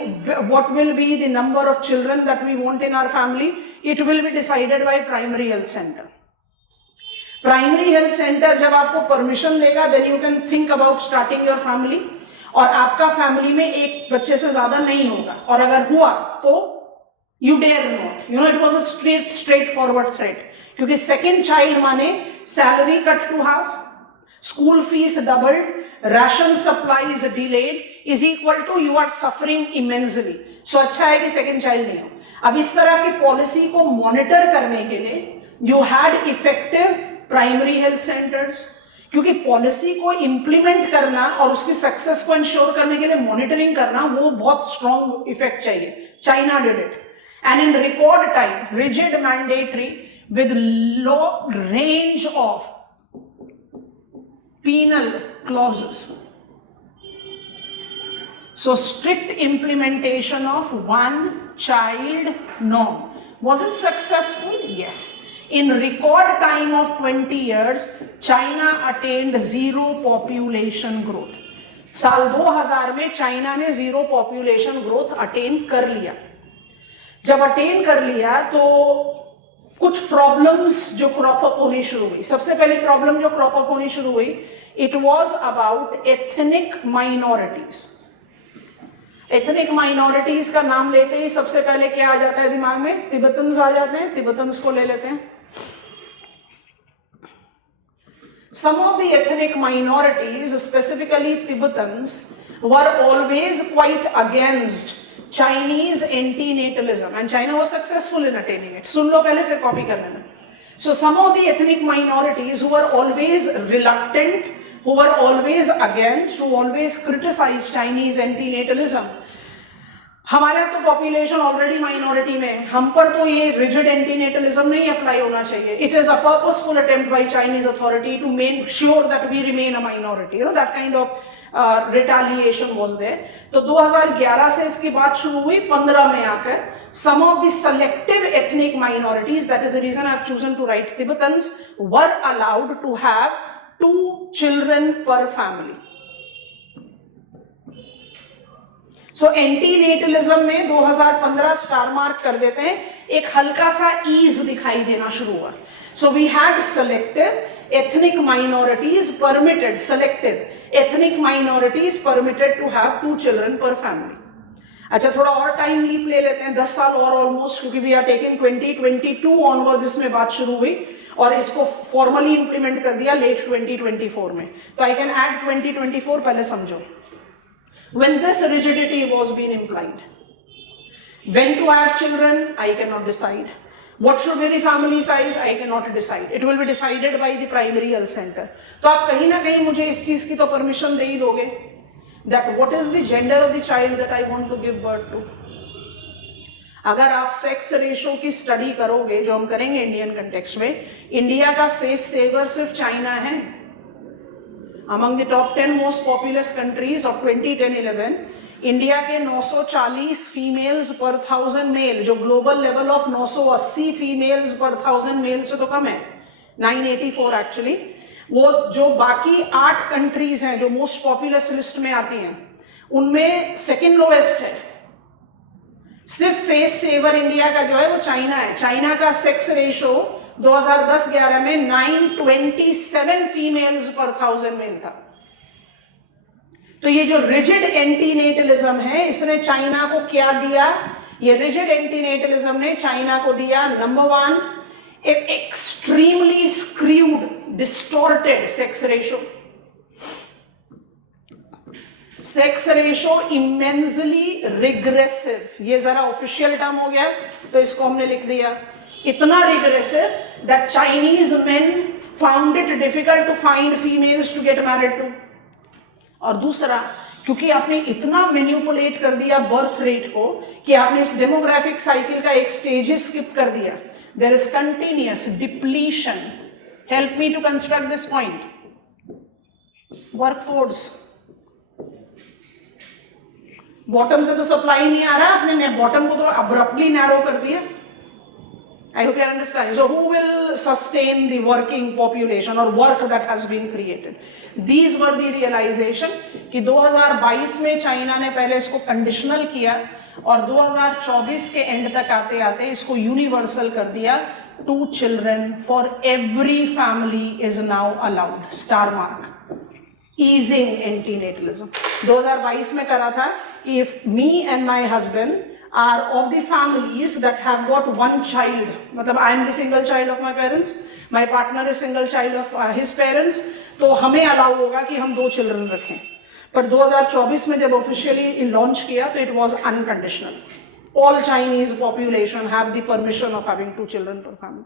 what will be the number of children that we want in our family, it will be decided by primary health center. Primary health center जब आपको परमिशन देगा, then you can think about starting your family, और आपका फैमिली में एक बच्चे से ज्यादा नहीं होगा, और अगर हुआ तो you dare not, you know, it was a straightforward threat, क्योंकि second child माने salary cut to half, school fees doubled, ration supplies delayed, is equal to you are suffering immensely. So अच्छा है कि second child नहीं हो। अब इस तरह की पॉलिसी को मॉनिटर करने के लिए you had effective primary health centers, क्योंकि पॉलिसी को इम्प्लीमेंट करना और उसकी सक्सेस को इंश्योर करने के लिए मॉनिटरिंग करना, वो बहुत स्ट्रॉन्ग इफेक्ट चाहिए। China did it, and in record time, rigid, mandatory, with low range of penal clauses. So strict implementation of one child norm. Was it successful? Yes. In record time of 20 years, China attained zero population growth. साल 2000 में चाइना ने zero population growth attain कर लिया। जब attain कर लिया तो कुछ प्रॉब्लम्स जो क्रॉप अप होनी शुरू हुई। सबसे पहली प्रॉब्लम जो क्रॉप अप होनी शुरू हुई, it was about ethnic minorities. Ethnic minorities का नाम लेते ही सबसे पहले क्या आ जाता है दिमाग में? तिब्बतन्स आ जाते हैं। तिब्बतन्स को ले लेते हैं। Some of the ethnic minorities, specifically Tibetans, were always quite against Chinese antinatalism, and China was successful in attaining it. सुन लो पहले, फिर कॉपी कर लेना। So some of the ethnic minorities who were always reluctant, who were always against, who always criticized Chinese antinatalism, हमारे तो पॉपुलेशन ऑलरेडी माइनॉरिटी में, हम पर तो ये रिजिड एंटीनेटलिज्म नहीं अप्लाई होना चाहिए। It is a purposeful attempt by Chinese authority to make sure that we remain a minority, you know, that kind of retaliation was there. तो 2011 से इसकी बात शुरू हुई, 15 में आकर some of the selective ethnic minorities, that is the reason I have chosen to write Tibetans, were allowed to have 2 children per family. So एंटीनेटलिज्म में 2015 स्टार मार्क कर देते हैं, एक हल्का सा ईज दिखाई देना शुरू हुआ। So we had selective ethnic minorities permitted, selective ethnic minorities permitted to have 2 children per family. अच्छा, थोड़ा और टाइम लीप ले लेते हैं, 10 साल और ऑलमोस्ट, क्योंकि वी आर टेकिंग 2022 ऑनवर्ड्स इसमें बात शुरू हुई और इसको फॉर्मली इंप्लीमेंट कर दिया लेट 2024 में। तो आई कैन ऐड 2024, पहले समझो। When this rigidity was being implied, when to have children, I cannot decide. What should be the family size? I cannot decide. It will be decided by the primary health center. तो आप कहीं ना कहीं मुझे इस चीज की तो परमिशन दे ही दोगे that what is the gender of the child that I want to give birth to. अगर आप सेक्स रेशो की स्टडी करोगे, जो हम करेंगे इंडियन कंटेक्स्ट में, इंडिया का फेस सेवर सिर्फ चाइना है. Among the top 10 most populous countries of 2010-11, India के 940 फीमेल्स पर 1000 मेल, जो ग्लोबल लेवल ऑफ 980 फीमेल्स पर 1000 मेल से तो कम है, 984 एक्चुअली. वो जो बाकी 8 कंट्रीज हैं जो मोस्ट पॉपुलस लिस्ट में आती हैं, उनमें सेकेंड लोएस्ट है. सिर्फ फेस सेवर इंडिया का जो है वो चाइना है. चाइना का सेक्स रेशो 2010-11 में 927 फीमेल्स पर 1000 मेल था. तो ये जो रिजिड एंटीनेटलिज्म है, इसने चाइना को क्या दिया? ये रिजिड एंटीनेटलिज्म ने चाइना को दिया, नंबर 1, एक extremely screwed distorted sex ratio. Sex ratio immensely regressive. ये जरा ऑफिशियल टर्म हो गया तो इसको हमने लिख दिया. इतना regressive that Chinese men found it difficult to find females to get married to. और दूसरा, क्योंकि आपने इतना मैनिपुलेट कर दिया बर्थ रेट को कि आपने इस डेमोग्राफिक साइकिल का एक स्टेज स्किप कर दिया. There is continuous depletion. Help me to construct this point. Workforce bottom से तो सप्लाई नहीं आ रहा, आपने बॉटम को तो अब्रप्टली नैरो कर दिया. I hope you understand. So who will sustain the working population or work that has been created? These were the realization कि 2022 में चाइना ने पहले इसको कंडीशनल किया और 2024 के एंड तक आते आते इसको यूनिवर्सल कर दिया. 2 children for every family is now allowed. Star mark. Easing antinatalism. 2022 में करा था if me and my husband are of the families that have got 1 child, मतलब I am the single child of my parents, my partner is single child of his parents, तो हमें अलाउ होगा कि हम 2 चिल्ड्रन रखें. पर 2024 में जब ऑफिशियली लॉन्च किया तो it was unconditional. All Chinese population have the permission of having 2 children per family.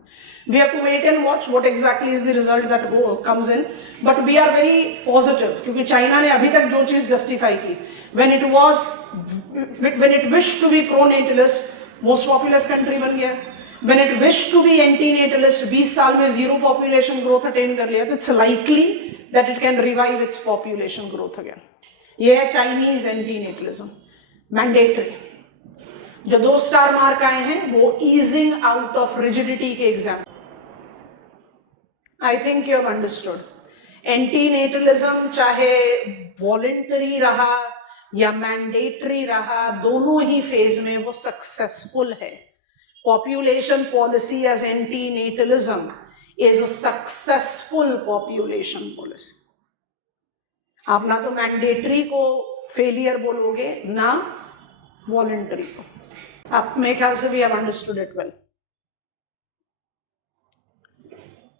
We have to wait and watch what exactly is the result that comes in, but we are very positive क्योंकि चाइना ने अभी तक जो चीज जस्टिफाई की, when it wished to be pro-natalist, most populous country बन गया. When it wished to be anti-natalist, 20 साल में 0 population growth attain कर लिया, तो it's likely that it can revive its population growth again. ये है Chinese anti-natalism, mandatory. जो 2 स्टार मार्क आए हैं वो ईजिंग आउट ऑफ रिजिडिटी के example. I think you have understood. Antinatalism चाहे वॉलंटरी रहा या मैंडेटरी रहा, दोनों ही फेज में वो सक्सेसफुल है. Population policy as antinatalism is a successful population policy. आप ना तो मैंडेटरी को फेलियर बोलोगे ना वॉलंटरी को. आप मेरे ख्याल से भी have understood it well.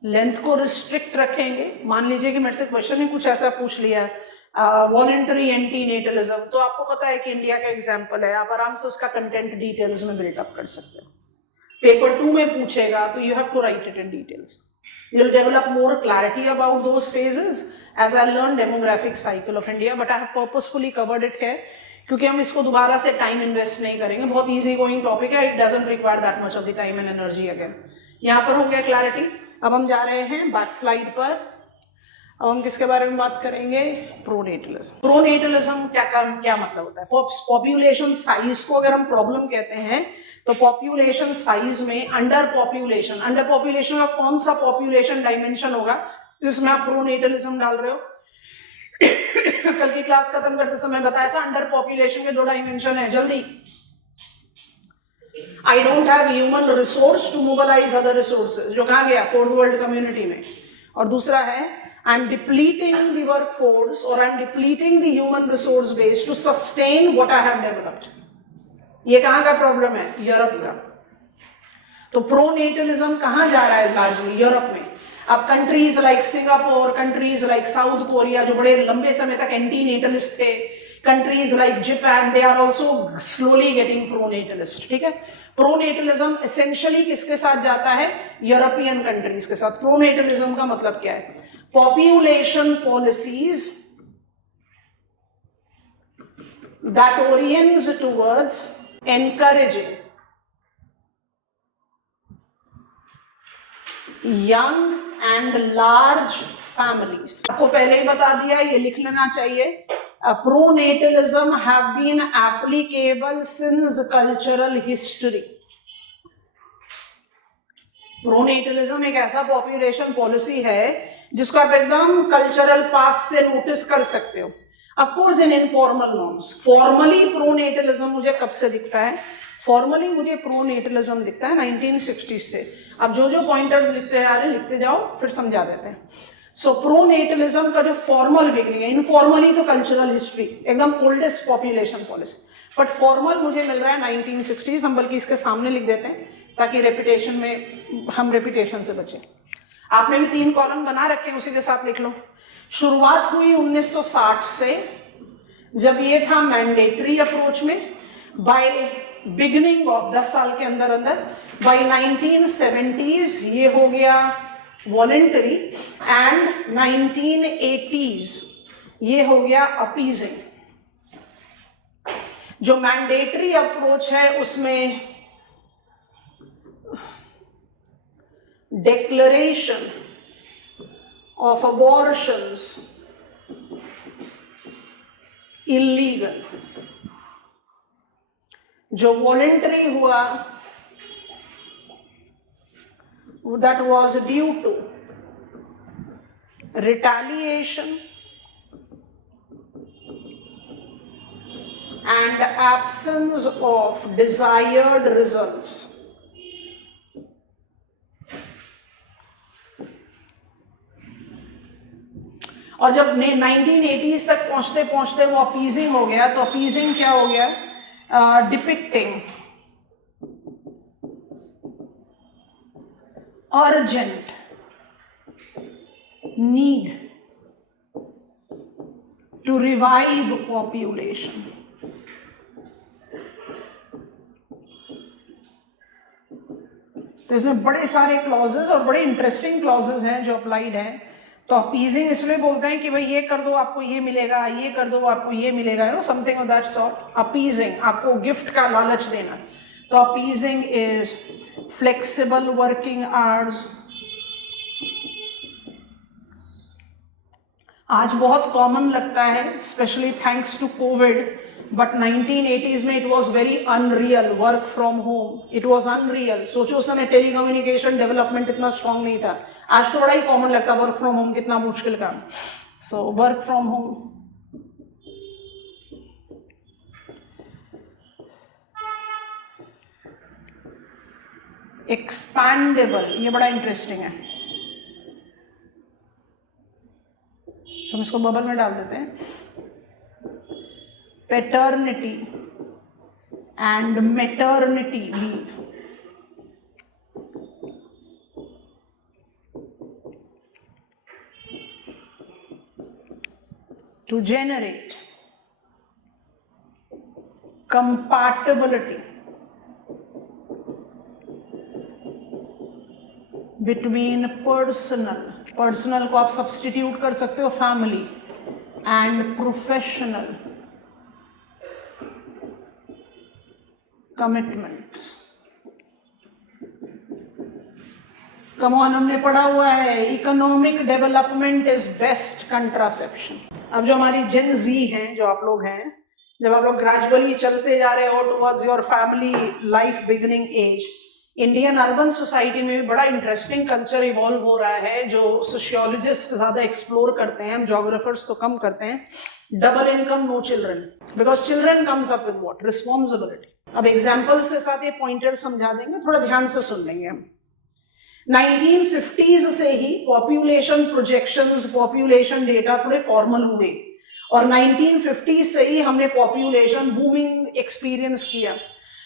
Length को रिस्ट्रिक्ट रखेंगे. मान लीजिए कि मेरे से क्वेश्चन ही कुछ ऐसा पूछ लिया, वॉलंटरी एंटीनेटलिज्म, तो आपको पता है कि इंडिया का एग्जांपल है, आप आराम से उसका कंटेंट डिटेल्स में बिल्डअप कर सकते हो. पेपर 2 में पूछेगा तो you have to write it in details. You will develop more clarity about those phases as I learn demographic cycle of India, but I have purposefully covered it here क्योंकि हम इसको दोबारा से टाइम इन्वेस्ट नहीं करेंगे. बहुत इजी गोइंग टॉपिक है. It doesn't require that much of the time and energy again. यहाँ पर हो गया क्लैरिटी. अब हम जा रहे हैं बैक स्लाइड पर. अब हम किसके बारे में बात करेंगे? प्रोनेटलिज्म. प्रोनेटलिज्म क्या मतलब होता है? पॉपुलेशन साइज को अगर हम प्रॉब्लम कहते हैं तो पॉपुलेशन साइज में अंडर पॉपुलेशन का कौन सा पॉपुलेशन डायमेंशन होगा जिसमें आप प्रोनेटलिज्म डाल रहे हो? कल की क्लास खत्म करते समय बताया था अंडर पॉपुलेशन के 2 डायमेंशन है. जल्दी. I don't have human resource to mobilize other resources, जो कहा गया 4th वर्ल्ड कम्युनिटी में. और दूसरा है I am depleting the workforce और I am depleting the human resource base to sustain what I have developed. ये कहां का प्रॉब्लम है? यूरोप का. तो प्रोनेटलिज्म कहां जा रहा है? लार्जली यूरोप में. अब countries like Singapore, countries like South Korea जो बड़े लंबे समय तक एंटीनेटलिस्ट थे, countries like Japan, they are also slowly getting pronatalist, ठीक है। प्रोनेटलिज्म एसेंशियली किसके साथ जाता है? यूरोपियन कंट्रीज के साथ। प्रोनेटलिज्म का मतलब क्या है? Population policies that orients towards encouraging young and large families. आपको पहले ही बता दिया, ये लिख लेना चाहिए। Pronatalism have been applicable since cultural history. प्रोनेटलिज्म एक ऐसा पॉपुलेशन पॉलिसी है जिसको आप एकदम कल्चरल पास से नोटिस कर सकते हो। Of course in informal norms. Formally pronatalism मुझे कब से दिखता है? Formally मुझे pronatalism दिखता है 1960s से। अब जो जो पॉइंटर्स लिखते आ रहे हैं लिखते जाओ, फिर समझा देते हैं। सो प्रोनेटलिज्म का जो फॉर्मल बिगनिंग है, इनफॉर्मली तो कल्चरल हिस्ट्री एकदम oldest population policy, but formal मुझे मिल रहा है 1960s। हम बल्कि इसके सामने लिख देते हैं ताकि रेपिटेशन में हम रेपिटेशन से बचें। आपने भी 3 कॉलम बना रखे हैं, उसी के साथ लिख लो। शुरुआत हुई 1960 से, जब ये था मैंडेटरी अप्रोच में। बाय बिगनिंग ऑफ 10 साल के अंदर अंदर बाय 1970s ये हो गया वॉलेंटरी, एंड 1980s ये हो गया अपीजिंग। जो मैंडेटरी अप्रोच है उसमें डिक्लेरेशन of abortions illegal, जो voluntary हुआ that was due to retaliation and absence of desired results. और जब 1980s तक पहुंचते पहुंचते वो अपीजिंग हो गया, तो अपीजिंग क्या हो गया? Depicting urgent need to revive population. तो इसमें बड़े सारे क्लॉजेस और बड़े इंटरेस्टिंग क्लॉजेस हैं जो अप्लाइड हैं। तो अपीजिंग इसलिए बोलते हैं कि भाई ये कर दो आपको ये मिलेगा, ये कर दो आपको ये मिलेगा, you know something of that sort. Appeasing, आपको गिफ्ट का लालच देना। तो appeasing is flexible working hours. आज बहुत कॉमन लगता है, specially thanks to Covid, but 1980s में it was very unreal. Work from home, it was unreal. सोचो उस समय टेलीकम्युनिकेशन डेवलपमेंट इतना स्ट्रांग नहीं था। आज तो बड़ा ही कॉमन लगता है वर्क फ्रॉम होम, कितना मुश्किल काम। So work from home, expandable, ये बड़ा इंटरेस्टिंग है। हम इसको बबल में डाल देते हैं। Paternity and maternity leave, to generate compatibility between personal को आप सब्सटीट्यूट कर सकते हो family, and professional commitments. Come on, हमने पढ़ा हुआ है economic development is best contraception. अब जो हमारी जेन जी हैं, जो आप लोग हैं, जब आप लोग ग्रेजुअली चलते जा रहे हो towards your family life beginning age, Indian urban society में भी बड़ा इंटरेस्टिंग कल्चर इवॉल्व हो रहा है जो सोशियोलॉजिस्ट ज्यादा एक्सप्लोर करते हैं, हम जोग्राफर्स तो कम करते हैं। Double income, no children, because children comes up with what? Responsibility. अब एग्जाम्पल्स के साथ ये पॉइंटर समझा देंगे, थोड़ा ध्यान से सुन लेंगे हम। 1950s से ही पॉपुलेशन प्रोजेक्शंस, पॉपुलेशन डेटा थोड़े फॉर्मल हुए, और 1950s से ही हमने पॉपुलेशन बूमिंग एक्सपीरियंस किया।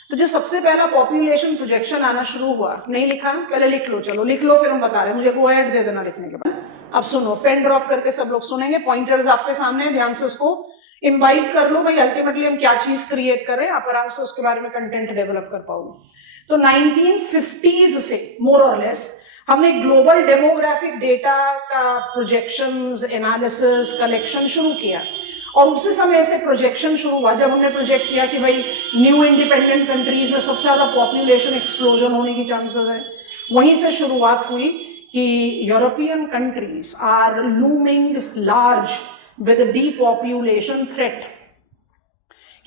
तो जो सबसे पहला पॉपुलेशन प्रोजेक्शन आना शुरू हुआ, नहीं लिखा? पहले लिख लो, चलो लिख लो, फिर हम बता रहे हैं। मुझे को ऐड दे देना लिखने के बाद। अब सुनो, पेन ड्रॉप करके सब लोग सुनेंगे, पॉइंटर्स आपके सामने, ध्यान से उसको इम्बाइब कर लो भाई, अल्टीमेटली हम क्या चीज क्रिएट कर रहे हैं, आप आराम से उसके बारे में कंटेंट डेवलप कर पाओगे। तो 1950s से मोर और लेस हमने ग्लोबल डेमोग्राफिक डेटा का प्रोजेक्शंस, एनालिसिस, कलेक्शन शुरू किया, और उसी समय से प्रोजेक्शन शुरू हुआ जब हमने प्रोजेक्ट किया कि भाई न्यू इंडिपेंडेंट कंट्रीज में सबसे ज्यादा पॉपुलेशन एक्सप्लोजन होने की चांसेस है। वहीं से शुरुआत हुई कि European countries are looming large with depopulation threat,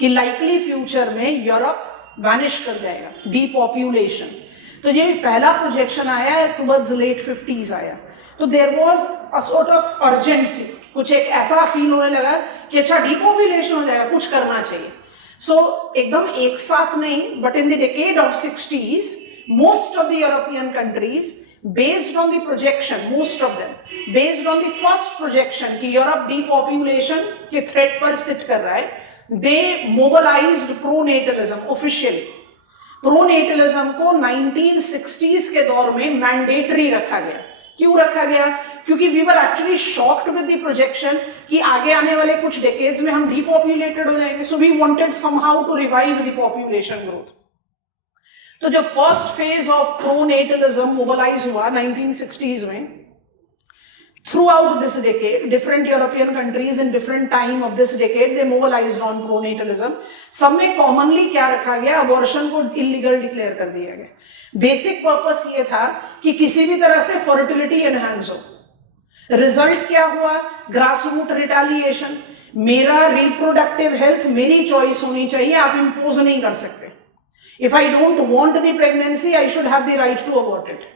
कि लाइकली फ्यूचर में यूरोप वैनिश कर जाएगा, डीपॉपुलेशन। तो ये पहला प्रोजेक्शन आया है टुवर्ड्स लेट 50s आया, तो there was a sort of urgency, कुछ एक ऐसा फील होने लगा कि अच्छा डीपॉपुलेशन हो जाएगा, कुछ करना चाहिए। सो एकदम एक साथ नहीं, but in the decade of 60s most of the European countries, based on the projection, most of them based on the first projection कि यूरोप depopulation के थ्रेट पर सिट कर रहा है, they mobilized pronatalism officially। प्रोनेटलिज्म को 1960s के दौर में मैंडेटरी रखा गया। क्यों रखा गया? क्योंकि we were actually shocked with the projection कि आगे आने वाले कुछ डेकेड्स में हम डीपॉपुलेटेड हो जाएंगे, so we wanted somehow to revive the population growth. तो जो first phase of pronatalism mobilize हुआ 1960s में, throughout this decade different European countries in different time of this decade they mobilized on pronatalism। सब में कॉमनली क्या रखा गया? अबॉर्शन को इलीगल डिक्लेयर कर दिया गया। बेसिक पर्पस ये था कि किसी भी तरह से फर्टिलिटी एनहांस हो। रिजल्ट क्या हुआ? Grass root retaliation. मेरा रिप्रोडक्टिव हेल्थ मेरी चॉइस होनी चाहिए, आप इंपोज नहीं कर सकते। If I don't want the pregnancy I should have the right to abort it.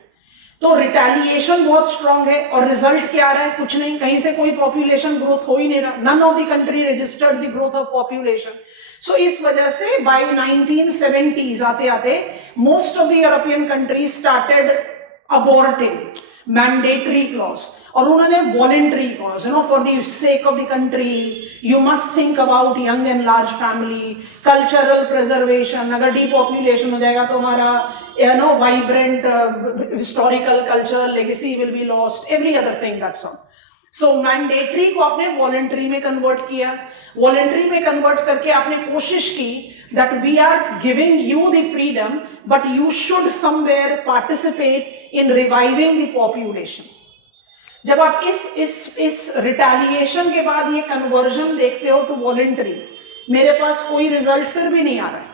तो रिटेलिएशन बहुत स्ट्रांग है, और रिजल्ट क्या आ रहा है? कुछ नहीं, कहीं से कोई पॉपुलेशन ग्रोथ हो ही नहीं रहा। None of the country registered the growth of population. So इस वजह से बाय 1970s आते आते most of the European countries started aborting mandatory clause, और उन्होंने voluntary clause, for the sake of the country you must think about young and large family, cultural preservation. अगर डीपॉपुलेशन हो जाएगा तो हमारा vibrant historical cultural legacy will be lost, every other thing that's all. So mandatory को आपने वॉलेंट्री में कन्वर्ट किया। वॉलेंट्री में कन्वर्ट करके आपने कोशिश की that we are giving you the freedom but you should somewhere participate in reviving the population। जब आप इस रिटेलिएशन के बाद ये कन्वर्जन देखते हो टू वॉलेंट्री, मेरे पास कोई रिजल्ट फिर भी नहीं आ रहा है।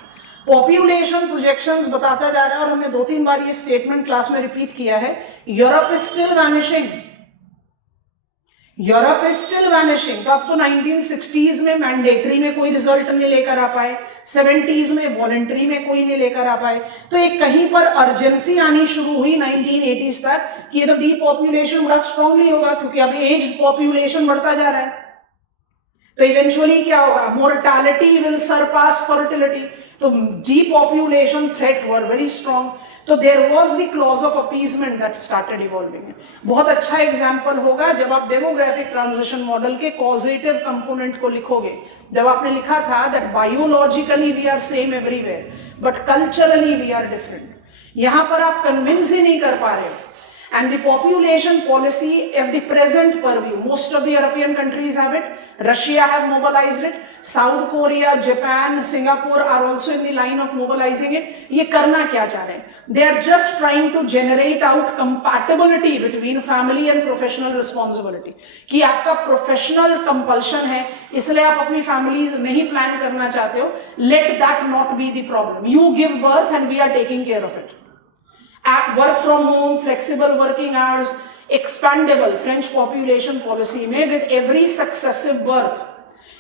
पॉपुलेशन प्रोजेक्शंस बताता जा रहा है, और हमने 2-3 बार ये स्टेटमेंट क्लास में रिपीट किया है, Europe is still vanishing, Europe is still vanishing. तो अब तो 1960s में मैंडेटरी में कोई रिजल्ट नहीं लेकर आ पाए, 70s में वॉलेंट्री में कोई नहीं लेकर आ पाए, तो एक कहीं पर अर्जेंसी आनी शुरू हुई 1980s तक कि ये तो डीपॉपुलेशन बड़ा स्ट्रांगली होगा, क्योंकि अभी एज पॉपुलेशन बढ़ता जा रहा है। तो इवेंचुअली क्या होगा? Mortality will surpass fertility. तो depopulation threat were very strong. तो there was the clause of appeasement that started evolving. बहुत अच्छा एग्जांपल होगा जब आप डेमोग्राफिक ट्रांजिशन मॉडल के कॉजेटिव कंपोनेंट को लिखोगे। जब आपने लिखा था that biologically we are same everywhere but culturally we are different, यहां पर आप कन्विंस ही नहीं कर पा रहे हो। And the population policy of the present purview, most of the European countries have it, Russia have mobilized it, South Korea, Japan, Singapore are also in the line of mobilizing it। ये करना क्या चाह रहे हैं? They are just trying to generate out compatibility between family and professional responsibility। कि आपका professional compulsion है, इसलिए आप अपनी family नहीं plan करना चाहते हो, let that not be the problem। You give birth and we are taking care of it। Work from home, flexible working hours, expendable French population policy में with every successive birth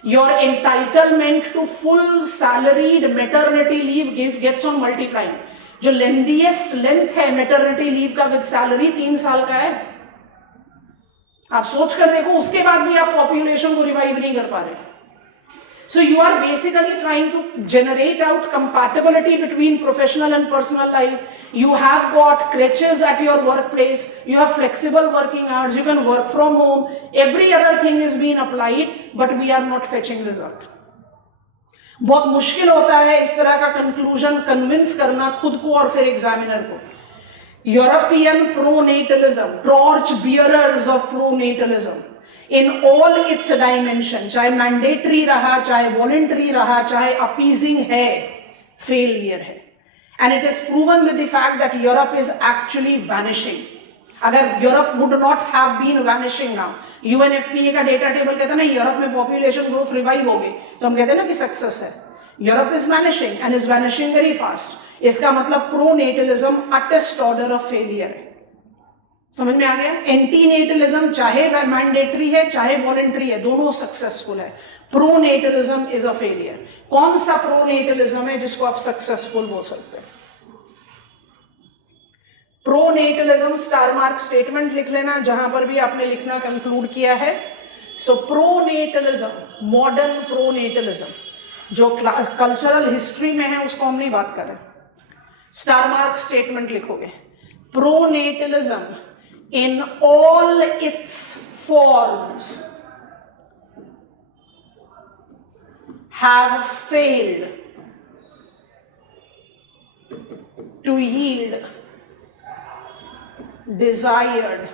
your entitlement to full salaried maternity leave gets on multiplying. जो लेंथीएस्ट लेंथ है मैटरनिटी लीव का विद सैलरी 3 साल का है। आप सोच कर देखो, उसके बाद भी आप पॉपुलेशन को रिवाइव नहीं कर पा रहे। So you are basically trying to generate out compatibility between professional and personal life. You have got crutches at your workplace, you have flexible working hours, you can work from home, every other thing is being applied, but we are not fetching result। बहुत मुश्किल होता है इस तरह का कंक्लूजन कन्विंस करना खुद को और फिर एग्जामिनर को। European pronatalism, torch bearers of pronatalism, in all its dimension, चाहे मैंडेटरी रहा, चाहे वॉलेंट्री रहा, चाहे अपीजिंग है, फेलियर है. And it is proven with the fact that Europe is actually vanishing. अगर Europe would not have been vanishing now, UNFPA का डेटा टेबल कहता है ना यूरोप में पॉपुलेशन ग्रोथ रिवाइव हो गई, तो हम कहते हैं ना कि सक्सेस है. Europe is vanishing and is vanishing very fast. इसका मतलब प्रोनेटलिज्म अटेस्ट ऑर्डर ऑफ फेलियर है. समझ में आ गया? एंटीनेटलिज्म चाहे वह मैंडेटरी है चाहे वॉलेंट्री है, दोनों सक्सेसफुल है. प्रोनेटलिज्म इज अ फेलियर. कौन सा प्रोनेटलिज्म है जिसको आप सक्सेसफुल बोल सकते हैं? प्रोनेटलिज्म स्टार मार्क स्टेटमेंट लिख लेना जहां पर भी आपने लिखना कंक्लूड किया है. सो प्रोनेटलिज्म, मॉडर्न प्रोनेटलिज्म जो कल्चरल हिस्ट्री में है उसको हम नहीं बात कर रहे. स्टार मार्क स्टेटमेंट लिखोगे. प्रोनेटलिज्म in all its forms have failed to yield desired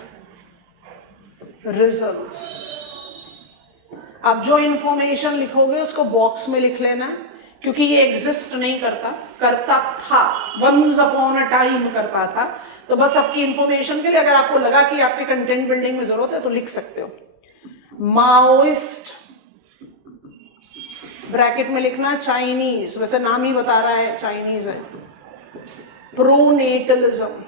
results. अब जो इंफॉर्मेशन लिखोगे उसको बॉक्स में लिख लेना, क्योंकि ये एग्जिस्ट नहीं करता, करता था, वंस अपॉन अ टाइम करता था. तो बस आपकी इंफॉर्मेशन के लिए, अगर आपको लगा कि आपके कंटेंट बिल्डिंग में जरूरत है तो लिख सकते हो. माओइस्ट ब्रैकेट में लिखना, चाइनीज, वैसे नाम ही बता रहा है चाइनीज है. प्रोनेटलिज्म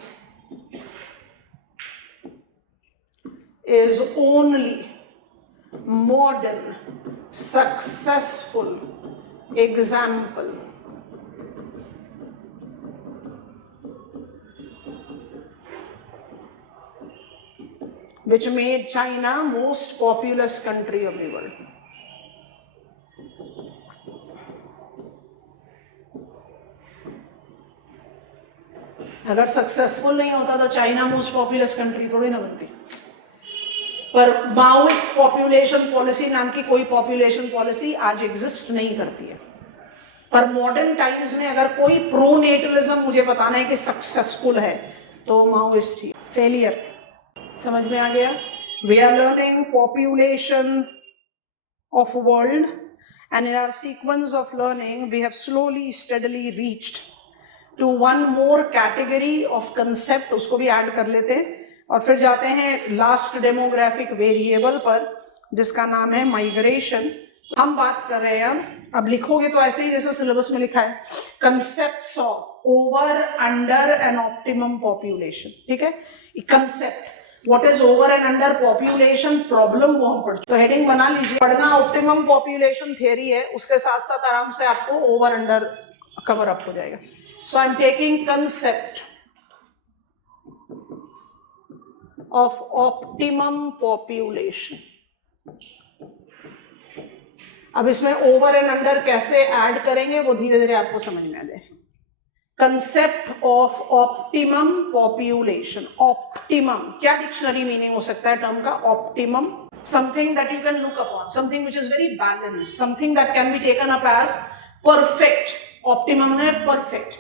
is only modern successful example which made China most populous country of the world. अगर सक्सेसफुल नहीं होता तो चाइना मोस्ट पॉपुलस कंट्री थोड़ी ना बनती. पर माओइस्ट पॉपुलेशन पॉलिसी नाम की कोई पॉपुलेशन पॉलिसी आज एग्जिस्ट नहीं करती है. पर मॉडर्न टाइम्स में अगर कोई प्रोनेटलिज्म मुझे बताना है कि सक्सेसफुल है तो माओइस्ट ही. फेलियर समझ में आ गया? We are learning population of world and in our sequence of learning we have slowly steadily reached to one more category of concept. उसको भी ऐड कर लेते हैं और फिर जाते हैं लास्ट डेमोग्राफिक वेरिएबल पर जिसका नाम है माइग्रेशन. हम बात कर रहे हैं, अब लिखोगे तो ऐसे ही जैसे सिलेबस में लिखा है, concepts of over under and optimum population. ठीक है, concept what is over and under population, problem वो हम पढ़ते. तो हेडिंग बना लीजिए, पढ़ना ऑप्टिमम पॉपुलेशन थियरी है, उसके साथ साथ आराम से आपको ओवर अंडर कवर अप हो जाएगा. So I am taking concept of optimum population. अब इसमें ओवर एंड अंडर कैसे ऐड करेंगे वो धीरे धीरे आपको समझ में आ जाए. Concept of optimum population. Optimum क्या डिक्शनरी मीनिंग हो सकता है टर्म का? Optimum, something that you can look upon, something which is very balance, something that can be taken up as perfect. Optimum है परफेक्ट.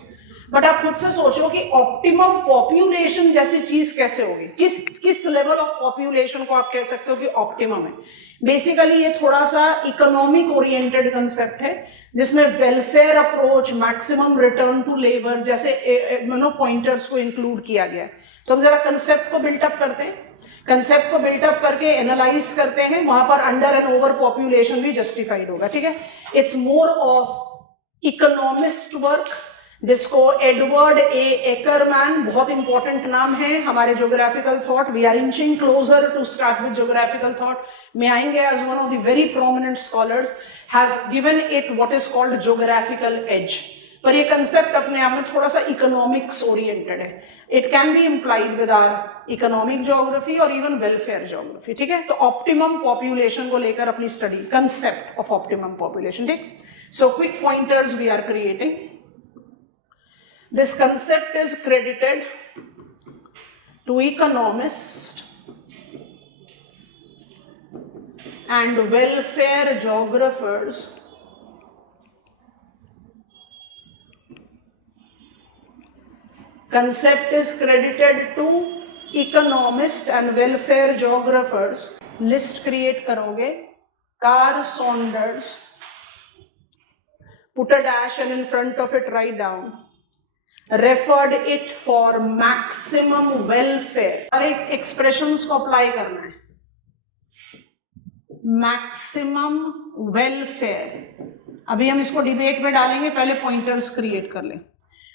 बट आप खुद से सोचो कि ऑप्टिमम पॉपुलेशन जैसी चीज कैसे होगी? किस लेवल ऑफ पॉपुलेशन को आप कह सकते हो कि ऑप्टिमम है? बेसिकली ये थोड़ा सा इकोनॉमिक ओरिएंटेड कंसेप्ट है जिसमें welfare approach, maximum return to labour जैसे पॉइंटर्स को इंक्लूड किया गया है. तो हम जरा कंसेप्ट को बिल्टअप करते हैं. कंसेप्ट को बिल्टअप करके एनालाइज करते हैं, वहां पर अंडर एंड ओवर पॉपुलेशन भी जस्टिफाइड होगा. ठीक है, it's more of economist work जिसको एडवर्ड ए एकरमैन, बहुत इंपॉर्टेंट नाम है हमारे geographical thought, we are inching closer to start with geographical thought में आएंगे, as one of the very prominent scholars has given it what is called geographical age. पर ये कंसेप्ट अपने आप में थोड़ा सा इकोनॉमिक्स ओरिएंटेड है. It can be implied with our economic geography और इवन वेलफेयर ज्योग्राफी. ठीक है, तो ऑप्टिमम पॉपुलेशन को लेकर अपनी study, concept of optimum population. ठीक, so quick pointers we are creating. This concept is credited to economists and welfare geographers concept is credited to economists and welfare geographers list create करोगे, Carl Saunders, put a dash and in front of it write down, referred it for maximum welfare. सारे expressions को apply करना है. Maximum welfare. अभी हम इसको डिबेट में डालेंगे, पहले पॉइंटर्स क्रिएट कर लें.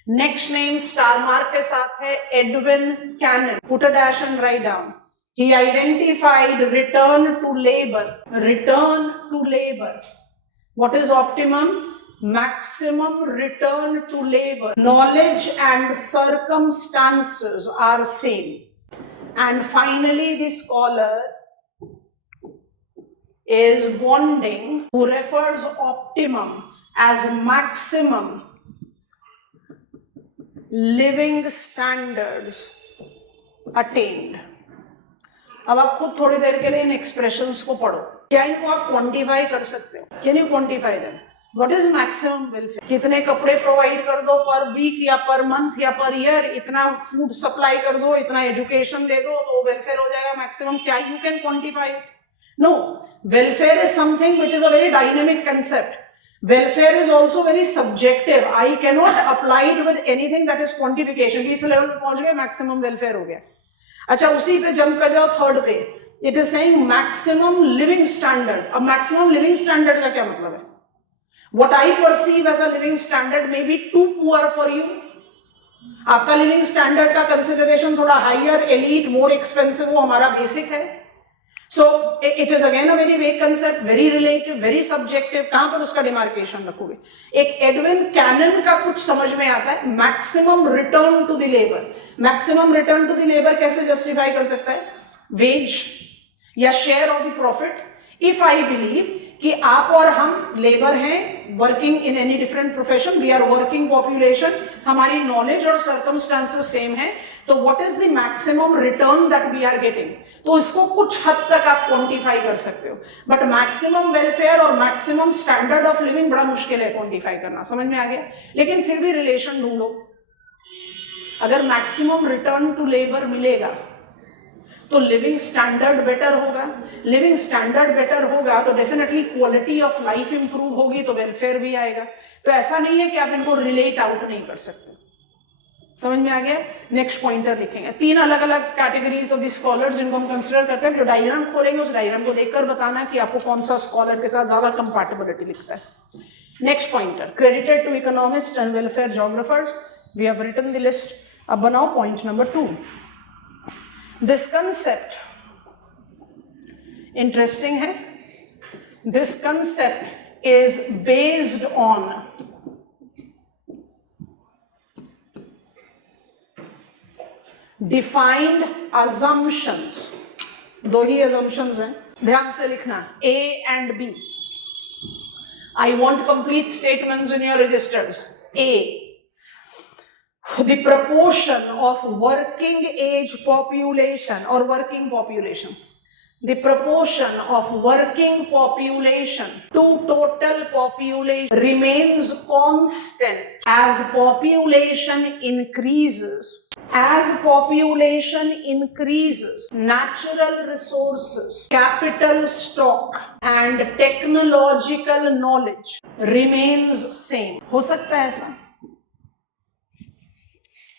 नेक्स्ट नेम स्टार मार्क के साथ है Edwin Cannan. Put a dash and write down. He identified return to labor. Return to labor. What is optimum? Maximum return to labor. Knowledge and circumstances are same. And finally, the scholar is Bonding, who refers optimum as maximum living standards attained. अब आप खुद थोड़ी देर के लिए इन एक्सप्रेशंस को पढ़ो. क्या इनको आप क्वांटिफाई कर सकते हो? Can you quantify them? What is maximum welfare? कितने कपड़े प्रोवाइड कर दो पर वीक या पर मंथ या पर ईयर, इतना फूड सप्लाई कर दो, इतना एजुकेशन दे दो तो वेलफेयर हो जाएगा मैक्सिमम. क्या you can quantify? No. Welfare is something which is a very dynamic concept. Welfare is also very subjective. I can not apply it with anything that is quantification. इस लेवल पे पहुंच गए, मैक्सिमम वेलफेयर हो गया. अच्छा, उसी पे जंप कर जाओ थर्ड पे. It is saying maximum living standard. अब मैक्सिमम लिविंग स्टैंडर्ड का क्या मतलब है? What I perceive as a living standard may be too poor for you. आपका लिविंग स्टैंडर्ड का कंसिडरेशन थोड़ा हाइयर, एलीट, मोर एक्सपेंसिव, वो हमारा बेसिक है. So it is again a very vague concept, very relative, very subjective. कहां पर उसका डिमार्केशन रखोगे? एक एडविन कैनन का कुछ समझ में आता है, maximum return to the labour. Maximum return to the labour कैसे जस्टिफाई कर सकता है? वेज या share of the profit. If I believe कि आप और हम लेबर हैं, working in any different profession, we are working population, हमारी नॉलेज और सर्कमस्टांसेस सेम है, तो what is the maximum return that we are getting? तो इसको कुछ हद तक आप क्वांटिफाई कर सकते हो. बट मैक्सिमम वेलफेयर और मैक्सिमम स्टैंडर्ड ऑफ लिविंग बड़ा मुश्किल है क्वांटिफाई करना. समझ में आ गया? लेकिन फिर भी रिलेशन ढूंढो. अगर मैक्सिमम रिटर्न टू लेबर मिलेगा तो लिविंग स्टैंडर्ड बेटर होगा. लिविंग स्टैंडर्ड बेटर होगा तो definitely quality of life improve होगी, तो वेलफेयर भी आएगा. तो ऐसा नहीं है कि आप इनको रिलेट आउट नहीं कर सकते. समझ में आ गया? नेक्स्ट पॉइंटर लिखेंगे. तीन अलग अलग कैटेगरीज ऑफ द स्कॉलर्स जिनको हम कंसिडर करते हैं. जो डायग्राम खोलेंगे उस डायग्राम को देखकर बताना कि आपको कौन सा स्कॉलर के साथ ज्यादा कंपैटिबिलिटी लिखता है. Next pointer, credited to economist and welfare geographers. We have written the list. अब बनाओ point number 2. This concept interesting है. This concept is based on defined assumptions. दो ही assumptions हैं, ध्यान से लिखना. A and B. I want complete statements in your registers. A, the proportion of working age population or working population. The proportion of working population to total population remains constant as population increases. As population increases, natural resources, capital stock and technological knowledge remains same. हो सकता है ऐसा?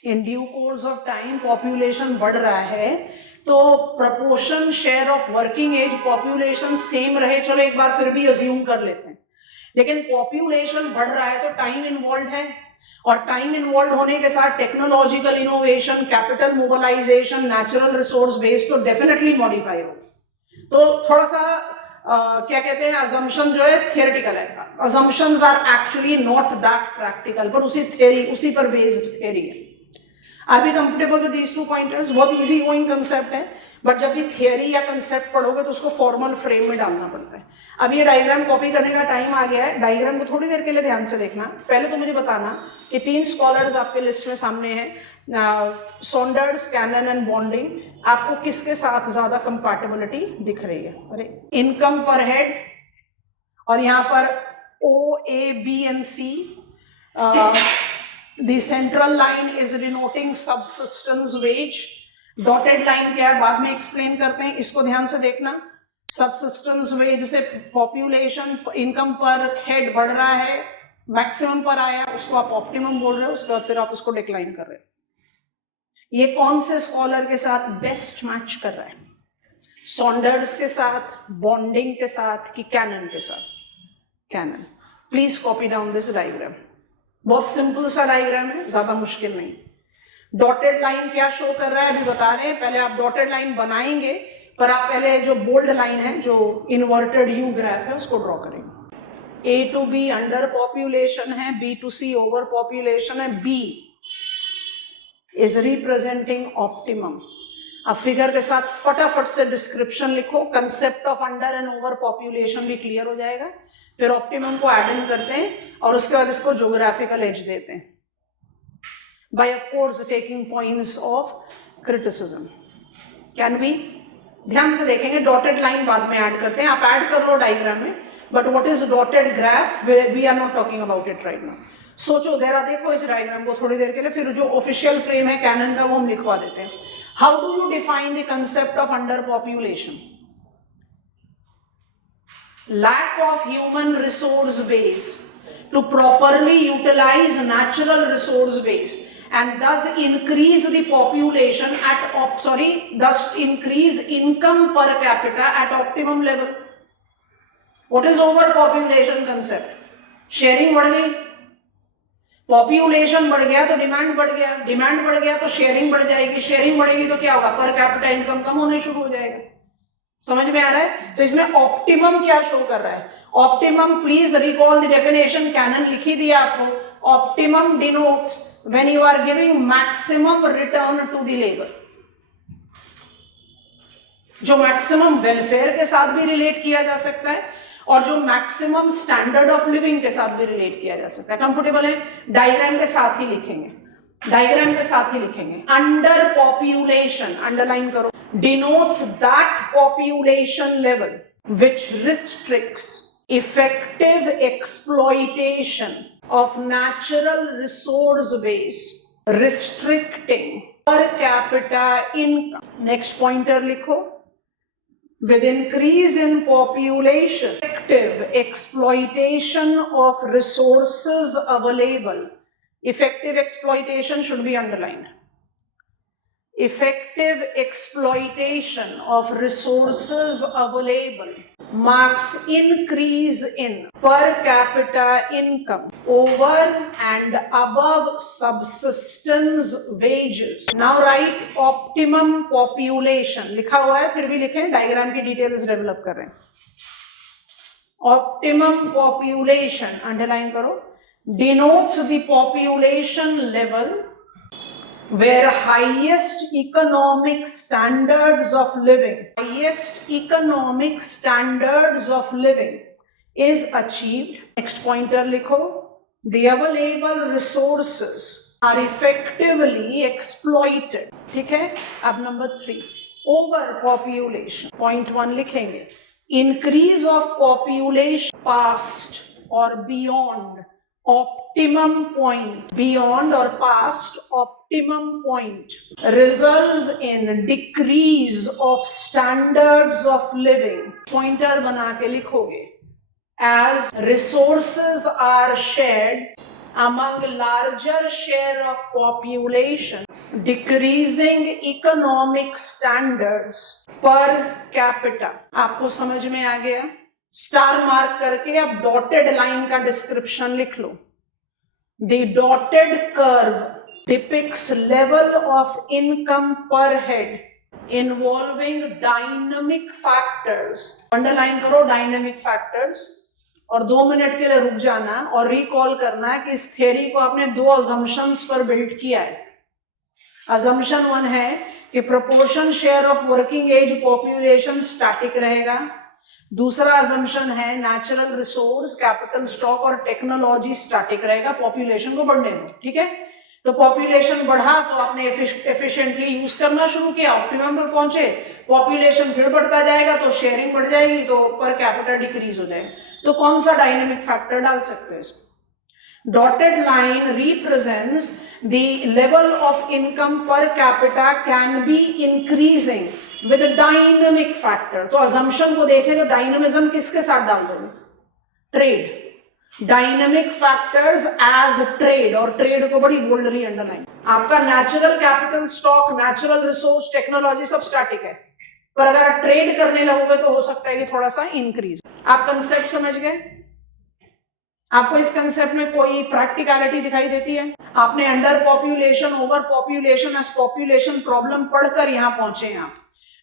In due course of time population बढ़ रहा है तो proportion share of working age population same रहे, चलो एक बार फिर भी assume कर लेते हैं. लेकिन population बढ़ रहा है तो time involved है, और टाइम इन्वॉल्व होने के साथ technological innovation, capital mobilization, natural resource base तो डेफिनेटली मॉडिफाई हो. तो थोड़ा सा क्या कहते हैं, अजम्पशन जो है थियोरेटिकल है. Assumptions are actually not that practical, पर उसी थ्योरी, उसी पर बेस्ड थ्योरी है. Are we comfortable with these two pointers? बहुत इजी गोइंग कंसेप्ट है, बट जब भी थियोरी या कंसेप्ट पढ़ोगे तो उसको फॉर्मल फ्रेम में डालना पड़ता है. अब ये डायग्राम कॉपी करने का टाइम आ गया है. डायग्राम को थोड़ी देर के लिए ध्यान से देखना. पहले तो मुझे बताना कि 3 स्कॉलर्स आपके लिस्ट में सामने हैं, सॉन्डर्स, कैनन एंड बॉन्डिंग. आपको किसके साथ ज्यादा कंपैटिबिलिटी दिख रही है? अरे इनकम पर हेड, और यहाँ पर O, A, B and C. The central line is denoting subsistence wage. Dotted line क्या है बाद में एक्सप्लेन करते हैं, इसको ध्यान से देखना. सबसिस्टेंस वेज से पॉपुलेशन इनकम पर हेड बढ़ रहा है, मैक्सिमम पर आया, उसको आप ऑप्टिमम बोल रहे हो, उसके बाद फिर आप उसको डिक्लाइन कर रहे हो। ये कौन से स्कॉलर के साथ बेस्ट मैच कर रहा है? सॉन्डर्स के साथ, बॉन्डिंग के साथ, कि कैनन के साथ? Cannan. Please copy down this diagram. बहुत सिंपल सा डायग्राम है, ज्यादा मुश्किल नहीं। डॉटेड लाइन क्या शो कर रहा है अभी बता रहे हैं, पहले आप डॉटेड लाइन बनाएंगे, पर आप पहले जो बोल्ड लाइन है, जो इन्वर्टेड यू ग्राफ है, उसको ड्रॉ करेंगे। A to B under population है, B to C over population है, बी इज रिप्रेजेंटिंग ऑप्टिमम। अब फिगर के साथ फटाफट से डिस्क्रिप्शन लिखो, concept of under and over population भी क्लियर हो जाएगा। फिर ऑप्टिमम को एड इन करते हैं और उसके बाद इसको ज्योग्राफिकल एज देते हैं, by of course taking points of criticism. Can we? ध्यान से देखेंगे, डॉटेड लाइन बाद में ऐड करते हैं, आप ऐड कर लो डायग्राम में, but what is dotted graph, we are not talking about it right now. सोचो जरा, देखो इस डायग्राम को थोड़ी देर के लिए, फिर जो ऑफिशियल फ्रेम है कैनन का वो हम लिखवा देते हैं। How do you define the concept of under population? lack of human resource base to properly utilize natural resource base and thus increase the population at thus increase income per capita at optimum level. What is overpopulation concept? Sharing बढ़ गई, पॉपुलेशन बढ़ गया तो डिमांड बढ़ गया, डिमांड बढ़ गया तो शेयरिंग बढ़ जाएगी, शेयरिंग बढ़ेगी तो क्या होगा? पर कैपिटा इनकम कम होने शुरू हो जाएगा। समझ में आ रहा है? तो इसमें ऑप्टिमम क्या शो कर रहा है? Optimum, please recall the definition, Cannan लिख ही दिया आपको। Optimum denotes when you are giving maximum return to the labour, जो मैक्सिमम वेलफेयर के साथ भी रिलेट किया जा सकता है और जो मैक्सिमम स्टैंडर्ड ऑफ लिविंग के साथ भी रिलेट किया जा सकता है। कंफर्टेबल है? डायग्राम के साथ ही लिखेंगे, डायग्राम के साथ ही लिखेंगे। अंडर पॉपुलेशन, अंडरलाइन करो, denotes that population level which restricts effective exploitation of natural resource base, restricting per capita income. Next pointer लिखो, with increase in population, effective exploitation of resources available. Effective exploitation should be underlined. Effective exploitation of resources available marks increase in per capita income over and above subsistence wages. Now write optimum population, लिखा हुआ है, फिर भी लिखें, डायग्राम की डिटेल्स डेवलप कर रहे हैं। Optimum population, अंडरलाइन करो, denotes the population level where highest economic standards of living, is achieved. Next pointer लिखो, the available resources are effectively exploited. ठीक है? अब नंबर 3, over population. Point 1 लिखेंगे, increase of population past or beyond optimum point, beyond or past optimum point, results in decrease of standards of living. Pointer बना के लिखोगे, as resources are shared among larger share of population, decreasing economic standards per capita. आपको समझ में आ गया? स्टार मार्क करके अब डॉटेड लाइन का डिस्क्रिप्शन लिख लो। The dotted curve depicts level of income per head involving dynamic factors. Underline करो डायनेमिक फैक्टर्स, और 2 मिनट के लिए रुक जाना और रिकॉल करना है कि इस थ्योरी को आपने 2 अजम्पशंस पर बिल्ड किया है। अजम्पशन 1 है कि proportion share of working age population static रहेगा। दूसरा अजम्पशन है नेचुरल रिसोर्स, कैपिटल स्टॉक और टेक्नोलॉजी स्टैटिक रहेगा, पॉपुलेशन को बढ़ने दो। ठीक है? तो पॉपुलेशन बढ़ा तो आपने एफिशिएंटली यूज करना शुरू किया, ऑप्टिमम पर पहुंचे, पॉपुलेशन फिर बढ़ता जाएगा तो शेयरिंग बढ़ जाएगी तो पर कैपिटा डिक्रीज हो जाएगा। तो कौन सा डायनेमिक फैक्टर डाल सकते हैं इसमें? Dotted line represents the level of income per capita can be increasing with dynamic factor. तो अजम्पशन को देखें तो डायनेमिज्म किसके साथ डाल दोगे? Trade, dynamic factors as trade, और ट्रेड को बड़ी बोल्डली अंडरलाइन। आपका natural capital, stock, natural resource, technology सब स्टैटिक है, पर अगर आप ट्रेड करने लगोगे तो हो सकता है कि थोड़ा सा इंक्रीज। आप कंसेप्ट समझ गए? आपको इस कंसेप्ट में कोई प्रैक्टिकलिटी दिखाई देती है? आपने under population, over population as population problem पढ़कर यहां पहुंचे हैं आप।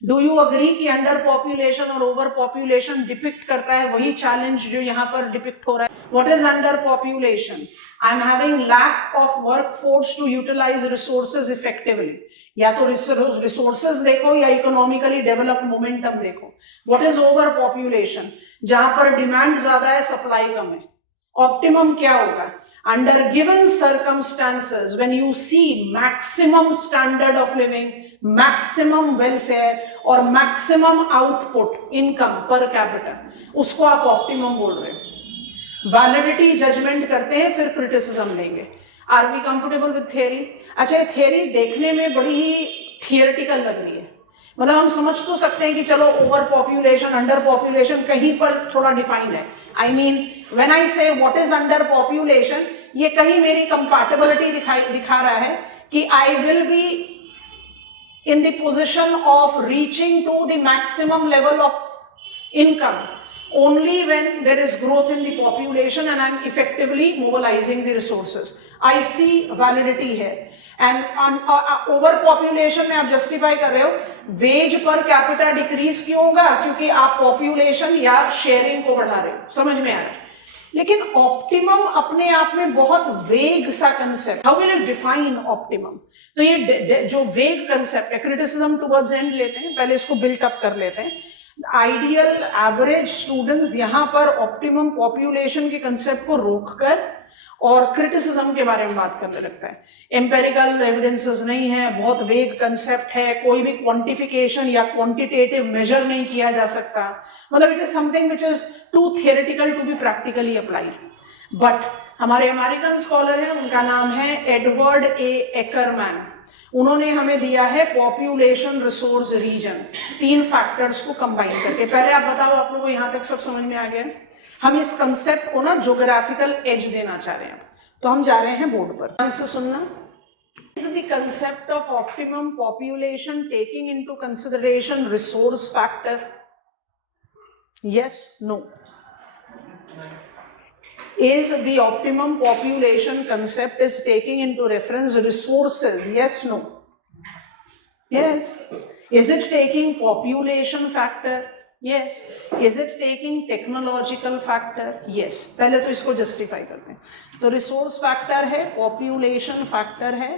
डू यू अग्री कि अंडर पॉपुलेशन और ओवर पॉपुलेशन डिपिक्ट करता है वही चैलेंज जो यहां पर डिपिक्ट हो रहा है? What is under population? I am having lack of workforce to utilize resources effectively. या तो रिसोर्सेज देखो या इकोनॉमिकली डेवलप्ड मोमेंटम देखो। What is over population? जहां पर डिमांड ज्यादा है, सप्लाई कम है। ऑप्टिमम क्या होगा? Under given circumstances, when you see maximum standard of living, maximum welfare और maximum output income per capita, उसको आप ऑप्टिमम बोल रहे हो। वैलिडिटी जजमेंट करते हैं, फिर क्रिटिसिज्म लेंगे। Are we comfortable with theory? अच्छा, ये थियरी देखने में बड़ी ही थियरिटिकल लग रही है, मतलब हम समझ तो सकते हैं कि चलो ओवर पॉपुलेशन, अंडर पॉपुलेशन कहीं पर थोड़ा डिफाइंड है। आई मीन व्हेन आई से व्हाट इज अंडर पॉपुलेशन, ये कहीं मेरी कंपैटिबिलिटी दिखा रहा है कि I will be in the position of reaching to the maximum level of income only when there is growth in the population and I am effectively mobilizing the resources. I see validity here. And over population में आप justify कर रहे हो, wage per capita decrease क्यों होगा? क्योंकि आप population या sharing को बढ़ा रहे हो। समझ में आ रहा है? लेकिन optimum अपने आप में बहुत vague सा concept. How will it define optimum? तो ये जो vague concept है, criticism towards end लेते हैं, पहले इसको build up कर लेते हैं। आइडियल एवरेज स्टूडेंट्स यहां पर ऑप्टिमम पॉपुलेशन के कंसेप्ट को रोककर और क्रिटिसिज्म के बारे में बात करने लगता है। एम्पेरिकल एविडेंसेस नहीं है, बहुत वेग कंसेप्ट है, कोई भी क्वांटिफिकेशन या क्वांटिटेटिव मेजर नहीं किया जा सकता, मतलब it is something which is too theoretical to be practically applied. But हमारे अमेरिकन स्कॉलर हैं, उनका नाम है एडवर्ड ए एकरमैन। उन्होंने हमें दिया है पॉपुलेशन, रिसोर्स, रीजन, 3 फैक्टर्स को कंबाइन करके। पहले आप बताओ, आप लोगों को यहां तक सब समझ में आ गया? हम इस कंसेप्ट को ना ज्योग्राफिकल एज देना चाह रहे हैं, तो हम जा रहे हैं बोर्ड पर। ध्यान से सुनना। Is the concept of optimum population taking into consideration resource factor? Yes, no? Is the optimum population concept is taking into reference resources? Yes, no? Yes. Is it taking population factor? Yes. Is it taking technological factor? Yes. पहले तो इसको justify करते हैं। तो resource factor है, population factor है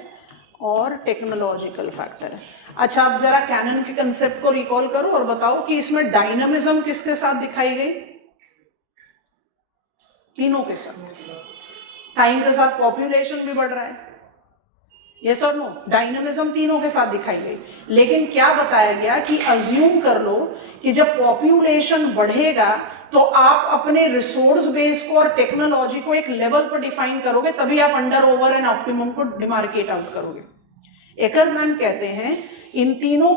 और technological factor है। अच्छा, आप जरा कैनन के concept को recall करो और बताओ कि इसमें dynamism किसके साथ दिखाई गई? तीनों के साथ। टाइम के साथ पॉपुलेशन भी बढ़ रहा है, यस और नो? डायनामिज्म तीनों के साथ दिखाई गई। लेकिन क्या बताया गया कि अज्यूम कर लो कि जब पॉपुलेशन बढ़ेगा तो आप अपने रिसोर्स बेस को और टेक्नोलॉजी को एक लेवल पर डिफाइन करोगे, तभी आप अंडर, ओवर एंड ऑप्टिमम को डिमार्केट आउट करोगे। एकरमैन कहते हैं इन तीनों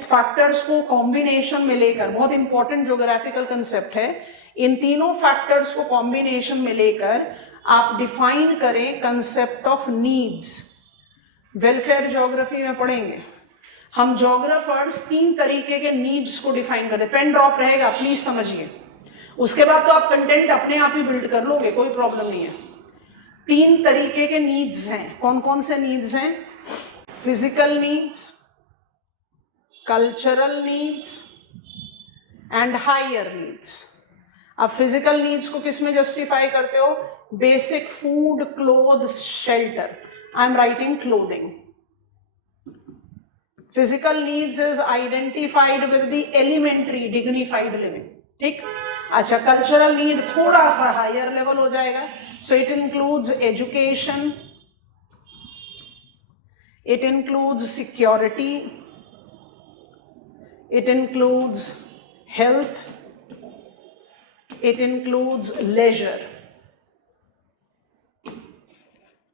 फैक्टर्स को कॉम्बिनेशन में लेकर, बहुत इंपॉर्टेंट ज्योग्राफिकल कंसेप्ट है, इन तीनों फैक्टर्स को कॉम्बिनेशन में लेकर आप डिफाइन करें concept of needs. Welfare geography में पढ़ेंगे हम, ज्योग्राफर्स 3 तरीके के नीड्स को डिफाइन करते हैं। पेन ड्रॉप रहेगा, प्लीज समझिए, उसके बाद तो आप कंटेंट अपने आप ही बिल्ड कर लोगे, कोई प्रॉब्लम नहीं है। 3 तरीके के नीड्स हैं। कौन कौन से नीड्स हैं? Physical needs, cultural needs and higher needs. आप फिजिकल नीड्स को किस में जस्टिफाई करते हो? Basic food, cloth, shelter. I am writing clothing. Physical needs is identified with the elementary dignified living, ठीक। अच्छा, कल्चरल नीड थोड़ा सा हायर लेवल हो जाएगा, so it includes education, it includes security, it includes health, it includes leisure.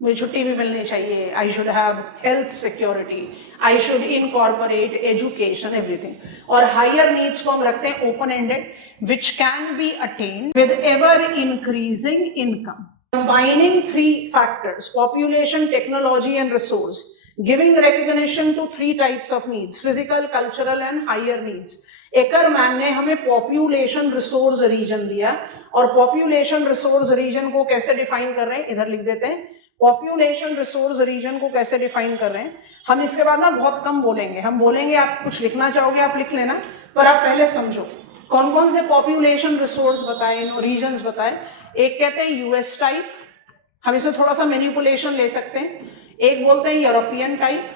मुझे छुट्टी भी मिलनी चाहिए, आई should have health security, I should incorporate education, everything. और हायर नीड्स को हम रखते हैं open ended, which can be attend with ever increasing income, combining three factors: population, technology and resource, giving recognition to three types of needs: physical, cultural and higher needs. Ackerman ने हमें पॉपुलेशन रिसोर्स रीजन दिया, और पॉपुलेशन रिसोर्स रीजन को कैसे डिफाइन कर रहे हैं, इधर लिख देते हैं। पॉपुलेशन रिसोर्स रीजन को कैसे डिफाइन कर रहे हैं, हम इसके बाद ना बहुत कम बोलेंगे, हम बोलेंगे आप कुछ लिखना चाहोगे आप लिख लेना, पर आप पहले समझो कौन कौन से पॉपुलेशन रिसोर्स बताए, रीजन्स बताए। एक कहते हैं यूएस टाइप, हम इसे थोड़ा सा मैनिपुलेशन ले सकते हैं। एक बोलते हैं यूरोपियन टाइप।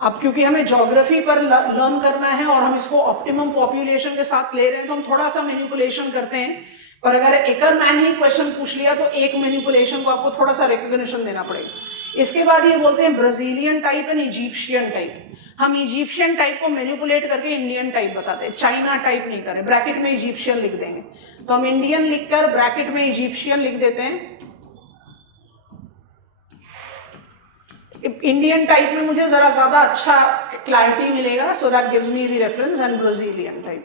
अब क्योंकि हमें ज्योग्राफी पर लर्न करना है और हम इसको ऑप्टिमम पॉपुलेशन के साथ ले रहे हैं, तो हम थोड़ा सा मैनिपुलेशन करते हैं, पर अगर एकरमैन ही क्वेश्चन पूछ लिया तो एक मैनिपुलेशन को आपको थोड़ा सा रिकॉग्निशन देना पड़ेगा। इसके बाद ये बोलते हैं Brazilian type and Egyptian type. हम इजिप्शियन टाइप को मैनिपुलेट करके इंडियन टाइप बताते हैं, चाइना टाइप नहीं करें, ब्रैकेट में इजिप्शियन लिख देंगे। तो हम इंडियन लिखकर ब्रैकेट में इजिप्शियन लिख देते हैं। इंडियन टाइप में मुझे जरा ज्यादा अच्छा क्लैरिटी मिलेगा, so that gives me the reference, and Brazilian type.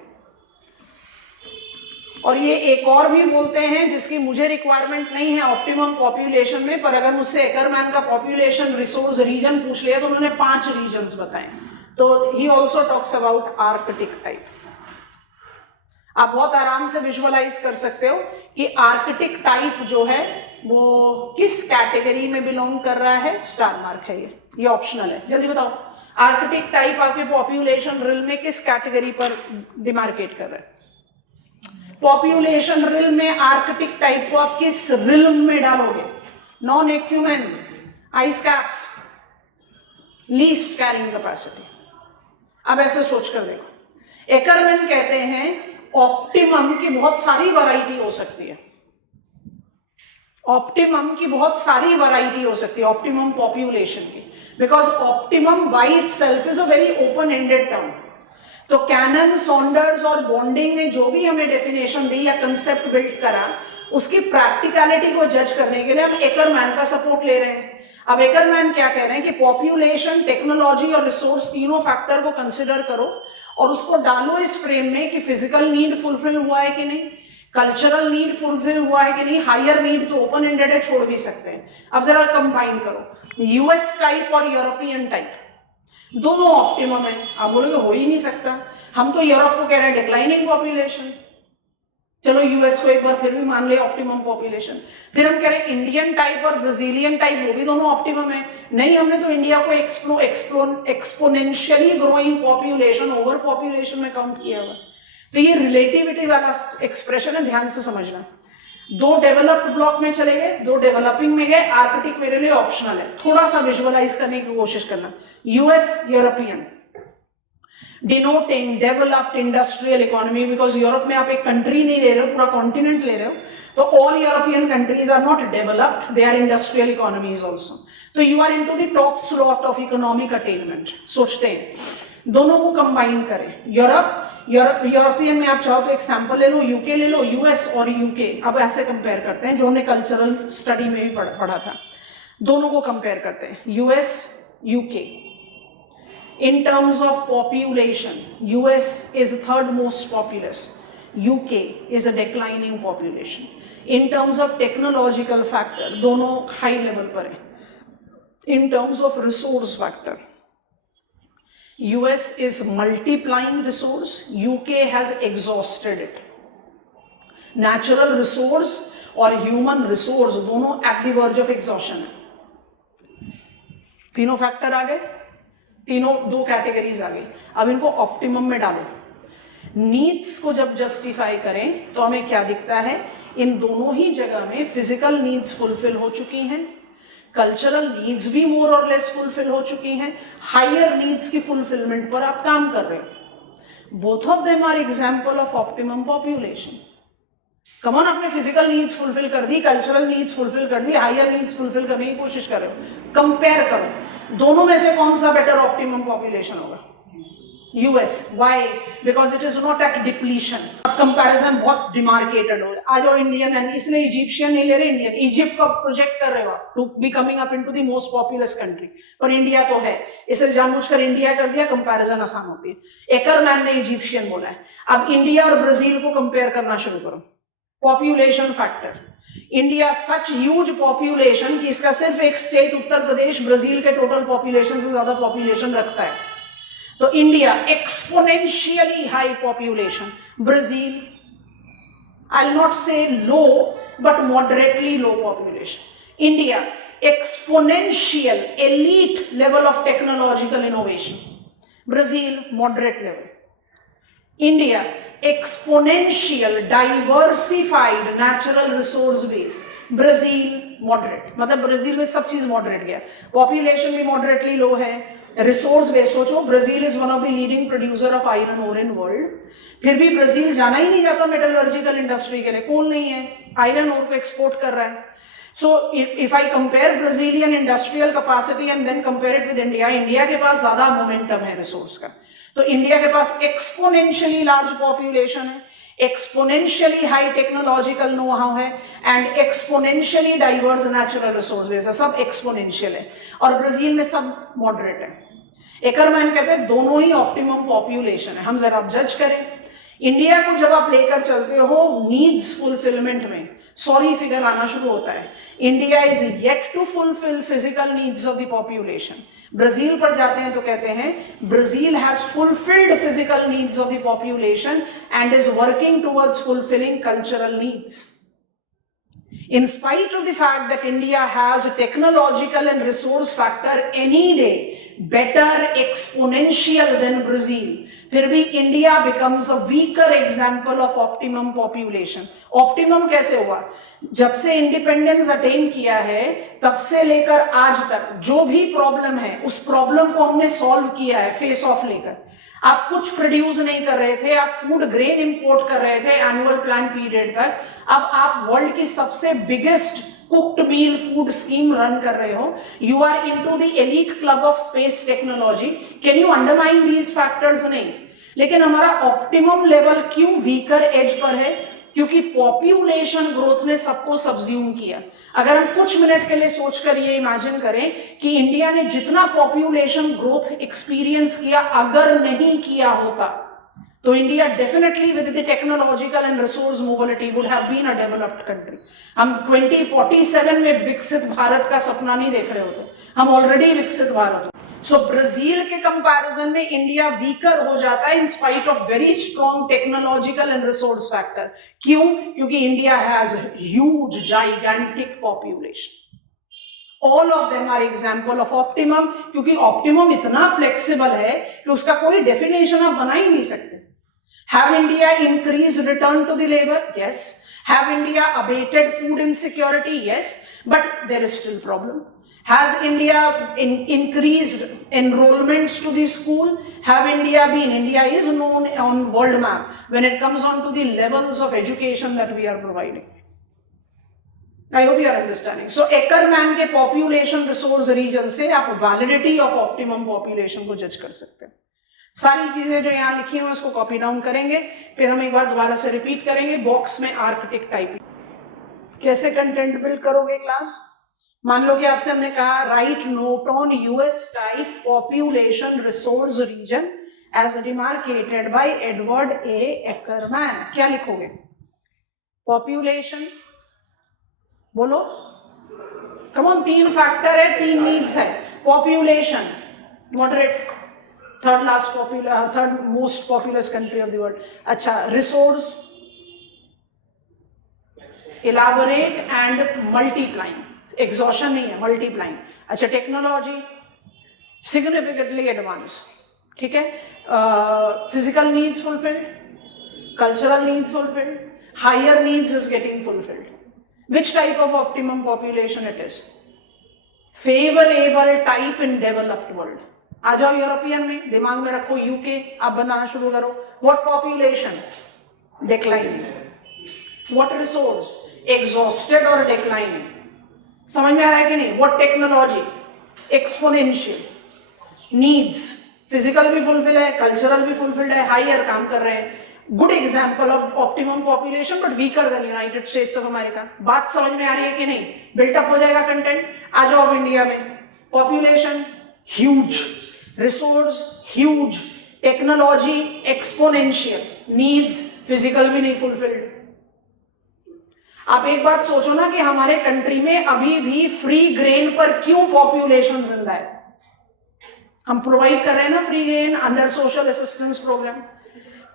और ये एक और भी बोलते हैं जिसकी मुझे रिक्वायरमेंट नहीं है ऑप्टिमम पॉपुलेशन में, पर अगर मुझसे एकरमैन का पॉपुलेशन रिसोर्स रीजन पूछ लिया तो उन्होंने 5 रीजन्स बताए। तो he also talks about Arctic type. आप बहुत आराम से विजुअलाइज कर सकते हो कि आर्कटिक टाइप जो है वो किस कैटेगरी में बिलोंग कर रहा है। स्टार मार्क है ये ऑप्शनल है, जल्दी बताओ। आर्कटिक टाइप आपके पॉपुलेशन रिल में किस कैटेगरी पर डिमार्केट कर रहा है? पॉपुलेशन रिल में आर्कटिक टाइप को आप किस रिल्म में डालोगे? Non acumen, ice caps, least carrying capacity. अब ऐसे सोच कर देखो, एकरमैन कहते हैं ऑप्टिमम की बहुत सारी वैरायटी हो सकती है, ऑप्टिमम की बहुत सारी वैरायटी हो सकती है ऑप्टिमम पॉपुलेशन की, because optimum by itself is a very open ended term. तो कैनन, सॉन्डर्स और बॉन्डिंग ने जो भी हमें डेफिनेशन दी या कंसेप्ट बिल्ड करा, उसकी प्रैक्टिकलिटी को जज करने के लिए हम एकरमैन का सपोर्ट ले रहे हैं। अब एकरमैन क्या कह रहे हैं कि पॉपुलेशन, टेक्नोलॉजी और रिसोर्स तीनों फैक्टर को कंसिडर करो और उसको डालो इस फ्रेम में कि फिजिकल नीड फुलफिल हुआ है कि नहीं, कल्चरल नीड फुलफिल हुआ है कि नहीं, हायर नीड तो ओपन एंडेड है, छोड़ भी सकते हैं। अब जरा कंबाइन करो, यूएस टाइप और यूरोपियन टाइप दोनों ऑप्टिमम है। आप बोलोगे हो ही नहीं सकता, हम तो यूरोप को कह रहे हैं डिक्लाइनिंग पॉपुलेशन, चलो यूएस को एक बार फिर भी मान ले ऑप्टिमम पॉपुलेशन। फिर हम कह रहे हैं इंडियन टाइप और ब्राजीलियन टाइप, वो भी दोनों ऑप्टिमम है। नहीं, हमने तो इंडिया को exponentially growing population, over population में काउंट किया हुआ। तो ये रिलेटिविटी वाला एक्सप्रेशन है, ध्यान से समझना। 2 डेवलप्ड ब्लॉक में चले गए, 2 डेवलपिंग में गए, आर्कटिक मेरे लिए ऑप्शनल है, थोड़ा सा विजुअलाइज करने की कोशिश करना। US, European, denoting developed industrial economy, because Europe में आप एक कंट्री नहीं ले रहे हो, पूरा कॉन्टिनेंट ले रहे हो, तो all European countries are not developed, they are industrial economies also. तो you are into the top slot of economic attainment. सोचते हैं दोनों को कंबाइन करें, यूरोपियन में आप चाहो तो एक सैंपल ले लो, यूके ले लो, यूएस और यूके। अब ऐसे कंपेयर करते हैं, जो हमने कल्चरल स्टडी में भी पढ़ा था, दोनों को कंपेयर करते हैं, US, UK. In terms of population, US is third most populous, UK is a declining population. In terms of technological factor, दोनों high level पर है. In terms of resource factor, US is multiplying resource, UK has exhausted it. Natural resource और human resource दोनों at the verge of exhaustion है. तीनों फैक्टर आ गए, तीनों 2 कैटेगरीज आ गई। अब इनको ऑप्टिमम में डालो। नीड्स को जब जस्टिफाई करें तो हमें क्या दिखता है, इन दोनों ही जगह में फिजिकल नीड्स फुलफिल हो चुकी हैं, कल्चरल नीड्स भी मोर और लेस फुलफिल हो चुकी हैं, हायर नीड्स की फुलफिलमेंट पर आप काम कर रहे हो। Both of them are example of optimum population. Come on, आपने फिजिकल नीड्स फुलफिल कर दी, कल्चरल नीड्स फुलफिल कर दी, हायर नीड्स फुलफिल करने की कोशिश कर रहे हो। कंपेयर करो, दोनों में से कौन सा बेटर ऑप्टिमम पॉपुलेशन होगा? US. Why? Because it is not at depletion. अब कंपैरिजन बहुत डिमार्केटेड हो, आ जाओ इंडियन है, इसलिए इजिप्शियन नहीं ले रहे, इंडियन। इजिप्ट का प्रोजेक्ट कर रहे हो to be coming up into the most populous country, पर इंडिया तो है, इसे जानबूझकर इंडिया कर दिया, कंपैरिजन आसान होती है। एकरमैन ने इजिप्शियन बोला है। अब इंडिया और ब्राजील को कंपेयर करना शुरू करो। Population factor, India such huge population कि इसका सिर्फ एक स्टेट उत्तर प्रदेश ब्राजील के टोटल पॉपुलेशन से ज्यादा पॉपुलेशन रखता है। तो India exponentially high population, Brazil I will not say low but moderately low population. India exponential elite level of technological innovation, Brazil moderate level. India exponential diversified natural resource base, Brazil moderate. मतलब ब्राजील में सब चीज मॉडरेट गया, पॉपुलेशन भी मॉडरेटली लो है, रिसोर्स बेस। सोचो Brazil is one of the leading producer of iron ore in world, फिर भी ब्राजील जाना ही नहीं जाता मेटलर्जिकल इंडस्ट्री के लिए, कोल नहीं है, आयरन ओर को एक्सपोर्ट कर रहा है। So if I compare Brazilian industrial capacity and then compare it with India, India के पास ज्यादा मोमेंटम है रिसोर्स का। तो इंडिया के पास एक्सपोनेंशियली लार्ज पॉपुलेशन है, exponentially high technological know how है and exponentially diverse natural resource base है, सब एक्सपोनेंशियल है। और ब्राजील में सब मॉडरेट है। एकरमैन कहते हैं दोनों ही ऑप्टिमम पॉपुलेशन है। हम जरा अब जज करें, इंडिया को जब आप लेकर चलते हो नीड्स फुलफिलमेंट में, सॉरी फिगर आना शुरू होता है। India is yet to fulfil physical needs of the population. Brazil पर जाते हैं तो कहते हैं Brazil has fulfilled physical needs of the population and is working towards fulfilling cultural needs. In spite of the fact that India has a technological and resource factor any day better exponential than Brazil, फिर भी India becomes a weaker example of optimum population. Optimum कैसे हुआ? जब से इंडिपेंडेंस अटेन किया है तब से लेकर आज तक जो भी प्रॉब्लम है उस प्रॉब्लम को हमने सॉल्व किया है फेस ऑफ लेकर। आप कुछ प्रोड्यूस नहीं कर रहे थे, आप फूड ग्रेन इंपोर्ट कर रहे थे एनुअल प्लान पीरियड तक, अब आप वर्ल्ड की सबसे biggest cooked meal food scheme run कर रहे हो। You are into the elite club of space technology. Can you undermine these factors? नहीं। लेकिन हमारा ऑप्टिमम लेवल क्यों वीकर एज पर है? क्योंकि पॉपुलेशन ग्रोथ ने सबको सब्ज्यूम किया। अगर हम कुछ मिनट के लिए सोचकर ये इमेजिन करें कि इंडिया ने जितना पॉपुलेशन ग्रोथ एक्सपीरियंस किया अगर नहीं किया होता तो India definitely with the technological and resource mobility would have been a developed country. हम 2047 में विकसित भारत का सपना नहीं देख रहे होते, हम ऑलरेडी विकसित भारत। सो ब्राजील के कंपैरिजन में इंडिया वीकर हो जाता है in spite of very strong technological and resource factor. क्यों? क्योंकि India has huge gigantic population. All of them are example of optimum, क्योंकि ऑप्टिमम इतना फ्लेक्सिबल है कि उसका कोई डेफिनेशन आप बना ही नहीं सकते। Have India increase return to the labour? Yes. Have India abated food insecurity? Yes, but there is still problem. Has India increased enrollments to the school? Have India been? India is known on world map when it comes on to the levels of education that we are providing. I hope you are understanding. So Ackermann के population resource region से आप validity of optimum population को judge कर सकते हैं। सारी चीजें जो यहाँ लिखी हुई उसको कॉपी डाउन करेंगे, फिर हम एक बार दोबारा से रिपीट करेंगे। बॉक्स में आर्किटेक्ट टाइपिंग कैसे कंटेंट बिल्ड करोगे क्लास? मान लो कि आपसे हमने कहा write note on US type population resource region as demarcated by Edward A Ackerman. क्या लिखोगे? पॉपुलेशन, बोलो कम ऑन। 3 फैक्टर है, 3 नीड्स है। Population moderate, third most populous country of the world. अच्छा, resource elaborate and multiplying, exhaustion नहीं है, मल्टीप्लाइंग। अच्छा, टेक्नोलॉजी सिग्निफिकेंटली एडवांस, ठीक है। Physical needs fulfilled, cultural needs fulfilled, higher needs is getting fulfilled. Which type of optimum population it is? Favourable type in developed world. आ जाओ यूरोपियन में, दिमाग में रखो यूके, आप बनाना शुरू करो। What population? Declining. What resource? Exhausted और डिक्लाइनिंग। समझ में आ रहा है कि नहीं? What technology? Exponential. Needs physical भी फुलफिल है, कल्चरल भी फुलफिल्ड है, हायर काम कर रहे हैं. Good example of optimum population but weaker then United states of America. बात समझ में आ रही है कि नहीं? बिल्टअप हो जाएगा कंटेंट. आ जाओ अब इंडिया में. Population huge, resource huge, technology exponential, needs physical भी नहीं फुलफिल्ड. आप एक बात सोचो ना कि हमारे कंट्री में अभी भी फ्री ग्रेन पर क्यों पॉपुलेशन जिंदा है? हम प्रोवाइड कर रहे हैं ना free grain under social assistance programme.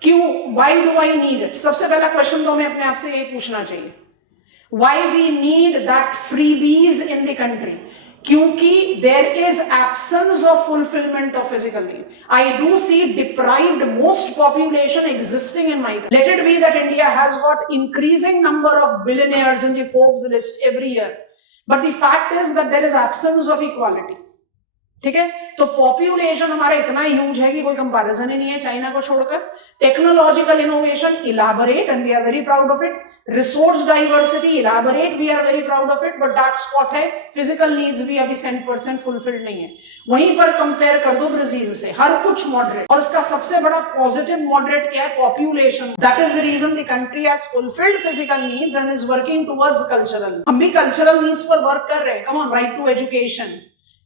क्यों? Why do I need it? सबसे पहला क्वेश्चन तो हमें अपने आप से ये पूछना चाहिए, why we need that freebies in the country? क्योंकि there is absence of fulfillment of physical need. I do see deprived most population existing in my country. Let it be that India has got increasing number of billionaires in the Forbes list every year, but the fact is that there is absence of equality. ठीक है, तो पॉपुलेशन हमारा इतना ह्यूज है कि कोई कंपैरिजन ही नहीं है चाइना को छोड़कर. Technological innovation elaborate and we are very proud of it. Resource diversity elaborate, we are very proud of it. But dark spot है, फिजिकल नीड्स भी अभी 100% फुलफिल्ड नहीं है. वहीं पर कंपेयर कर दो ब्राजील से, हर कुछ मॉडरेट, और उसका सबसे बड़ा पॉजिटिव मॉडरेट क्या है? Population. That is the reason the country has fulfilled physical needs and is working towards cultural. हम भी कल्चरल नीड्स पर वर्क कर रहे हैं. Come on, right to education,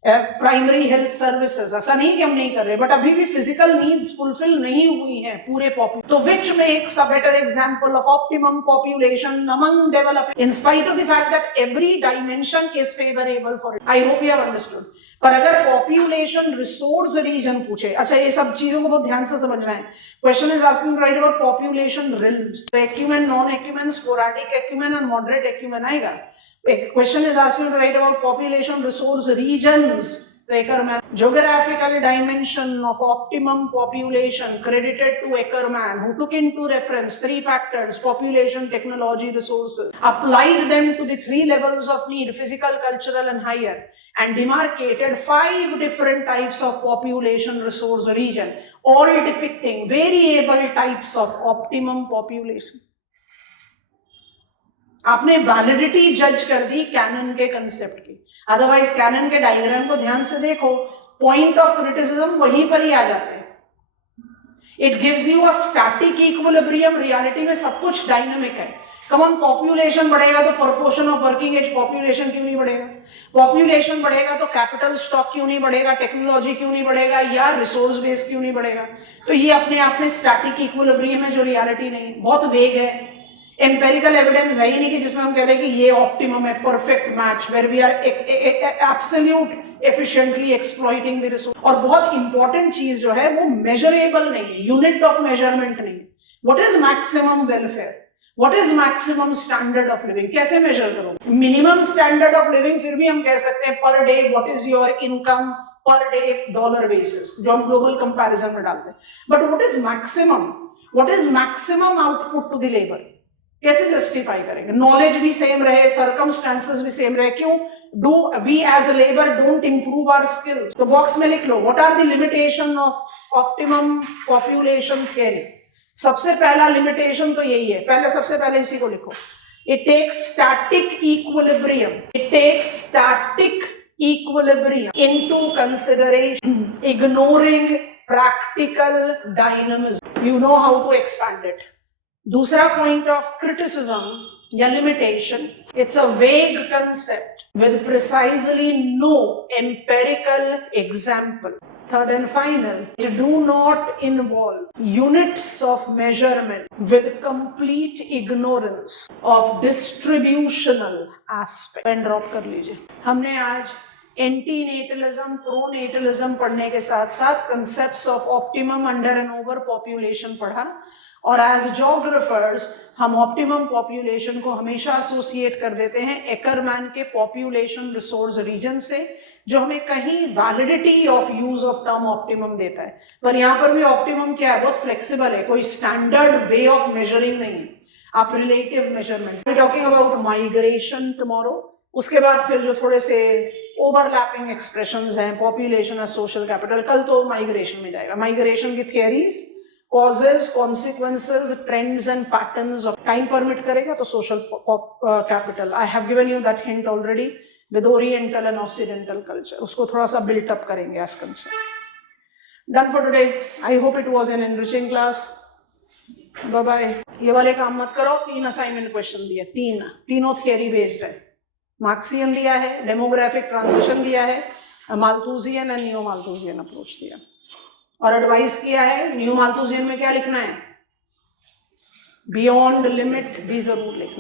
primary health services, ऐसा नहीं कि हम नहीं कर रहे, बट अभी भी फिजिकल नीड्स फुलफिल नहीं हुई हैं पूरे पॉपुलेशन. तो which makes a better example of optimum population among developing in spite of the fact that every dimension is favourable for it. I hope you have understood. पर अगर पॉपुलेशन रिसोर्स रीजन पूछे, अच्छा ये सब चीजों को बहुत ध्यान से समझना है. Question is asking right about population realms, acumen, non acumen, sporadic acumen and moderate acumen आएगा. Question is asking to write about population resource regions. So Ackermann, geographical dimension of optimum population credited to Ackermann, who took into reference 3 factors: population, technology, resources, applied them to the 3 levels of need: physical, cultural and higher, and demarcated 5 different types of population resource region, all depicting variable types of optimum population. आपने वैलिडिटी जज कर दी कैनन के कंसेप्ट की. अदरवाइज कैनन के डायग्राम को ध्यान से देखो, पॉइंट ऑफ क्रिटिसिज्म वहीं पर ही आ जाते हैं. It gives you a static equilibrium. Reality में सब कुछ डायनामिक है. कम ऑन, पॉपुलेशन बढ़ेगा तो proportion of working age population क्यों नहीं बढ़ेगा? पॉपुलेशन बढ़ेगा तो कैपिटल स्टॉक क्यों नहीं बढ़ेगा? टेक्नोलॉजी क्यों नहीं बढ़ेगा? या रिसोर्स बेस क्यों नहीं बढ़ेगा? तो ये अपने आप में स्टैटिक इक्विलिब्रियम है जो रियलिटी नहीं, बहुत वेग है. एम्पेरिकल एविडेंस है ही नहीं कि जिसमें हम कह रहे हैं कि ये ऑप्टिमम है, perfect match, where we are absolute efficiently exploiting the resource. और बहुत इंपॉर्टेंट चीज जो है वो मेजरेबल नहीं है, यूनिट ऑफ मेजरमेंट नहीं. What is maximum welfare? What is maximum standard of living? कैसे मेजर करो? मिनिमम स्टैंडर्ड ऑफ लिविंग फिर भी हम कह सकते हैं per day what is your income per day dollar basis, जो हम ग्लोबल कंपैरिजन में डालते हैं. But what is maximum? What is maximum output to the labour? कैसे जस्टिफाई करेंगे? नॉलेज भी सेम रहे, सर्कमस्टेंसेस भी सेम रहे, क्यों? Do we as a labour don't improve our skills? तो बॉक्स में लिख लो, what are the limitation of optimum population theory. सबसे पहला लिमिटेशन तो यही है, सबसे पहले इसी को लिखो. It takes static equilibrium. It takes static equilibrium into consideration, ignoring practical dynamism. You know how to expand it. दूसरा पॉइंट ऑफ क्रिटिसिज्म या limitation, it's a vague concept with precisely no empirical example. Third and final, it do not involve units of measurement with complete ignorance of distributional aspect. Pen drop कर लीजिए. हमने आज एंटीनेटलिज्म, प्रोनेटलिज्म पढ़ने के साथ साथ concepts of optimum, under and over population पढ़ा. और एज जोग्राफर्स हम ऑप्टिमम पॉपुलेशन को हमेशा एसोसिएट कर देते हैं एकरमैन के पॉपुलेशन रिसोर्स रीजन से, जो हमें कहीं validity of use of term optimum देता है. पर यहाँ पर भी ऑप्टिमम क्या है? बहुत फ्लेक्सिबल है, कोई स्टैंडर्ड वे ऑफ मेजरिंग नहीं है. आप relative measurement. We talking about migration tomorrow. उसके बाद फिर जो थोड़े से ओवरलैपिंग एक्सप्रेशंस हैं, पॉपुलेशन एज सोशल कैपिटल, कल तो माइग्रेशन में जाएगा. माइग्रेशन की theories, causes, consequences, trends and patterns of time permit करेगा तो social capital. I have given you that hint already with Oriental and Occidental culture. उसको थोड़ा सा built up करेंगे as concept. Done for today. I hope it was an enriching class. Bye bye. ये वाले काम मत करो, 3 असाइनमेंट क्वेश्चन दिए, तीनों थियरी बेस्ड है। मार्क्सियन दिया है, डेमोग्राफिक ट्रांजिशन दिया है, Malthusian and new Malthusian approach दिया, और एडवाइस किया है न्यू माल्थुसियन में क्या लिखना है, बियॉन्ड लिमिट भी जरूर लिखना।